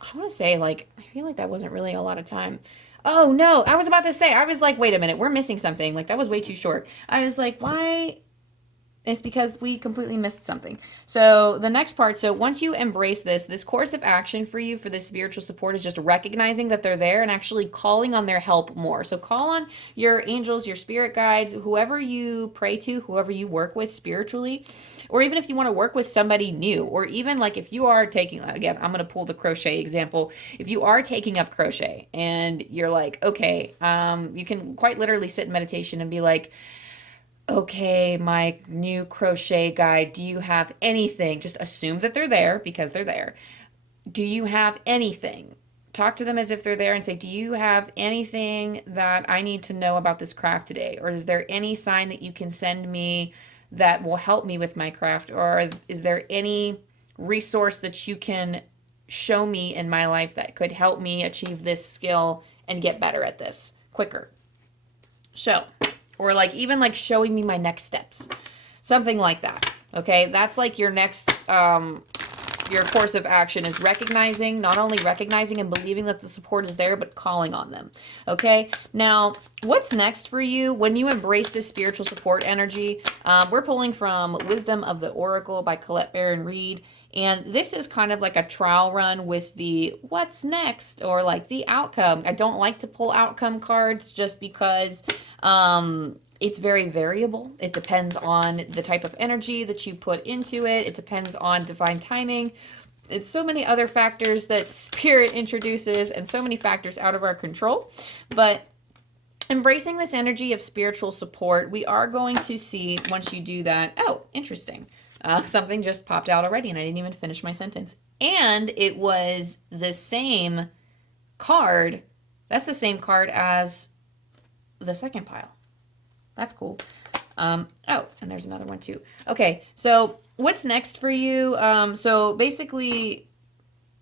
I want to say, like, I feel like that wasn't really a lot of time. Oh, no, I was about to say, I was like, wait a minute, we're missing something. Like, that was way too short. I was like, why? It's because we completely missed something. So the next part, so once you embrace this course of action for you for this spiritual support is just recognizing that they're there and actually calling on their help more. So call on your angels, your spirit guides, whoever you pray to, whoever you work with spiritually, or even if you want to work with somebody new, or even like if you are taking, again, I'm going to pull the crochet example. If you are taking up crochet and you're like, okay, you can quite literally sit in meditation and be like, okay, my new crochet guide, do you have anything? Just assume that they're there because they're there. Do you have anything talk to them as if they're there and say, do you have anything that I need to know about this craft today? Or is there any sign that you can send me that will help me with my craft? Or is there any resource that you can show me in my life that could help me achieve this skill and get better at this quicker? So, or like even like showing me my next steps, something like that. Okay, that's like your next your course of action is recognizing, not only recognizing and believing that the support is there, but calling on them. Okay, now what's next for you when you embrace this spiritual support energy? We're pulling from Wisdom of the Oracle by Colette Baron-Reid. And this is kind of like a trial run with the what's next or like the outcome. I don't like to pull outcome cards just because it's very variable. It depends on the type of energy that you put into it. It depends on divine timing. It's so many other factors that spirit introduces and so many factors out of our control. But embracing this energy of spiritual support, we are going to see once you do that. Oh, interesting. Something just popped out already and I didn't even finish my sentence. And it was the same card. That's the same card as the second pile. That's cool. Oh, and there's another one too. Okay, so what's next for you? So basically,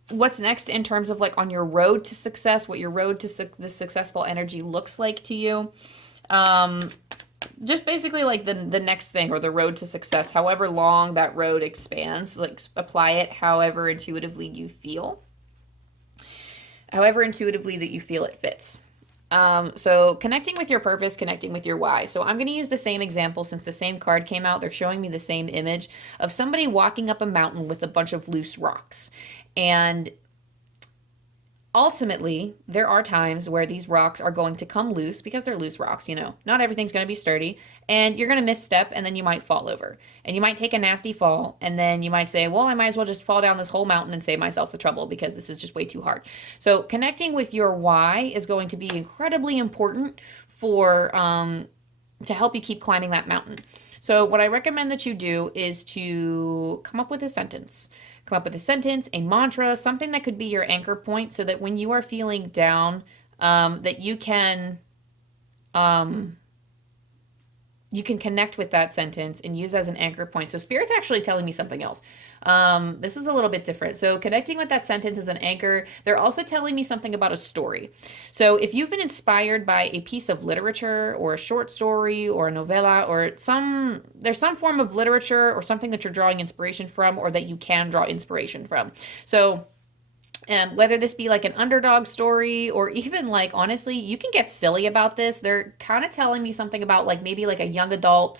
what's next in terms of like on your road to success, what your road to the successful energy looks like to you. Just basically like the next thing or the road to success, however long that road expands, like apply it however intuitively you feel. However intuitively that you feel it fits. So connecting with your purpose, connecting with your why. So I'm going to use the same example since the same card came out. They're showing me the same image of somebody walking up a mountain with a bunch of loose rocks. And ultimately, there are times where these rocks are going to come loose because they're loose rocks, you know. Not everything's going to be sturdy, and you're going to misstep, and then you might fall over. And you might take a nasty fall, and then you might say, well, I might as well just fall down this whole mountain and save myself the trouble because this is just way too hard. So connecting with your why is going to be incredibly important for to help you keep climbing that mountain. So what I recommend that you do is to come up with a sentence. Come up with a sentence, a mantra, something that could be your anchor point so that when you are feeling down, that you can connect with that sentence and use as an anchor point. So Spirit's actually telling me something else. This is a little bit different. So connecting with that sentence as an anchor, they're also telling me something about a story. So if you've been inspired by a piece of literature or a short story or a novella or there's some form of literature or something that you're drawing inspiration from or that you can draw inspiration from. So whether this be like an underdog story or even like, honestly, you can get silly about this. They're kind of telling me something about like maybe like a young adult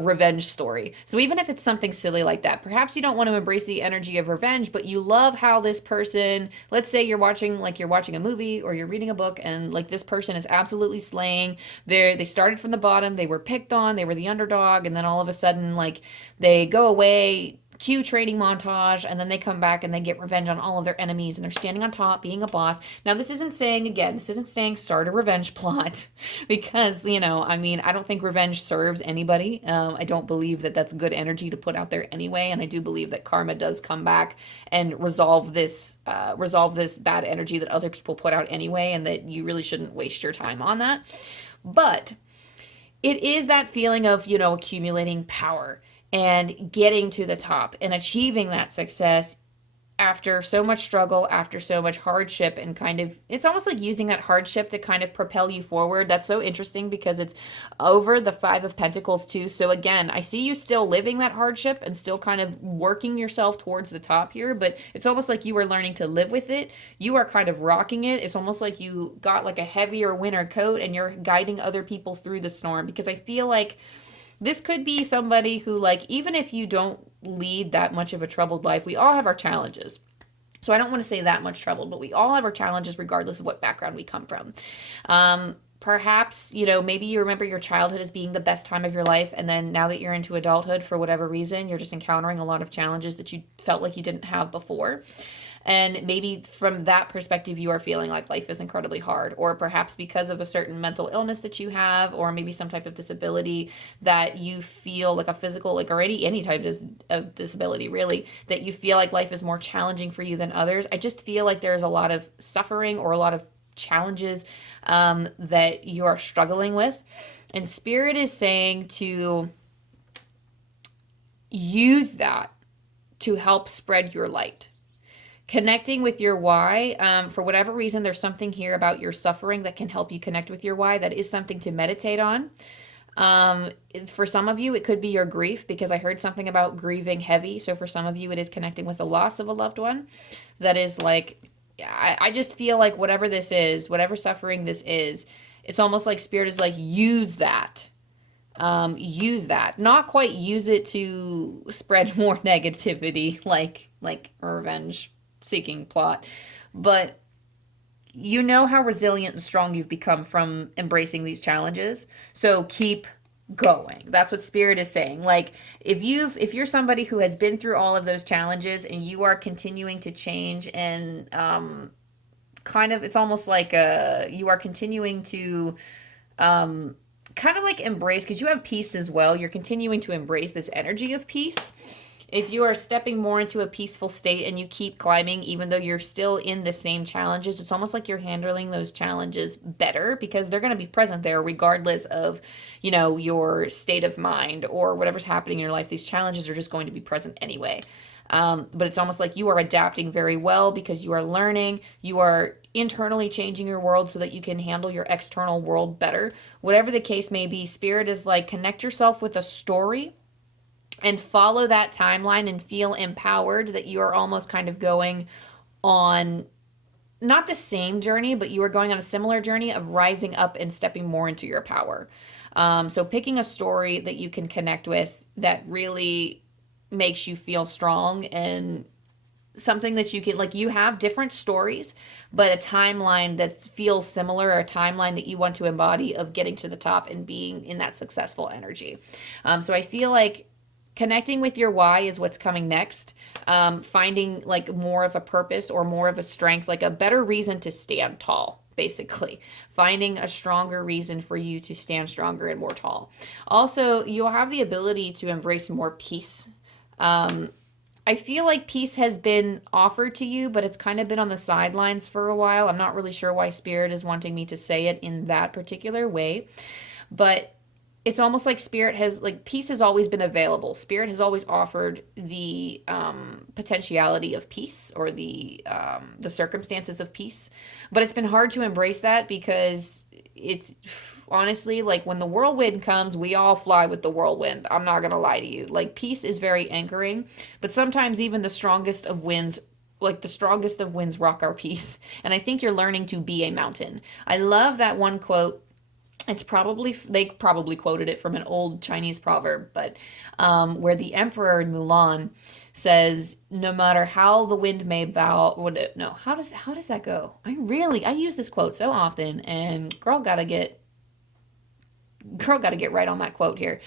revenge story. So even if it's something silly like that, perhaps you don't want to embrace the energy of revenge, but you love how this person, let's say you're watching a movie or you're reading a book and like this person is absolutely slaying. They started from the bottom, they were picked on, they were the underdog, and then all of a sudden like they go away, cue training montage, and then they come back and they get revenge on all of their enemies and they're standing on top being a boss. Now this isn't saying start a revenge plot because, you know, I mean, I don't think revenge serves anybody. I don't believe that that's good energy to put out there anyway, and I do believe that karma does come back and resolve this bad energy that other people put out anyway, and that you really shouldn't waste your time on that. But it is that feeling of, you know, accumulating power and getting to the top and achieving that success after so much struggle, after so much hardship, and kind of, it's almost like using that hardship to kind of propel you forward. That's so interesting because it's over the 5 of Pentacles too. So again, I see you still living that hardship and still kind of working yourself towards the top here, but it's almost like you are learning to live with it. You are kind of rocking it. It's almost like you got like a heavier winter coat and you're guiding other people through the storm, because I feel like this could be somebody who, like, even if you don't lead that much of a troubled life, we all have our challenges. So I don't want to say that much troubled, but we all have our challenges regardless of what background we come from. Perhaps, you know, maybe you remember your childhood as being the best time of your life, and then now that you're into adulthood, for whatever reason, you're just encountering a lot of challenges that you felt like you didn't have before. And maybe from that perspective, you are feeling like life is incredibly hard, or perhaps because of a certain mental illness that you have, or maybe some type of disability that you feel like a physical, like already any type of disability, really, that you feel like life is more challenging for you than others. I just feel like there's a lot of suffering or a lot of challenges that you are struggling with. And Spirit is saying to use that to help spread your light. Connecting with your why, for whatever reason, there's something here about your suffering that can help you connect with your why. That is something to meditate on. For some of you, it could be your grief, because I heard something about grieving heavy. So for some of you, it is connecting with the loss of a loved one. That is like, I just feel like whatever this is, whatever suffering this is, it's almost like Spirit is like, use that. Use that. Not quite use it to spread more negativity, like a revenge seeking plot, but you know how resilient and strong you've become from embracing these challenges. So keep going. That's what Spirit is saying. Like, if you're somebody who has been through all of those challenges and you are continuing to change, and kind of, it's almost like you are continuing to kind of like embrace, because you have peace as well. You're continuing to embrace this energy of peace. If you are stepping more into a peaceful state and you keep climbing, even though you're still in the same challenges, it's almost like you're handling those challenges better, because they're going to be present there regardless of, your state of mind or whatever's happening in your life. These challenges are just going to be present anyway. But it's almost like you are adapting very well, because you are learning, you are internally changing your world so that you can handle your external world better. Whatever the case may be, Spirit is like, connect yourself with a story and follow that timeline and feel empowered that you are almost kind of going on not the same journey, but you are going on a similar journey of rising up and stepping more into your power. So picking a story that you can connect with that really makes you feel strong, and something that you can, like, you have different stories, but a timeline that feels similar, or a timeline that you want to embody of getting to the top and being in that successful energy. So I feel like connecting with your why is what's coming next. Finding like more of a purpose or more of a strength, like a better reason to stand tall, basically. Finding a stronger reason for you to stand stronger and more tall. Also, you'll have the ability to embrace more peace. I feel like peace has been offered to you, but it's kind of been on the sidelines for a while. I'm not really sure why Spirit is wanting me to say it in that particular way, but it's almost like Spirit has, like, peace has always been available. Spirit has always offered the potentiality of peace, or the circumstances of peace, but it's been hard to embrace that, because it's honestly like, when the whirlwind comes, we all fly with the whirlwind. I'm not gonna lie to you. Like, peace is very anchoring, but sometimes even the strongest of winds, rock our peace. And I think you're learning to be a mountain. I love that one quote. They probably quoted it from an old Chinese proverb, but where the emperor in Mulan says, no matter how the wind may bow, how does that go? I use this quote so often, and girl gotta get right on that quote here,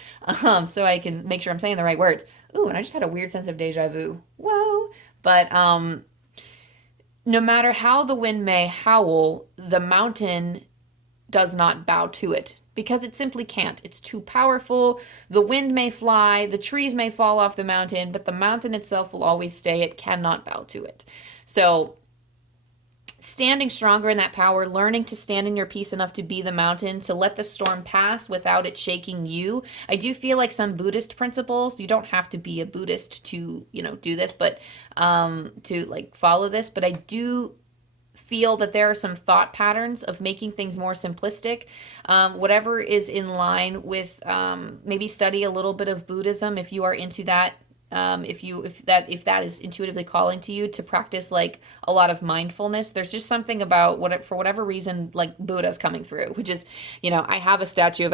so I can make sure I'm saying the right words. Ooh, and I just had a weird sense of deja vu. Whoa. But no matter how the wind may howl, the mountain does not bow to it, because it simply can't. It's too powerful. The wind may fly, the trees may fall off the mountain, but the mountain itself will always stay. It cannot bow to it. So standing stronger in that power, learning to stand in your peace enough to be the mountain, to let the storm pass without it shaking you. I do feel like some Buddhist principles, you don't have to be a Buddhist to, do this, but to like follow this, but I do feel that there are some thought patterns of making things more simplistic. Whatever is in line with, maybe study a little bit of Buddhism if you are into that. If that is intuitively calling to you, to practice like a lot of mindfulness. There's just something about for whatever reason, like Buddha's coming through, which is, I have the statue of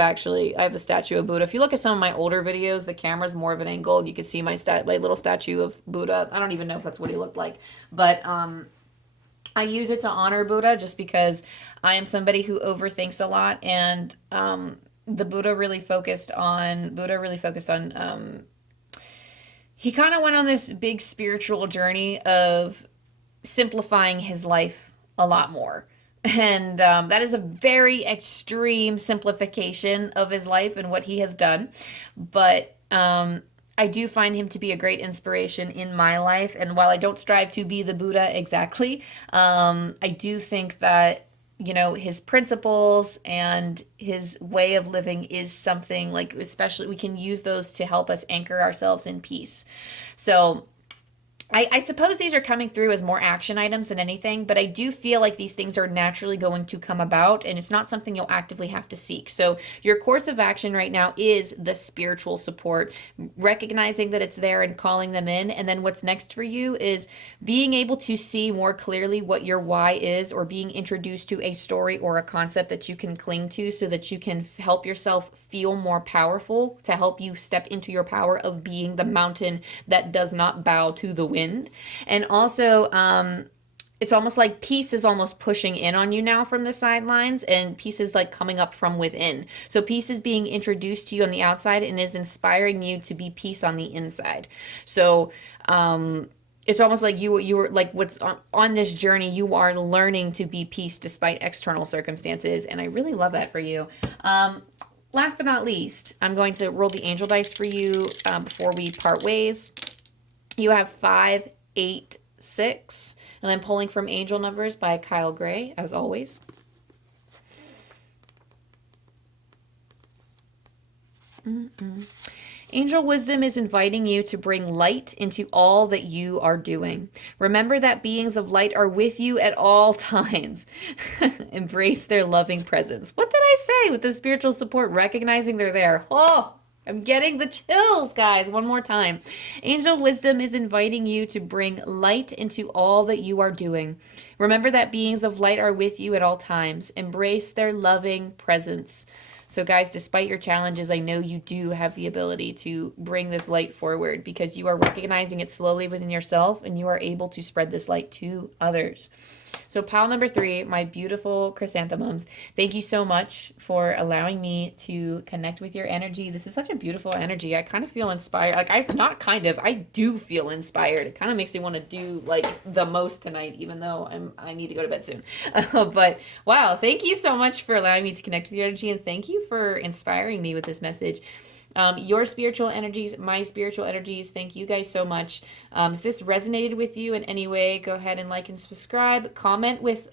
Buddha. If you look at some of my older videos, the camera's more of an angle. You can see my little statue of Buddha. I don't even know if that's what he looked like, but I use it to honor Buddha, just because I am somebody who overthinks a lot, and the Buddha really focused on. He kind of went on this big spiritual journey of simplifying his life a lot more. And that is a very extreme simplification of his life and what he has done. But I do find him to be a great inspiration in my life. And while I don't strive to be the Buddha exactly, I do think that, you know, his principles and his way of living is something like, especially we can use those to help us anchor ourselves in peace. So I suppose these are coming through as more action items than anything, but I do feel like these things are naturally going to come about, and it's not something you'll actively have to seek. So your course of action right now is the spiritual support, recognizing that it's there and calling them in. And then what's next for you is being able to see more clearly what your why is, or being introduced to a story or a concept that you can cling to so that you can help yourself feel more powerful, to help you step into your power of being the mountain that does not bow to the wind. And also, it's almost like peace is almost pushing in on you now from the sidelines, and peace is like coming up from within. So peace is being introduced to you on the outside and is inspiring you to be peace on the inside. So it's almost like you were like, what's on this journey, you are learning to be peace despite external circumstances, and I really love that for you. Last but not least, I'm going to roll the angel dice for you before we part ways. You have 5, 8, 6, and I'm pulling from Angel Numbers by Kyle Gray, as always. Angel wisdom is inviting you to bring light into all that you are doing. Remember that beings of light are with you at all times. Embrace their loving presence. What did I say with the spiritual support? Recognizing they're there. Oh! I'm getting the chills, guys. One more time. Angel wisdom is inviting you to bring light into all that you are doing. Remember that beings of light are with you at all times. Embrace their loving presence. So guys, despite your challenges, I know you do have the ability to bring this light forward because you are recognizing it slowly within yourself, and you are able to spread this light to others. So pile number 3, my beautiful chrysanthemums, thank you so much for allowing me to connect with your energy. This is such a beautiful energy. I kind of feel inspired. Like, I do feel inspired. It kind of makes me want to do like the most tonight, even though I need to go to bed soon. But wow, thank you so much for allowing me to connect with your energy, and thank you for inspiring me with this message. Your spiritual energies, my spiritual energies, thank you guys so much. If this resonated with you in any way, go ahead and like and subscribe. Comment with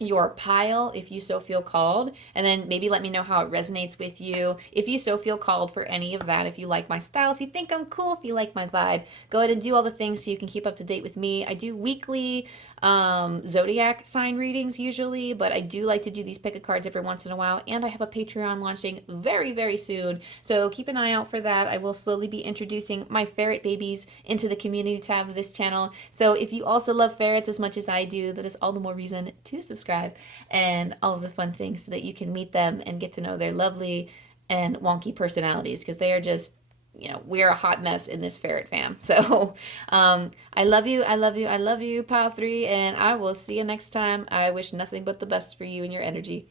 your pile if you so feel called, and then maybe let me know how it resonates with you. If you so feel called for any of that, if you like my style, if you think I'm cool, if you like my vibe, go ahead and do all the things so you can keep up to date with me. I do weekly zodiac sign readings usually, but I do like to do these pick a cards every once in a while, and I have a Patreon launching very, very soon, so keep an eye out for that. I will slowly be introducing my ferret babies into the community tab of this channel, so if you also love ferrets as much as I do, that is all the more reason to subscribe, and all of the fun things so that you can meet them and get to know their lovely and wonky personalities, because they are just, you know, we're a hot mess in this ferret fam. So I love you, I love you, I love you, pile 3, and I will see you next time. I wish nothing but the best for you and your energy.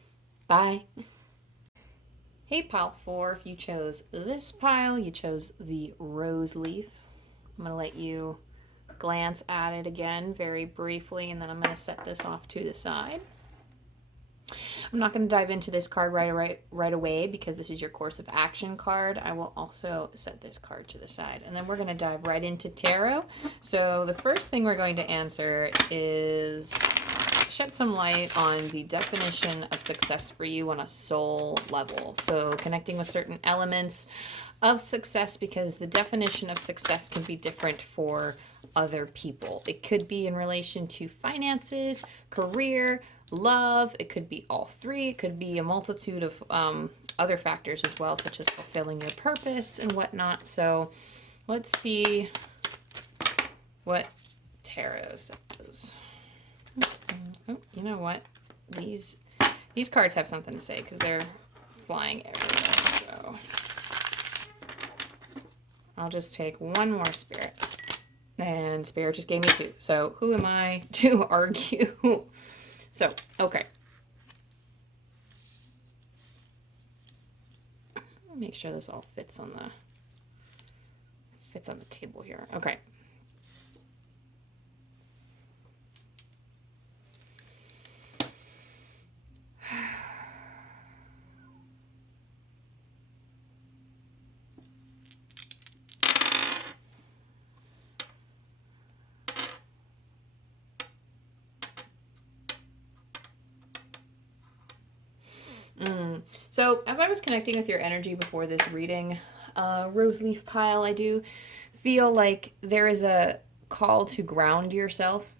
Bye. Hey, pile 4, if you chose this pile, you chose the rose leaf. I'm going to let you glance at it again very briefly, and then I'm going to set this off to the side. I'm not going to dive into this card right away because this is your course of action card. I will also set this card to the side, and then we're going to dive right into tarot. So the first thing we're going to answer is shed some light on the definition of success for you on a soul level. So connecting with certain elements of success, because the definition of success can be different for other people. It could be in relation to finances, career, love. It could be all 3. It could be a multitude of other factors as well, such as fulfilling your purpose and whatnot. So let's see what tarot says. Oh, you know what? These cards have something to say because they're flying everywhere. So I'll just take one more spirit. And Spirit just gave me 2. So who am I to argue? So, okay. Make sure this all fits on the table here. Okay. So as I was connecting with your energy before this reading, rose leaf pile, I do feel like there is a call to ground yourself,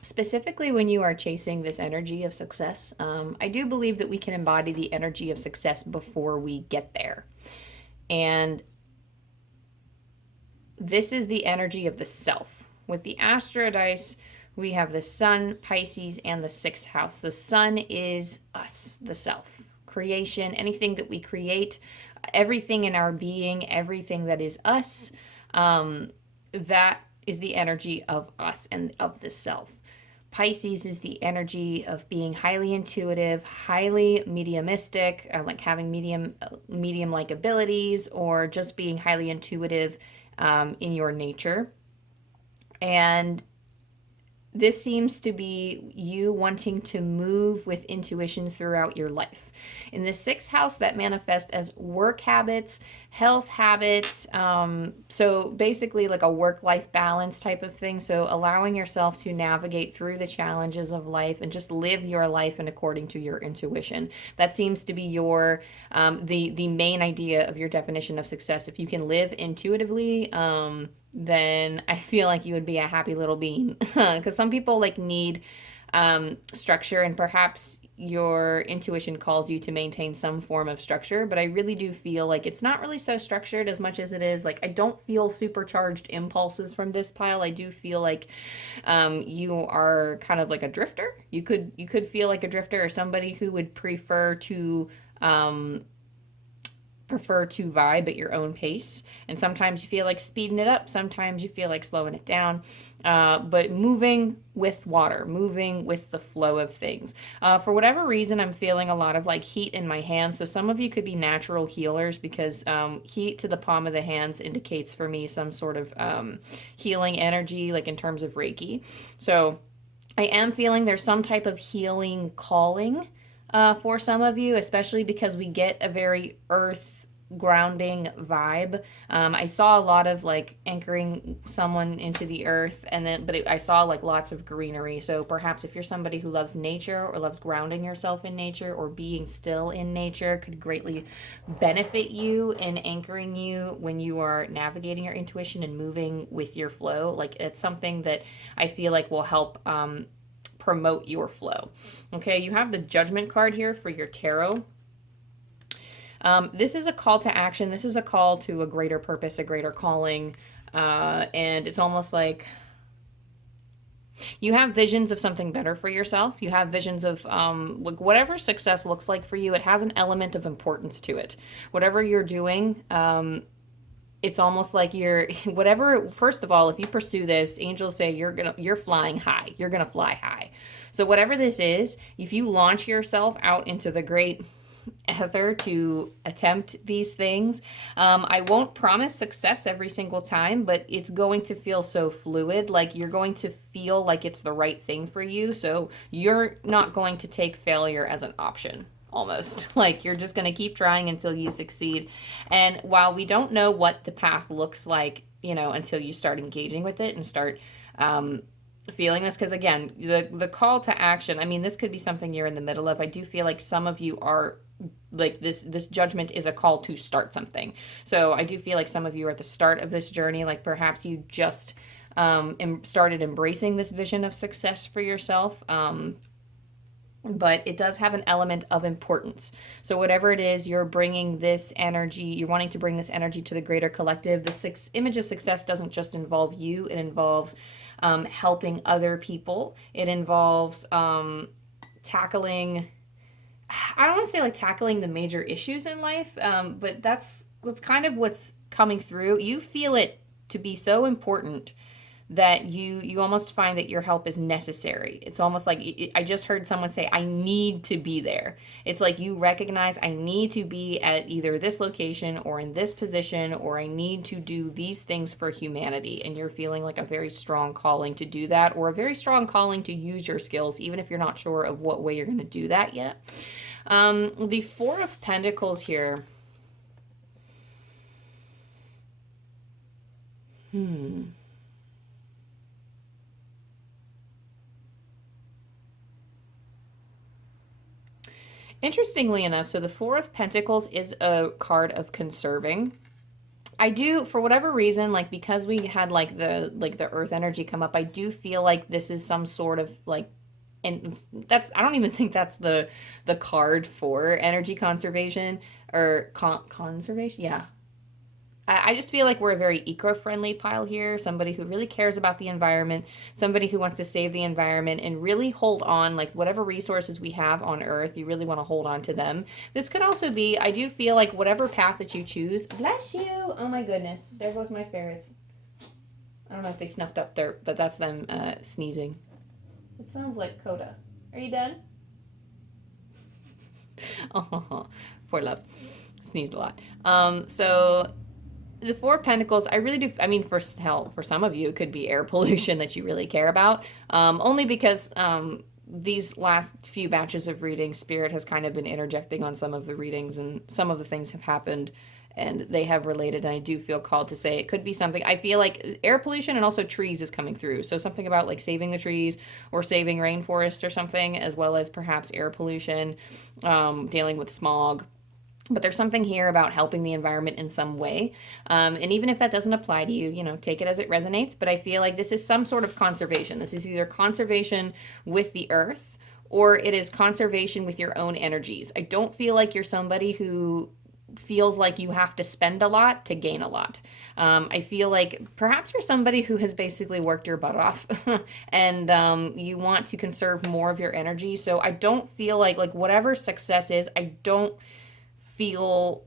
specifically when you are chasing this energy of success. I do believe that we can embody the energy of success before we get there. And this is the energy of the self. With the Astro dice, we have the Sun, Pisces, and the 6th house. The Sun is us, the self. Creation, anything that we create, everything in our being, everything that is us, that is the energy of us and of the self. Pisces is the energy of being highly intuitive, highly mediumistic, like having medium-like abilities, or just being highly intuitive in your nature. And this seems to be you wanting to move with intuition throughout your life. In the 6th house, that manifests as work habits, health habits, so basically like a work-life balance type of thing. So allowing yourself to navigate through the challenges of life and just live your life and according to your intuition. That seems to be your the main idea of your definition of success. If you can live intuitively, then I feel like you would be a happy little being. Because some people like need structure, and perhaps your intuition calls you to maintain some form of structure, but I really do feel like it's not really so structured as much as it is like I don't feel supercharged impulses from this pile. I do feel like you are kind of like a drifter. You could feel like a drifter, or somebody who would prefer to vibe at your own pace. And sometimes you feel like speeding it up, sometimes you feel like slowing it down, but moving with water, moving with the flow of things. For whatever reason, I'm feeling a lot of like heat in my hands. So some of you could be natural healers, because heat to the palm of the hands indicates for me some sort of healing energy, like in terms of Reiki. So I am feeling there's some type of healing calling for some of you, especially because we get a very earth grounding vibe. I saw a lot of like anchoring someone into the earth, and then I saw like lots of greenery. So perhaps if you're somebody who loves nature or loves grounding yourself in nature or being still in nature, could greatly benefit you in anchoring you when you are navigating your intuition and moving with your flow. Like it's something that I feel like will help promote your flow. Okay, you have the Judgment card here for your tarot. This is a call to action. This is a call to a greater purpose, a greater calling. And it's almost like you have visions of something better for yourself. You have visions of like whatever success looks like for you. It has an element of importance to it. Whatever you're doing, it's almost like whatever. First of all, if you pursue this, angels say you're flying high. You're gonna fly high. So whatever this is, if you launch yourself out into the great ether to attempt these things, I won't promise success every single time, but it's going to feel so fluid. Like you're going to feel like it's the right thing for you. So you're not going to take failure as an option. Almost like you're just going to keep trying until you succeed. And while we don't know what the path looks like, until you start engaging with it and start feeling this, because again, the call to action, I mean, this could be something you're in the middle of. I do feel like some of you are like this judgment is a call to start something. So I do feel like some of you are at the start of this journey. Like perhaps you just started embracing this vision of success for yourself. But it does have an element of importance. So whatever it is, you're bringing this energy, you're wanting to bring this energy to the greater collective. The image of success doesn't just involve you. It involves helping other people. It involves tackling, I don't want to say like tackling the major issues in life, but that's kind of what's coming through. You feel it to be so important that you almost find that your help is necessary. It's almost like, I just heard someone say, I need to be there. It's like you recognize I need to be at either this location or in this position, or I need to do these things for humanity. And you're feeling like a very strong calling to do that, or a very strong calling to use your skills, even if you're not sure of what way you're going to do that yet. The Four of Pentacles here. Interestingly enough, so the Four of Pentacles is a card of conserving. I do, for whatever reason, like because we had like the earth energy come up, I do feel like this is some sort of like, and that's, I don't even think that's the card for energy conservation or conservation. Yeah, I just feel like we're a very eco-friendly pile here, somebody who really cares about the environment, somebody who wants to save the environment and really hold on, like whatever resources we have on Earth, you really want to hold on to them. This could also be, I do feel like whatever path that you choose, bless you. Oh my goodness, there goes my ferrets. I don't know if they snuffed up dirt, but that's them sneezing. It sounds like Coda. Are you done? Oh, poor love. Sneezed a lot. So the Four of Pentacles, I really do. I mean, for some of you, it could be air pollution that you really care about. Only because these last few batches of readings, Spirit has kind of been interjecting on some of the readings, and some of the things have happened, and they have related. And I do feel called to say it could be something. I feel like air pollution and also trees is coming through. So something about like saving the trees or saving rainforests or something, as well as perhaps air pollution, dealing with smog. But there's something here about helping the environment in some way. And even if that doesn't apply to you, take it as it resonates. But I feel like this is some sort of conservation. This is either conservation with the earth or it is conservation with your own energies. I don't feel like you're somebody who feels like you have to spend a lot to gain a lot. I feel like perhaps you're somebody who has basically worked your butt off and you want to conserve more of your energy. So I don't feel like whatever success is, I don't feel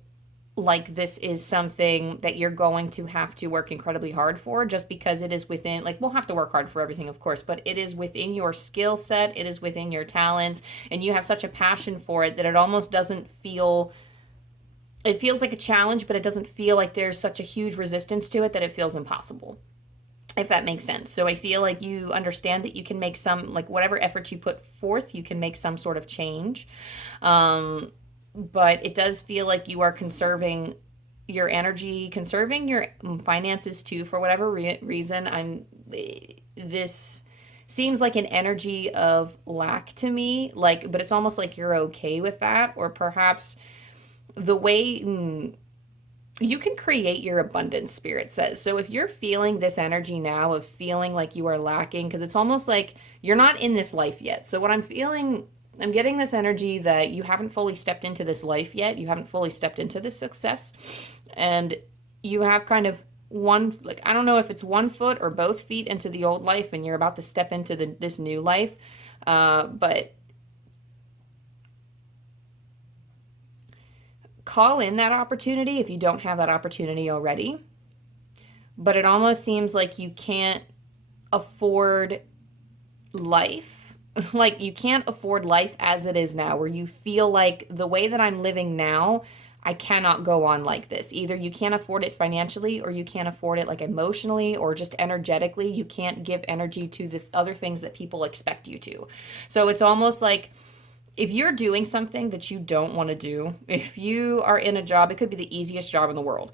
like this is something that you're going to have to work incredibly hard for, just because it is within, like, we'll have to work hard for everything, of course, but it is within your skill set, it is within your talents, and you have such a passion for it that it almost doesn't feel, it feels like a challenge, but it doesn't feel like there's such a huge resistance to it that it feels impossible, if that makes sense. So I feel like you understand that you can make some, like, whatever effort you put forth, you can make some sort of change. But it does feel like you are conserving your energy, conserving your finances too, for whatever reason. This seems like an energy of lack to me, but it's almost like you're okay with that, or perhaps the way you can create your abundance, Spirit says. So if you're feeling this energy now of feeling like you are lacking, because it's almost like you're not in this life yet. So what I'm feeling, I'm getting this energy that you haven't fully stepped into this life yet. You haven't fully stepped into this success. And you have kind of one, like, I don't know if it's 1 foot or both feet into the old life and you're about to step into this new life. But call in that opportunity if you don't have that opportunity already. But it almost seems like you can't afford life. Like, you can't afford life as it is now, where you feel like the way that I'm living now, I cannot go on like this. Either you can't afford it financially, or you can't afford it like emotionally, or just energetically. You can't give energy to the other things that people expect you to. So it's almost like if you're doing something that you don't want to do, if you are in a job, it could be the easiest job in the world.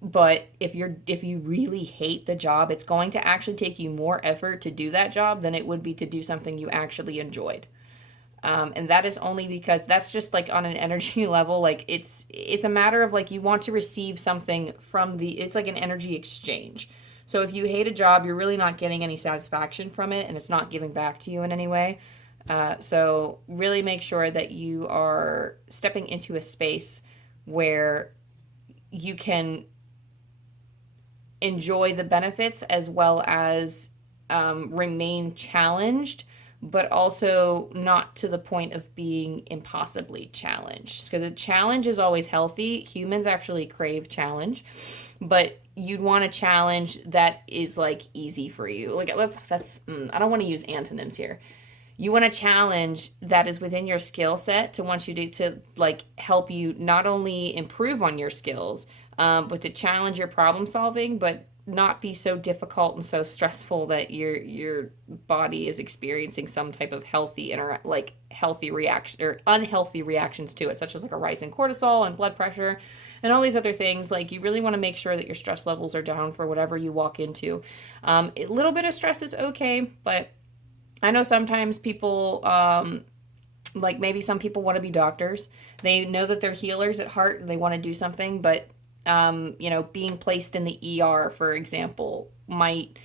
But if you really hate the job, it's going to actually take you more effort to do that job than it would be to do something you actually enjoyed. And that is only because that's just like on an energy level, like it's a matter of like you want to receive something from it's like an energy exchange. So if you hate a job, you're really not getting any satisfaction from it, and it's not giving back to you in any way. So really make sure that you are stepping into a space where you can enjoy the benefits as well as remain challenged, but also not to the point of being impossibly challenged. Because a challenge is always healthy. Humans actually crave challenge, but you'd want a challenge that is like easy for you. Like that's I don't want to use antonyms here. You want a challenge that is within your skill set to want you to like help you not only improve on your skills, but to challenge your problem solving, but not be so difficult and so stressful that your body is experiencing some type of healthy reaction or unhealthy reactions to it, such as like a rise in cortisol and blood pressure and all these other things. Like, you really want to make sure that your stress levels are down for whatever you walk into. A little bit of stress is okay, but I know sometimes people like maybe some people want to be doctors. They know that they're healers at heart and they want to do something, but being placed in the ER, for example, might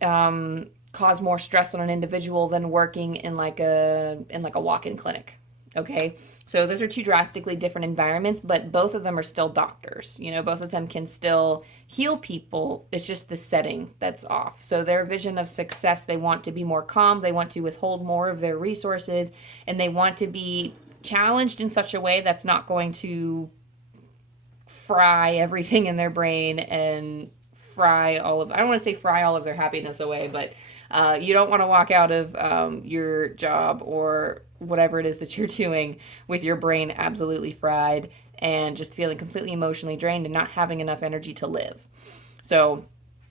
cause more stress on an individual than working in like a walk-in clinic. Okay, so those are two drastically different environments, but both of them are still doctors. Both of them can still heal people. It's just the setting that's off. So their vision of success, they want to be more calm, they want to withhold more of their resources, and they want to be challenged in such a way that's not going to fry everything in their brain and I don't want to say fry all of their happiness away, but you don't want to walk out of your job or whatever it is that you're doing with your brain absolutely fried and just feeling completely emotionally drained and not having enough energy to live. So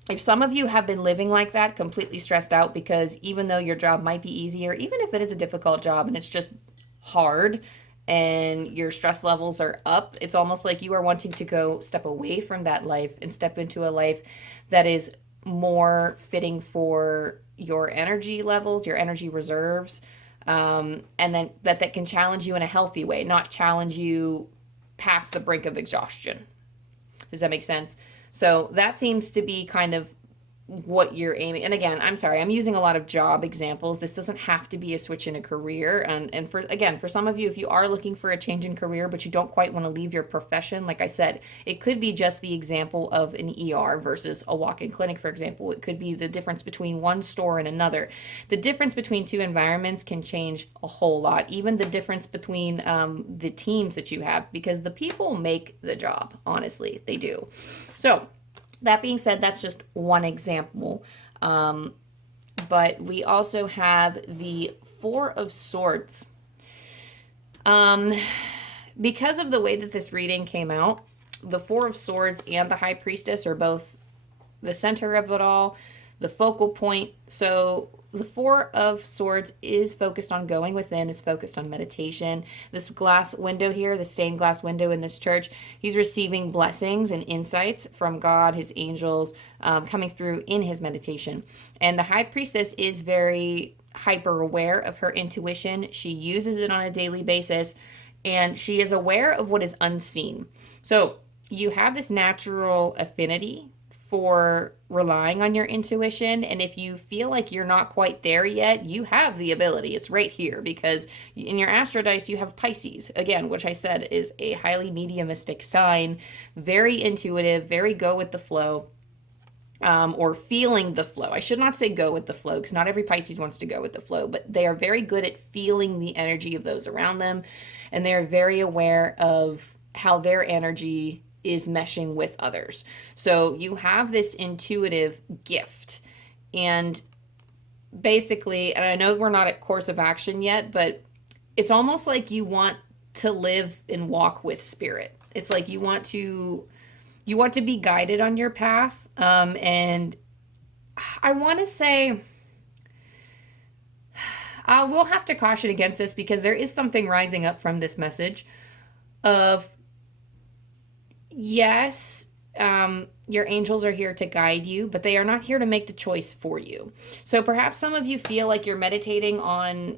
if some of you have been living like that, completely stressed out because even though your job might be easier, even if it is a difficult job and it's just hard and your stress levels are up, it's almost like you are wanting to go step away from that life and step into a life that is more fitting for your energy levels, your energy reserves, and then that can challenge you in a healthy way, not challenge you past the brink of exhaustion. Does that make sense? So that seems to be kind of what you're aiming. And again, I'm sorry, I'm using a lot of job examples. This doesn't have to be a switch in a career. And for some of you, if you are looking for a change in career, but you don't quite want to leave your profession, like I said, it could be just the example of an ER versus a walk-in clinic, for example. It could be the difference between one store and another. The difference between two environments can change a whole lot. Even the difference between the teams that you have, because the people make the job, honestly, they do. So that being said, that's just one example. But we also have the Four of Swords. Because of the way that this reading came out, the Four of Swords and the High Priestess are both the center of it all, the focal point. So the Four of Swords is focused on going within. It's focused on meditation. This glass window here, the stained glass window in this church, he's receiving blessings and insights from God, his angels, coming through in his meditation. And the High Priestess is very hyper aware of her intuition. She uses it on a daily basis, and she is aware of what is unseen. So you have this natural affinity for relying on your intuition, and if you feel like you're not quite there yet, you have the ability. It's right here, because in your astro dice you have Pisces, again, which I said is a highly mediumistic sign, very intuitive, very go with the flow, or feeling the flow. I should not say go with the flow, because not every Pisces wants to go with the flow, but they are very good at feeling the energy of those around them, and they're very aware of how their energy is meshing with others. So you have this intuitive gift, and basically, and I know we're not at course of action yet, but it's almost like you want to live and walk with spirit. It's like you want to be guided on your path. And I want to say, we'll have to caution against this, because there is something rising up from this message of, yes, your angels are here to guide you, but they are not here to make the choice for you. So perhaps some of you feel like you're meditating on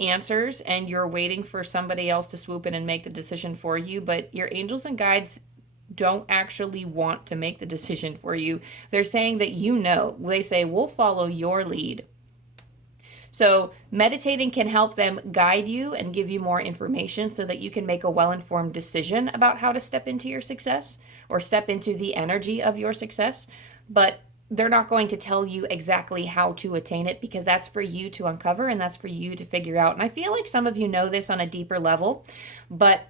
answers and you're waiting for somebody else to swoop in and make the decision for you, but your angels and guides don't actually want to make the decision for you. They're saying that they say, we'll follow your lead. So meditating can help them guide you and give you more information so that you can make a well-informed decision about how to step into your success or step into the energy of your success. But they're not going to tell you exactly how to attain it, because that's for you to uncover and that's for you to figure out. And I feel like some of you know this on a deeper level, but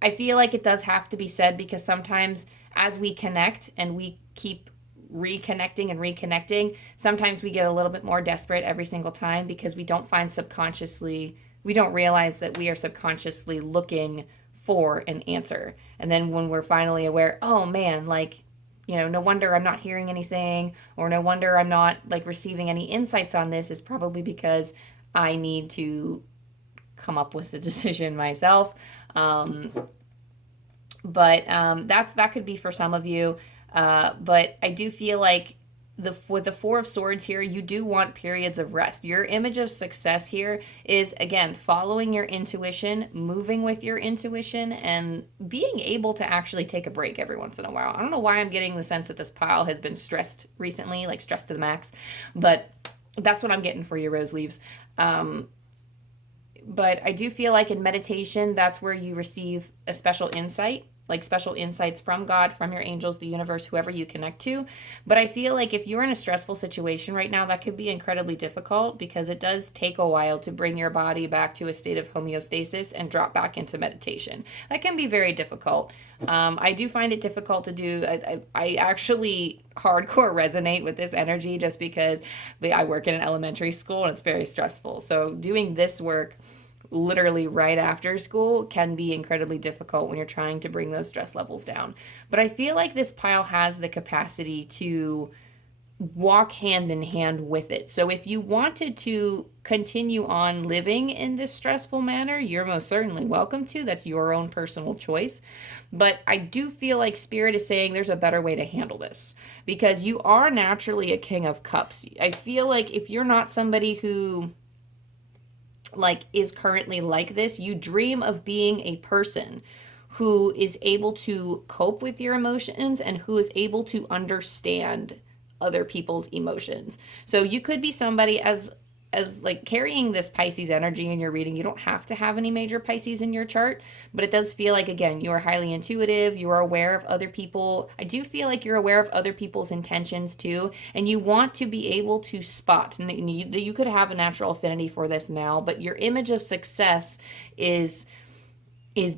I feel like it does have to be said, because sometimes as we connect and we keep reconnecting and reconnecting, sometimes we get a little bit more desperate every single time, because we don't realize that we are subconsciously looking for an answer. And then when we're finally aware, oh man, no wonder I'm not hearing anything, or no wonder I'm not receiving any insights on this, is probably because I need to come up with the decision myself. But that could be for some of you. But I do feel like with the Four of Swords here, you do want periods of rest. Your image of success here is, again, following your intuition, moving with your intuition, and being able to actually take a break every once in a while. I don't know why I'm getting the sense that this pile has been stressed recently, like stressed to the max, but that's what I'm getting for you, Rose Leaves. But I do feel like in meditation, that's where you receive a special insight, like special insights from God, from your angels, the universe, whoever you connect to. But I feel like if you're in a stressful situation right now, that could be incredibly difficult because it does take a while to bring your body back to a state of homeostasis and drop back into meditation. That can be very difficult. I do find it difficult to do. I actually hardcore resonate with this energy just because I work in an elementary school and it's very stressful. So doing this work literally right after school can be incredibly difficult when you're trying to bring those stress levels down. But I feel like this pile has the capacity to walk hand in hand with it. So if you wanted to continue on living in this stressful manner, you're most certainly welcome to. That's your own personal choice. But I do feel like Spirit is saying there's a better way to handle this because you are naturally a King of Cups. I feel like if you're not somebody who is currently like this, you dream of being a person who is able to cope with your emotions and who is able to understand other people's emotions. So you could be somebody as carrying this Pisces energy in your reading. You don't have to have any major Pisces in your chart, but it does feel like, again, you are highly intuitive. You are aware of other people. I do feel like you're aware of other people's intentions too, and you want to be able to spot. And you could have a natural affinity for this now, but your image of success is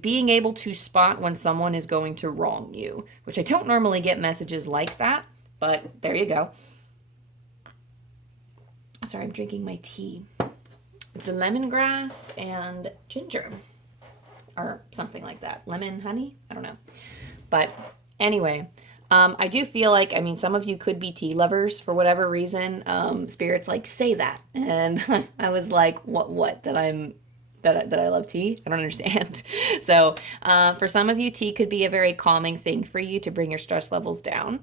being able to spot when someone is going to wrong you, which I don't normally get messages like that, but there you go. Sorry, I'm drinking my tea. It's a lemongrass and ginger or something like that. Lemon honey? I don't know. But anyway, I do feel like, some of you could be tea lovers for whatever reason. Spirit's like, say that. And I was like, what? That I love tea? I don't understand. So for some of you, tea could be a very calming thing for you to bring your stress levels down.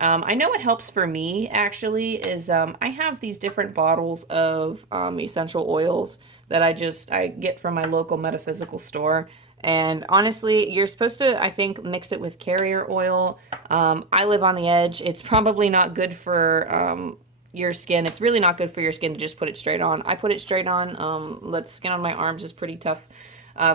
I know what helps for me actually is I have these different bottles of essential oils that I get from my local metaphysical store. And honestly, you're supposed to, I think, mix it with carrier oil. I live on the edge. It's probably not good for your skin. It's really not good for your skin to just put it straight on. I put it straight on. The skin on my arms is pretty tough.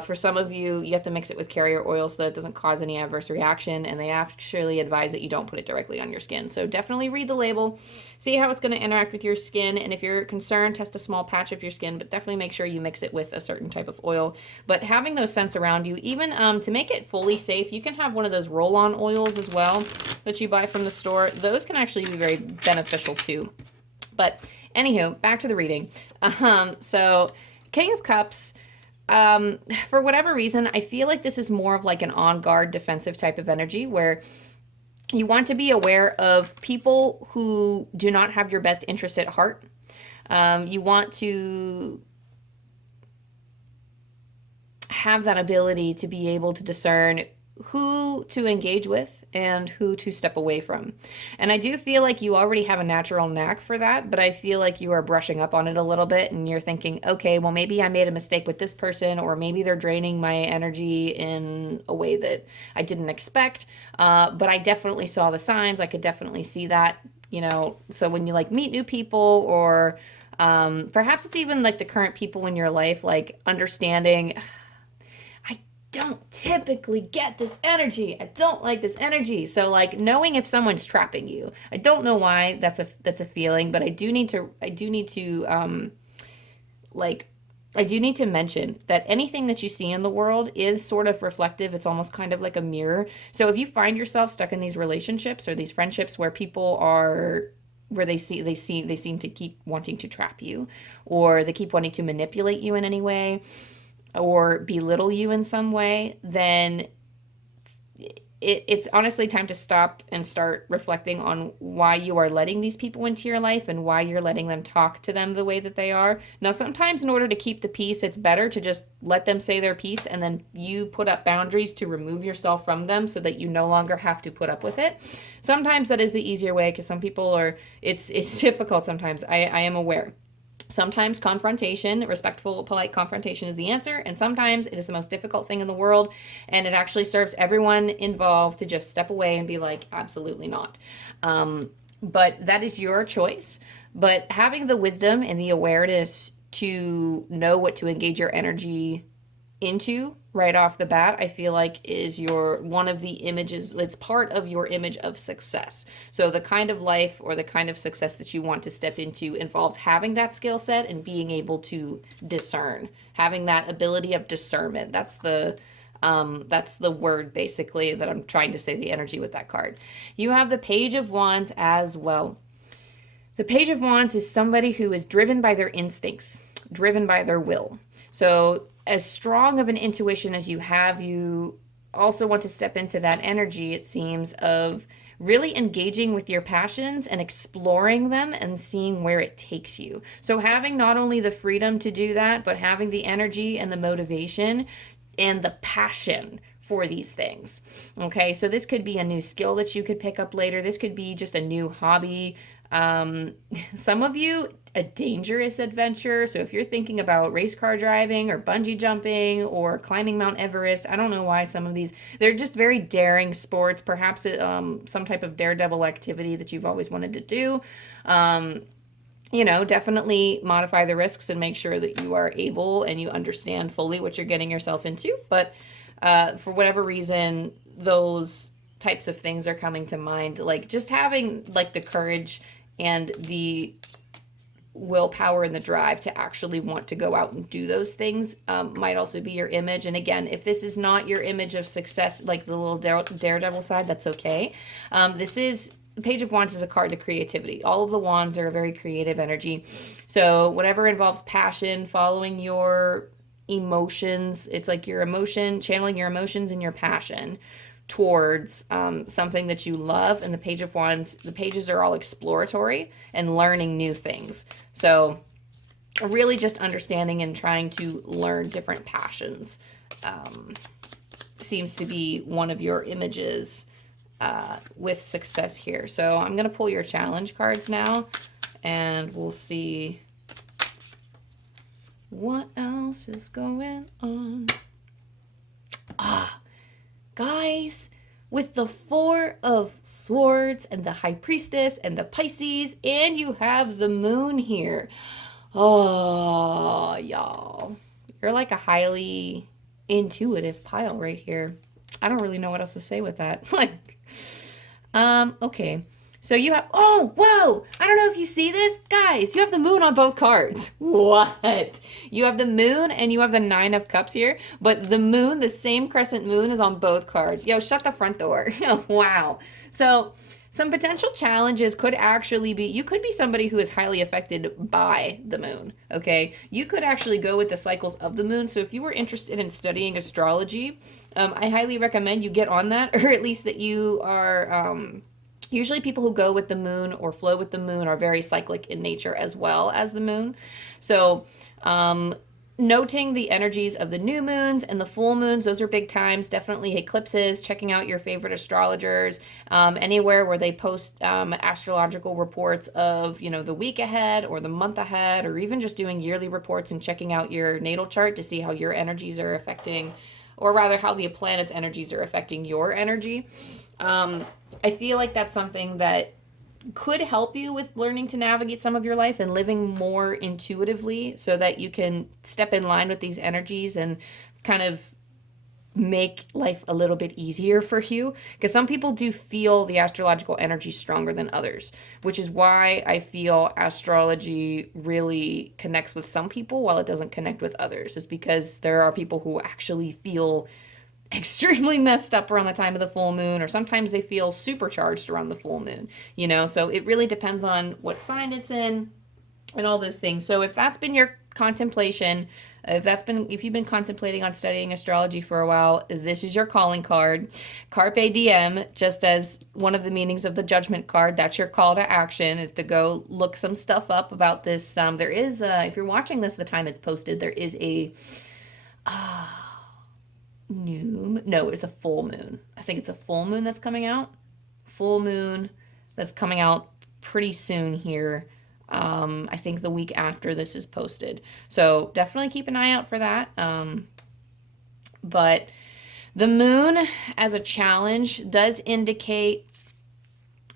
For some of you, you have to mix it with carrier oil so that it doesn't cause any adverse reaction, and they actually advise that you don't put it directly on your skin. So definitely read the label, see how it's going to interact with your skin, and if you're concerned, test a small patch of your skin, but definitely make sure you mix it with a certain type of oil. But having those scents around you, even to make it fully safe, you can have one of those roll-on oils as well that you buy from the store. Those can actually be very beneficial too. But anywho, back to the reading. So King of Cups, for whatever reason, I feel like this is more of like an on-guard defensive type of energy where you want to be aware of people who do not have your best interest at heart. You want to have that ability to be able to discern who to engage with and who to step away from. And I do feel like you already have a natural knack for that, but I feel like you are brushing up on it a little bit and you're thinking, okay, well, maybe I made a mistake with this person, or maybe they're draining my energy in a way that I didn't expect. But I definitely saw the signs. I could definitely see that, so when you meet new people, or perhaps it's even the current people in your life, understanding, don't typically get this energy. I don't like this energy. So knowing if someone's trapping you. I don't know why that's a feeling, but I do need to mention that anything that you see in the world is sort of reflective. It's almost kind of like a mirror. So if you find yourself stuck in these relationships or these friendships where people are, where they seem to keep wanting to trap you, or they keep wanting to manipulate you in any way, or belittle you in some way, then it's honestly time to stop and start reflecting on why you are letting these people into your life and why you're letting them talk to them the way that they are. Now, sometimes in order to keep the peace, it's better to just let them say their piece and then you put up boundaries to remove yourself from them so that you no longer have to put up with it. Sometimes that is the easier way because some people are, it's difficult sometimes. I am aware. Sometimes confrontation, respectful, polite confrontation is the answer, and sometimes it is the most difficult thing in the world, and it actually serves everyone involved to just step away and be like, absolutely not. But that is your choice. But having the wisdom and the awareness to know what to engage your energy into right off the bat, I feel like is your one of the images, it's part of your image of success. So the kind of life or the kind of success that you want to step into involves having that skill set and being able to discern, having that ability of discernment. That's the word basically that I'm trying to say, the energy with that card. You have the Page of Wands as well. The Page of Wands is somebody who is driven by their instincts, driven by their will. So as strong of an intuition as you have, you also want to step into that energy, it seems, of really engaging with your passions and exploring them and seeing where it takes you. So having not only the freedom to do that, but having the energy and the motivation and the passion for these things. Okay, so this could be a new skill that you could pick up later. This could be just a new hobby. Some of you, a dangerous adventure. So if you're thinking about race car driving or bungee jumping or climbing Mount Everest, I don't know why some of these, they're just very daring sports, perhaps some type of daredevil activity that you've always wanted to do. Definitely modify the risks and make sure that you are able and you understand fully what you're getting yourself into. But for whatever reason, those types of things are coming to mind, like just having like the courage and the willpower and the drive to actually want to go out and do those things might also be your image. And again, if this is not your image of success, like the little daredevil side, that's okay. The Page of Wands is a card to creativity. All of the wands are a very creative energy. So whatever involves passion, following your emotions, it's like your emotion, channeling your emotions and your passion towards something that you love. And the Page of Wands, the pages are all exploratory and learning new things. So really just understanding and trying to learn different passions seems to be one of your images with success here. So I'm going to pull your challenge cards now and we'll see what else is going on. Guys, with the Four of Swords and the High Priestess and the Pisces, and you have the Moon here. Oh, y'all. You're like a highly intuitive pile right here. I don't really know what else to say with that. Okay. So you have, oh, whoa, I don't know if you see this. Guys, you have the Moon on both cards. What? You have the Moon and you have the Nine of Cups here, but the Moon, the same crescent moon is on both cards. Yo, shut the front door. Wow. So some potential challenges could actually be, you could be somebody who is highly affected by the Moon, okay? You could actually go with the cycles of the Moon. So if you were interested in studying astrology, I highly recommend you get on that, or at least that you are... Usually people who go with the Moon or flow with the Moon are very cyclic in nature as well as the Moon. So noting the energies of the new moons and the full moons, those are big times. Definitely eclipses, checking out your favorite astrologers, anywhere where they post astrological reports of, the week ahead or the month ahead, or even just doing yearly reports and checking out your natal chart to see how your energies are affecting, or rather how the planet's energies are affecting your energy. I feel like that's something that could help you with learning to navigate some of your life and living more intuitively so that you can step in line with these energies and kind of make life a little bit easier for you. Because some people do feel the astrological energy stronger than others, which is why I feel astrology really connects with some people while it doesn't connect with others, is because there are people who actually feel extremely messed up around the time of the full moon, or sometimes they feel supercharged around the full moon, so it really depends on what sign it's in and all those things. So if that's been your contemplation, If you've been contemplating on studying astrology for a while, this is your calling card. Carpe diem, just as one of the meanings of the judgment card, that's your call to action, is to go look some stuff up about this. There is, if you're watching this the time it's posted, there is a new, no, it's a full moon. I think it's a full moon that's coming out. Full moon that's coming out pretty soon here. I think the week after this is posted. So definitely keep an eye out for that. But the moon as a challenge does indicate,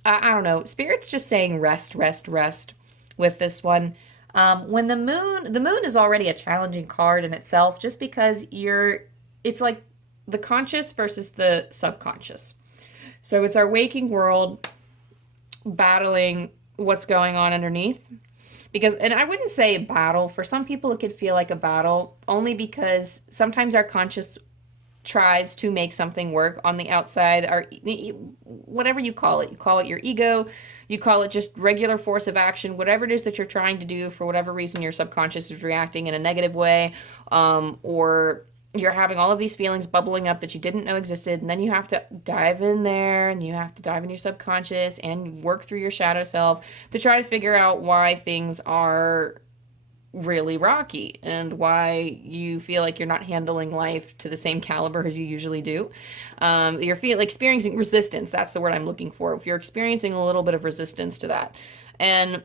I don't know, Spirit's just saying rest, rest, rest with this one. When the moon is already a challenging card in itself, just because it's like the conscious versus the subconscious. So it's our waking world battling what's going on underneath. And I wouldn't say a battle. For some people, it could feel like a battle, only because sometimes our conscious tries to make something work on the outside, or whatever you call it. You call it your ego, you call it just regular force of action, whatever it is that you're trying to do. For whatever reason, your subconscious is reacting in a negative way, or you're having all of these feelings bubbling up that you didn't know existed, and then you have to dive in there, and you have to dive in your subconscious and work through your shadow self to try to figure out why things are really rocky and why you feel like you're not handling life to the same caliber as you usually do. You're experiencing resistance. That's the word I'm looking for. If you're experiencing a little bit of resistance to that. And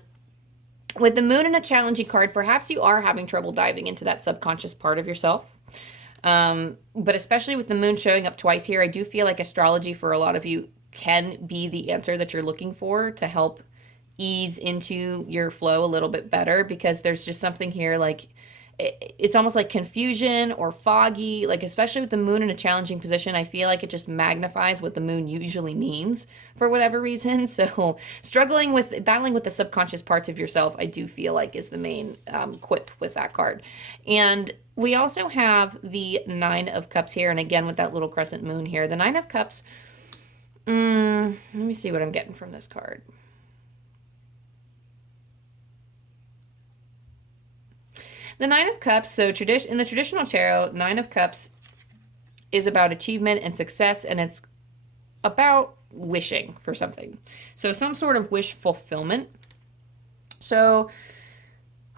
with the moon in a challenging card, perhaps you are having trouble diving into that subconscious part of yourself. But especially with the moon showing up twice here, I do feel like astrology for a lot of you can be the answer that you're looking for to help ease into your flow a little bit better, because there's just something here like it's almost like confusion or foggy, like especially with the moon in a challenging position. I feel like it just magnifies what the moon usually means for whatever reason. So battling with the subconscious parts of yourself, I do feel like is the main quip with that card. And we also have the Nine of Cups here, and again with that little crescent moon here, the Nine of Cups. Let me see what I'm getting from this card. The Nine of Cups, so in the traditional tarot, Nine of Cups is about achievement and success, and it's about wishing for something. So some sort of wish fulfillment. So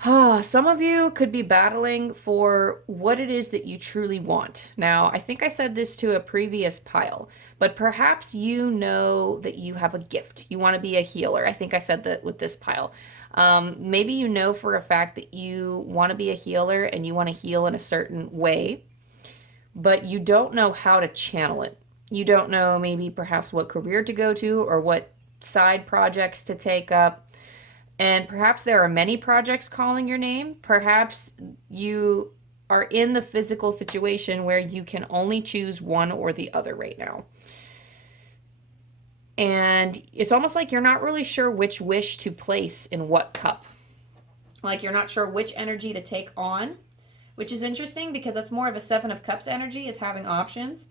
some of you could be battling for what it is that you truly want. Now, I think I said this to a previous pile, but perhaps you know that you have a gift. You want to be a healer. I think I said that with this pile. Maybe you know for a fact that you want to be a healer and you want to heal in a certain way, but you don't know how to channel it. You don't know maybe perhaps what career to go to or what side projects to take up. And perhaps there are many projects calling your name. Perhaps you are in the physical situation where you can only choose one or the other right now. And it's almost like you're not really sure which wish to place in what cup. Like you're not sure which energy to take on, which is interesting because that's more of a Seven of Cups energy, is having options.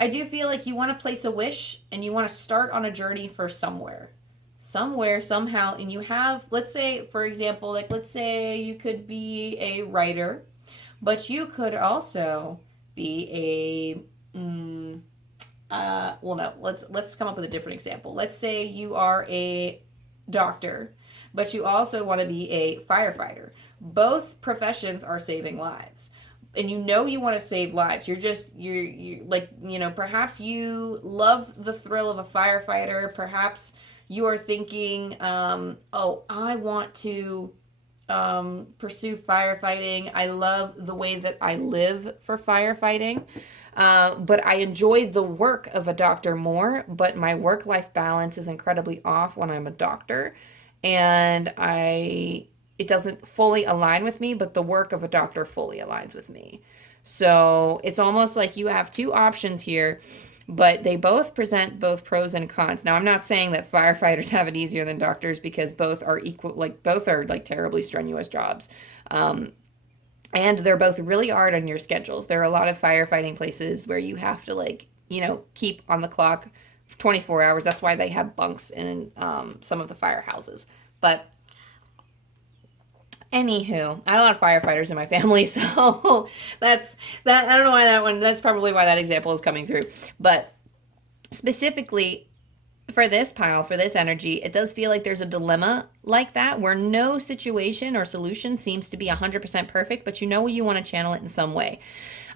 I do feel like you want to place a wish and you want to start on a journey for somewhere, somehow. And you have, let's say, for example, let's say you could be a writer, but you could also be let's come up with a different example. Let's say you are a doctor, but you also want to be a firefighter. Both professions are saving lives. And you want to save lives. Perhaps you love the thrill of a firefighter. Perhaps you are thinking, I want to pursue firefighting. I love the way that I live for firefighting. But I enjoy the work of a doctor more, but my work-life balance is incredibly off when I'm a doctor, and it doesn't fully align with me, but the work of a doctor fully aligns with me. So it's almost like you have two options here, but they both present both pros and cons. Now, I'm not saying that firefighters have it easier than doctors, because both are terribly strenuous jobs. And they're both really hard on your schedules. There are a lot of firefighting places where you have to keep on the clock for 24 hours. That's why they have bunks in some of the firehouses. Anywho, I have a lot of firefighters in my family, so that's that. I don't know why that one. That's probably why that example is coming through. But specifically for this pile, for this energy, it does feel like there's a dilemma like that where no situation or solution seems to be 100% perfect, but you know you want to channel it in some way.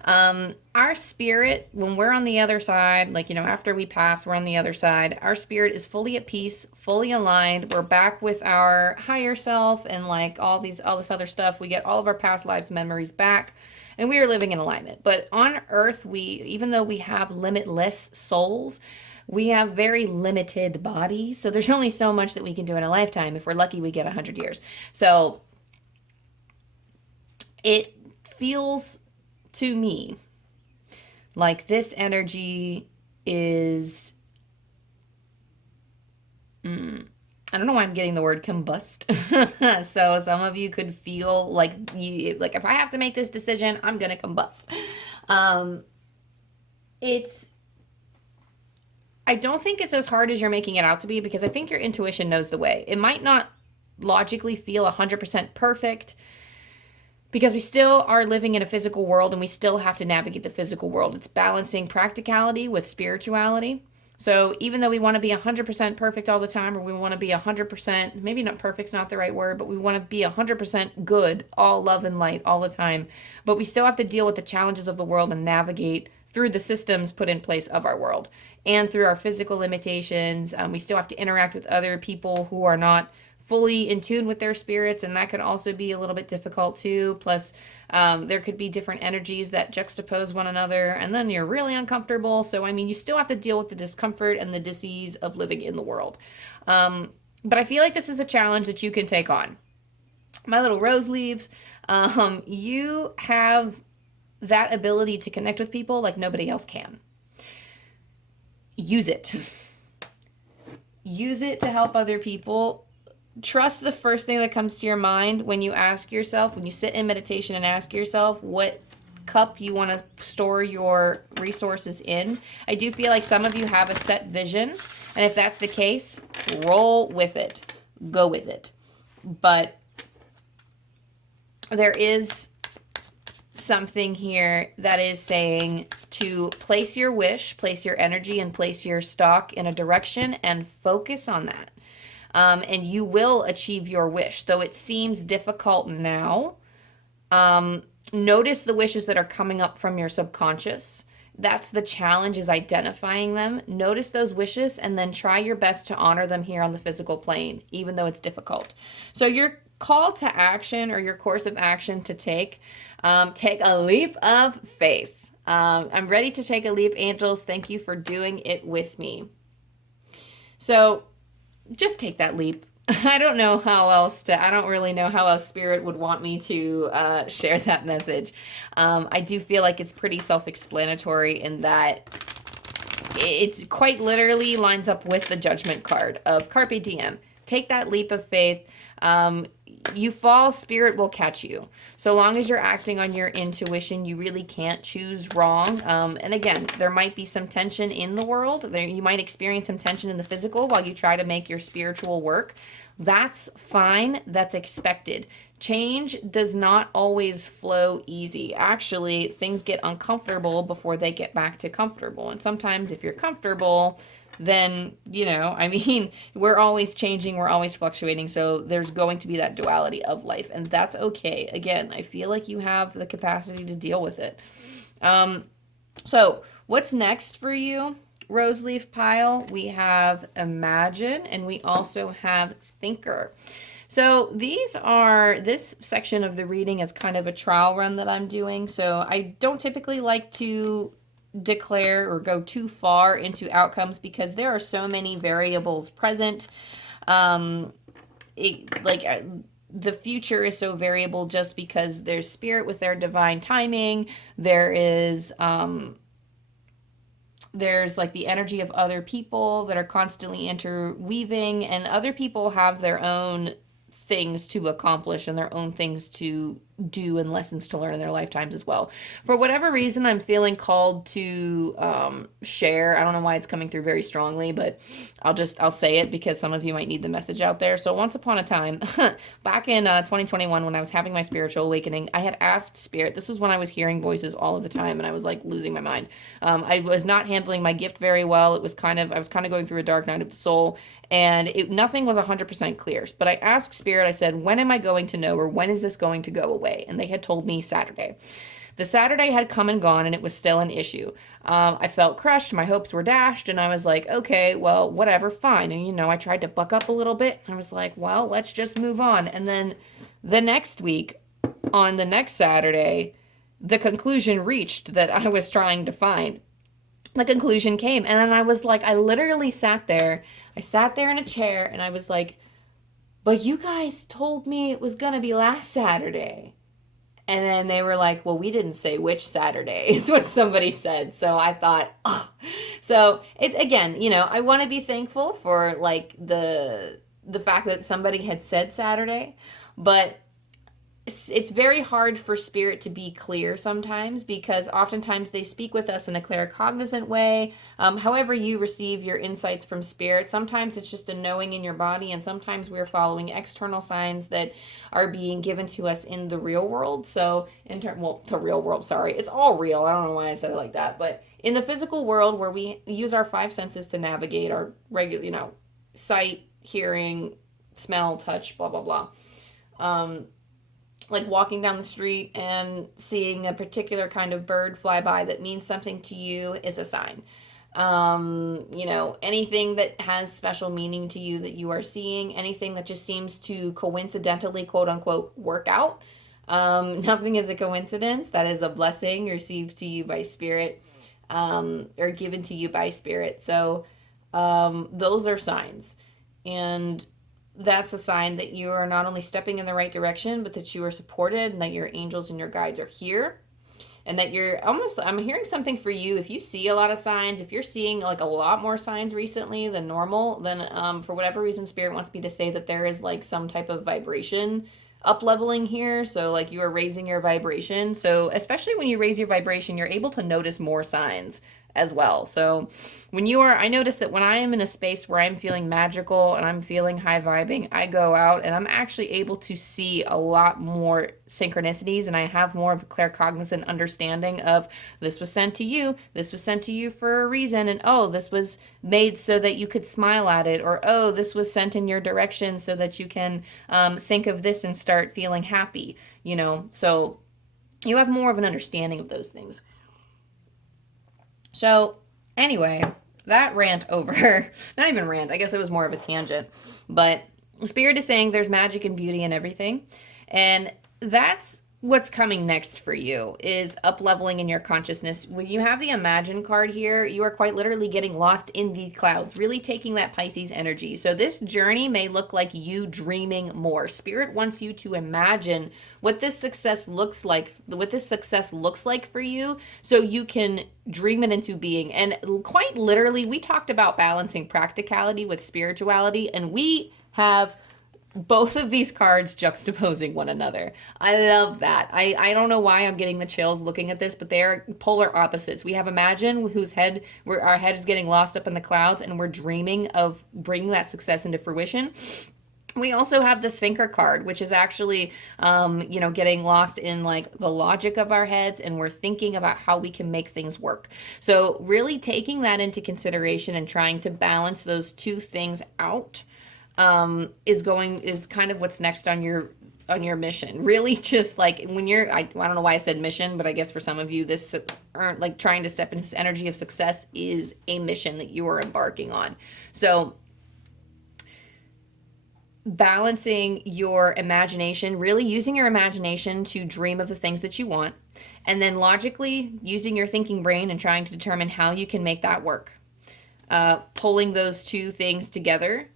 Our spirit, when we're on the other side, like, after we pass, we're on the other side, our spirit is fully at peace, fully aligned. We're back with our higher self and like all this other stuff. We get all of our past lives memories back and we are living in alignment. But on earth, even though we have limitless souls, we have very limited bodies. So there's only so much that we can do in a lifetime. If we're lucky, we get 100 years. So it feels to me like this energy is I don't know why I'm getting the word combust. So some of you could feel like if I have to make this decision, I'm gonna combust. I don't think it's as hard as you're making it out to be, because I think your intuition knows the way. It might not logically feel 100% perfect, because we still are living in a physical world and we still have to navigate the physical world. It's balancing practicality with spirituality. So even though we want to be 100% perfect all the time, or we want to be 100%, maybe not perfect's not the right word, but we want to be 100% good, all love and light all the time. But we still have to deal with the challenges of the world and navigate through the systems put in place of our world and through our physical limitations. We still have to interact with other people who are not fully in tune with their spirits, and that could also be a little bit difficult too. Plus, there could be different energies that juxtapose one another, and then you're really uncomfortable. So, you still have to deal with the discomfort and the disease of living in the world. But I feel like this is a challenge that you can take on. My little rose leaves, you have that ability to connect with people like nobody else can. Use it. Use it to help other people. Trust the first thing that comes to your mind when you sit in meditation and ask yourself what cup you want to store your resources in. I do feel like some of you have a set vision, and if that's the case, roll with it. Go with it. But there is something here that is saying to place your wish, place your energy, and place your stock in a direction and focus on that. And you will achieve your wish. Though it seems difficult now, notice the wishes that are coming up from your subconscious. That's the challenge, is identifying them. Notice those wishes and then try your best to honor them here on the physical plane, even though it's difficult. So your call to action, or your course of action to take a leap of faith. I'm ready to take a leap, angels. Thank you for doing it with me. So just take that leap. I don't really know how else Spirit would want me to share that message. I do feel like it's pretty self-explanatory in that it's quite literally lines up with the Judgment card of Carpe Diem. Take that leap of faith. You fall, Spirit will catch you. So long as you're acting on your intuition, you really can't choose wrong. And again, there might be some tension in the world. You might experience some tension in the physical while you try to make your spiritual work. That's fine. That's expected. Change does not always flow easy. Actually, things get uncomfortable before they get back to comfortable. And sometimes if you're comfortable, then, we're always changing, we're always fluctuating, so there's going to be that duality of life, and that's okay. Again, I feel like you have the capacity to deal with it. So what's next for you, Rose Leaf Pile? We have Imagine, and we also have Thinker. So this section of the reading is kind of a trial run that I'm doing, so I don't typically like to declare or go too far into outcomes because there are so many variables present. The future is so variable just because there's Spirit with their divine timing. There's like the energy of other people that are constantly interweaving, and other people have their own things to accomplish and their own things to do and lessons to learn in their lifetimes as well. For whatever reason, I'm feeling called to share. I don't know why it's coming through very strongly, but I'll say it because some of you might need the message out there. So once upon a time, back in 2021, when I was having my spiritual awakening, I had asked Spirit. This was when I was hearing voices all of the time, and I was like losing my mind. I was not handling my gift very well. I was kind of going through a dark night of the soul, and nothing was 100% clear. But I asked Spirit. I said, "When am I going to know, or when is this going to go away?" And they had told me Saturday. The Saturday had come and gone, and it was still an issue. I felt crushed. My hopes were dashed, and I was like, okay, well, whatever, fine. And, I tried to buck up a little bit. I was like, well, let's just move on. And then the next week, on the next Saturday, the conclusion reached that I was trying to find. The conclusion came, and then I was like, I literally sat there. I sat there in a chair, and I was like, but you guys told me it was going to be last Saturday. And then they were like, well, we didn't say which Saturday, is what somebody said. So I thought, oh. So it, again, I want to be thankful for like the fact that somebody had said Saturday, but it's very hard for Spirit to be clear sometimes, because oftentimes they speak with us in a claircognizant way. However you receive your insights from Spirit, sometimes it's just a knowing in your body, and sometimes we're following external signs that are being given to us in the real world. So the real world, sorry, it's all real. I don't know why I said it like that, but in the physical world where we use our five senses to navigate our regular, sight, hearing, smell, touch, blah, blah, blah. Like walking down the street and seeing a particular kind of bird fly by that means something to you is a sign. Anything that has special meaning to you that you are seeing, anything that just seems to coincidentally, quote unquote, work out. Nothing is a coincidence. That is a blessing received to you by Spirit, or given to you by Spirit. So, those are signs. And that's a sign that you are not only stepping in the right direction, but that you are supported and that your angels and your guides are here. And that I'm hearing something for you. If you see a lot of signs, if you're seeing like a lot more signs recently than normal, then for whatever reason, Spirit wants me to say that there is like some type of vibration up leveling here. So like you are raising your vibration. So especially when you raise your vibration, you're able to notice more signs as well. So I notice that when I am in a space where I'm feeling magical and I'm feeling high vibing, I go out and I'm actually able to see a lot more synchronicities, and I have more of a claircognizant understanding of this was sent to you for a reason, and oh, this was made so that you could smile at it, or oh, this was sent in your direction so that you can think of this and start feeling happy, so you have more of an understanding of those things. So anyway, that rant over, not even rant, I guess it was more of a tangent, but Spirit is saying there's magic and beauty in everything. And that's what's coming next for you, is up leveling in your consciousness. When you have the Imagine card here, you are quite literally getting lost in the clouds, really taking that Pisces energy. So this journey may look like you dreaming more. Spirit wants you to imagine what this success looks like for you, so you can dream it into being. And quite literally, we talked about balancing practicality with spirituality, and we have both of these cards juxtaposing one another. I love that. I don't know why I'm getting the chills looking at this, but they are polar opposites. We have Imagine, where our head is getting lost up in the clouds, and we're dreaming of bringing that success into fruition. We also have the Thinker card, which is actually, getting lost in like the logic of our heads, and we're thinking about how we can make things work. So really taking that into consideration and trying to balance those two things out is kind of what's next on your mission. Really, just like when I don't know why I said mission, but I guess for some of you, this like trying to step into this energy of success is a mission that you are embarking on. So balancing your imagination, really using your imagination to dream of the things that you want, and then logically using your thinking brain and trying to determine how you can make that work. Pulling those two things together,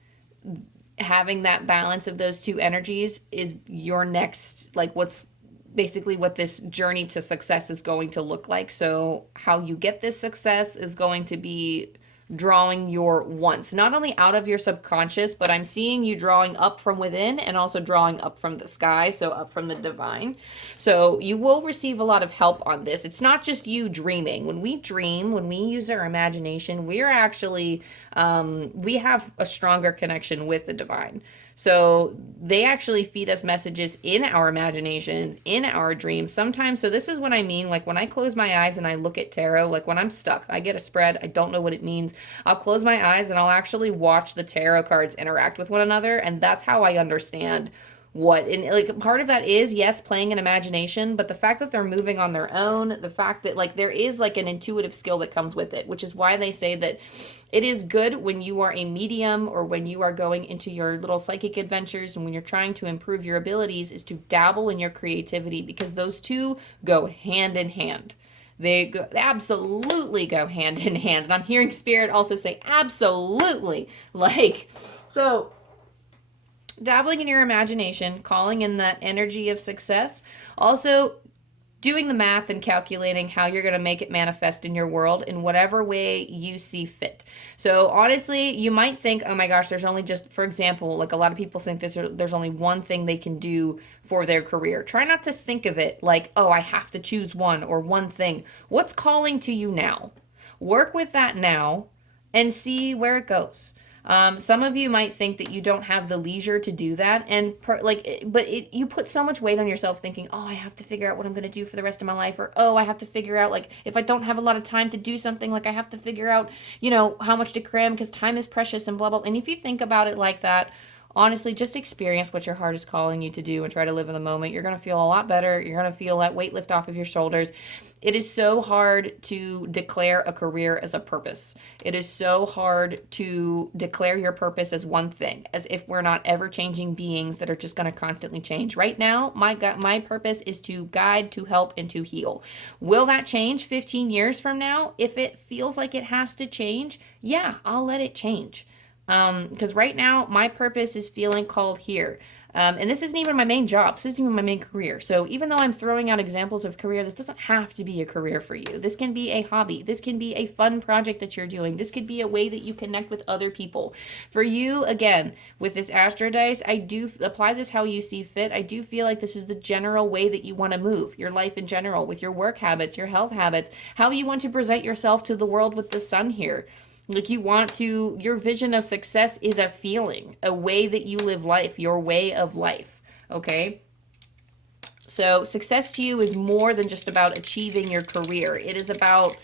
having that balance of those two energies is your next, like what's basically what this journey to success is going to look like. So how you get this success is going to be drawing your wants, not only out of your subconscious, but I'm seeing you drawing up from within and also drawing up from the sky, so up from the divine. So you will receive a lot of help on this. It's not just you dreaming. When we dream, when we use our imagination, we're actually, we have a stronger connection with the divine. So they actually feed us messages in our imaginations, in our dreams sometimes. So this is what I mean. Like when I close my eyes and I look at tarot, like when I'm stuck, I get a spread, I don't know what it means. I'll close my eyes and I'll actually watch the tarot cards interact with one another. And that's how I understand what, and like part of that is, yes, playing an imagination, but the fact that they're moving on their own, the fact that like there is like an intuitive skill that comes with it, which is why they say that it is good when you are a medium or when you are going into your little psychic adventures and when you're trying to improve your abilities is to dabble in your creativity, because those two go hand in hand. They absolutely go hand in hand. And I'm hearing spirit also say absolutely. Like, so dabbling in your imagination, calling in that energy of success, also doing the math and calculating how you're going to make it manifest in your world in whatever way you see fit. So honestly, you might think, oh my gosh, there's only just, for example, like a lot of people think there's only one thing they can do for their career. Try not to think of it like, oh, I have to choose one or one thing. What's calling to you now? Work with that now and see where it goes. Some of you might think that you don't have the leisure to do that, and you put so much weight on yourself thinking, oh, I have to figure out what I'm going to do for the rest of my life, or oh, I have to figure out, like, if I don't have a lot of time to do something, like I have to figure out, how much to cram because time is precious and blah, blah. And if you think about it like that, honestly, just experience what your heart is calling you to do and try to live in the moment. You're going to feel a lot better. You're going to feel that weight lift off of your shoulders. It is so hard to declare a career as a purpose. It is so hard to declare your purpose as one thing, as if we're not ever-changing beings that are just going to constantly change. Right now, my purpose is to guide, to help, and to heal. Will that change 15 years from now? If it feels like it has to change, yeah, I'll let it change. Because right now, my purpose is feeling called here. And this isn't even my main job. This isn't even my main career. So even though I'm throwing out examples of career, this doesn't have to be a career for you. This can be a hobby. This can be a fun project that you're doing. This could be a way that you connect with other people. For you, again, with this Astro Dice, I do apply this how you see fit. I do feel like this is the general way that you want to move your life in general, with your work habits, your health habits, how you want to present yourself to the world with the sun here. Like your vision of success is a feeling, a way that you live life, your way of life, okay? So success to you is more than just about achieving your career. It is about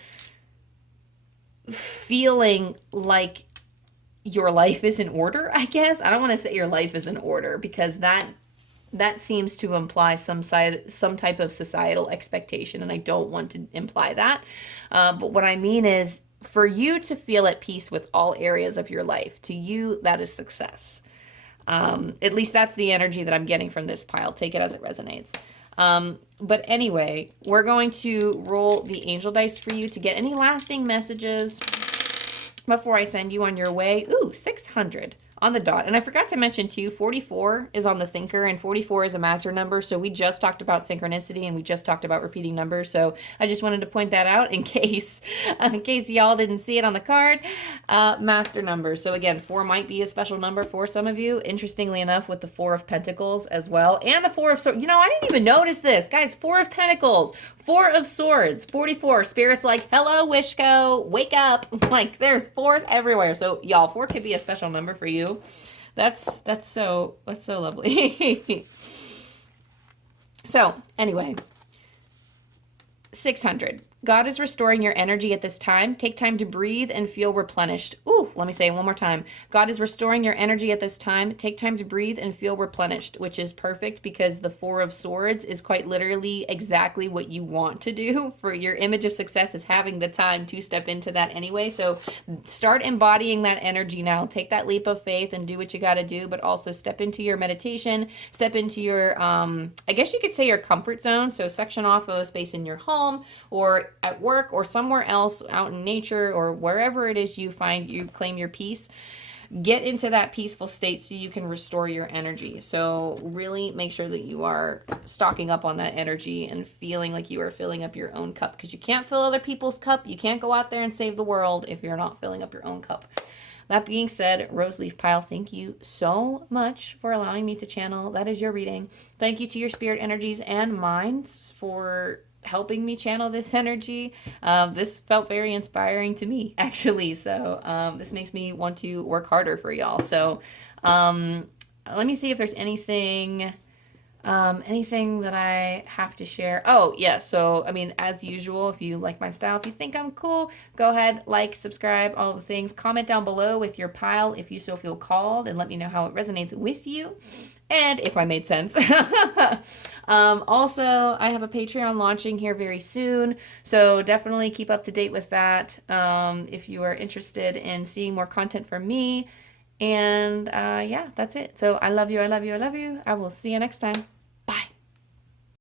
feeling like your life is in order, I guess. I don't want to say your life is in order, because that seems to imply some type of societal expectation, and I don't want to imply that. But what I mean is, for you to feel at peace with all areas of your life, to you, that is success. At least that's the energy that I'm getting from this pile. Take it as it resonates. But anyway, we're going to roll the angel dice for you to get any lasting messages before I send you on your way. Ooh, 600 on the dot. And I forgot to mention too, 44 is on the thinker, and 44 is a master number. So we just talked about synchronicity, and we just talked about repeating numbers. So I just wanted to point that out in case y'all didn't see it on the card. Master number. So again, 4 might be a special number for some of you. Interestingly enough, with the 4 of Pentacles as well, and the 4 of Swords. I didn't even notice this, guys. 4 of Pentacles, 4 of Swords, 44. Spirit's like, hello, Wishko, wake up. Like, there's 4s everywhere. So y'all, 4 could be a special number for you. That's so lovely. So anyway, 600. God is restoring your energy at this time. Take time to breathe and feel replenished. Ooh, let me say it one more time. God is restoring your energy at this time. Take time to breathe and feel replenished, which is perfect because the 4 of Swords is quite literally exactly what you want to do. For your image of success is having the time to step into that anyway. So start embodying that energy now. Take that leap of faith and do what you got to do, but also step into your meditation, step into your, I guess you could say your comfort zone. So section off of a space in your home or at work or somewhere else out in nature or wherever it is you claim your peace. get into that peaceful state so you can restore your energy. So really make sure that you are stocking up on that energy and feeling like you are filling up your own cup, because you can't fill other people's cup. You can't go out there and save the world if you're not filling up your own cup. That being said, Roseleaf Pile, thank you so much for allowing me to channel. That is your reading. Thank you to your spirit energies and minds for helping me channel this energy. This felt very inspiring to me, actually. So this makes me want to work harder for y'all. So let me see if there's anything that I have to share. Oh, yeah. So, I mean, as usual, if you like my style, if you think I'm cool, go ahead, like, subscribe, all the things. Comment down below with your pile if you so feel called, and let me know how it resonates with you and if I made sense. Also, I have a Patreon launching here very soon, so definitely keep up to date with that if you are interested in seeing more content from me. And yeah, that's it. So I love you. I love you. I love you. I will see you next time.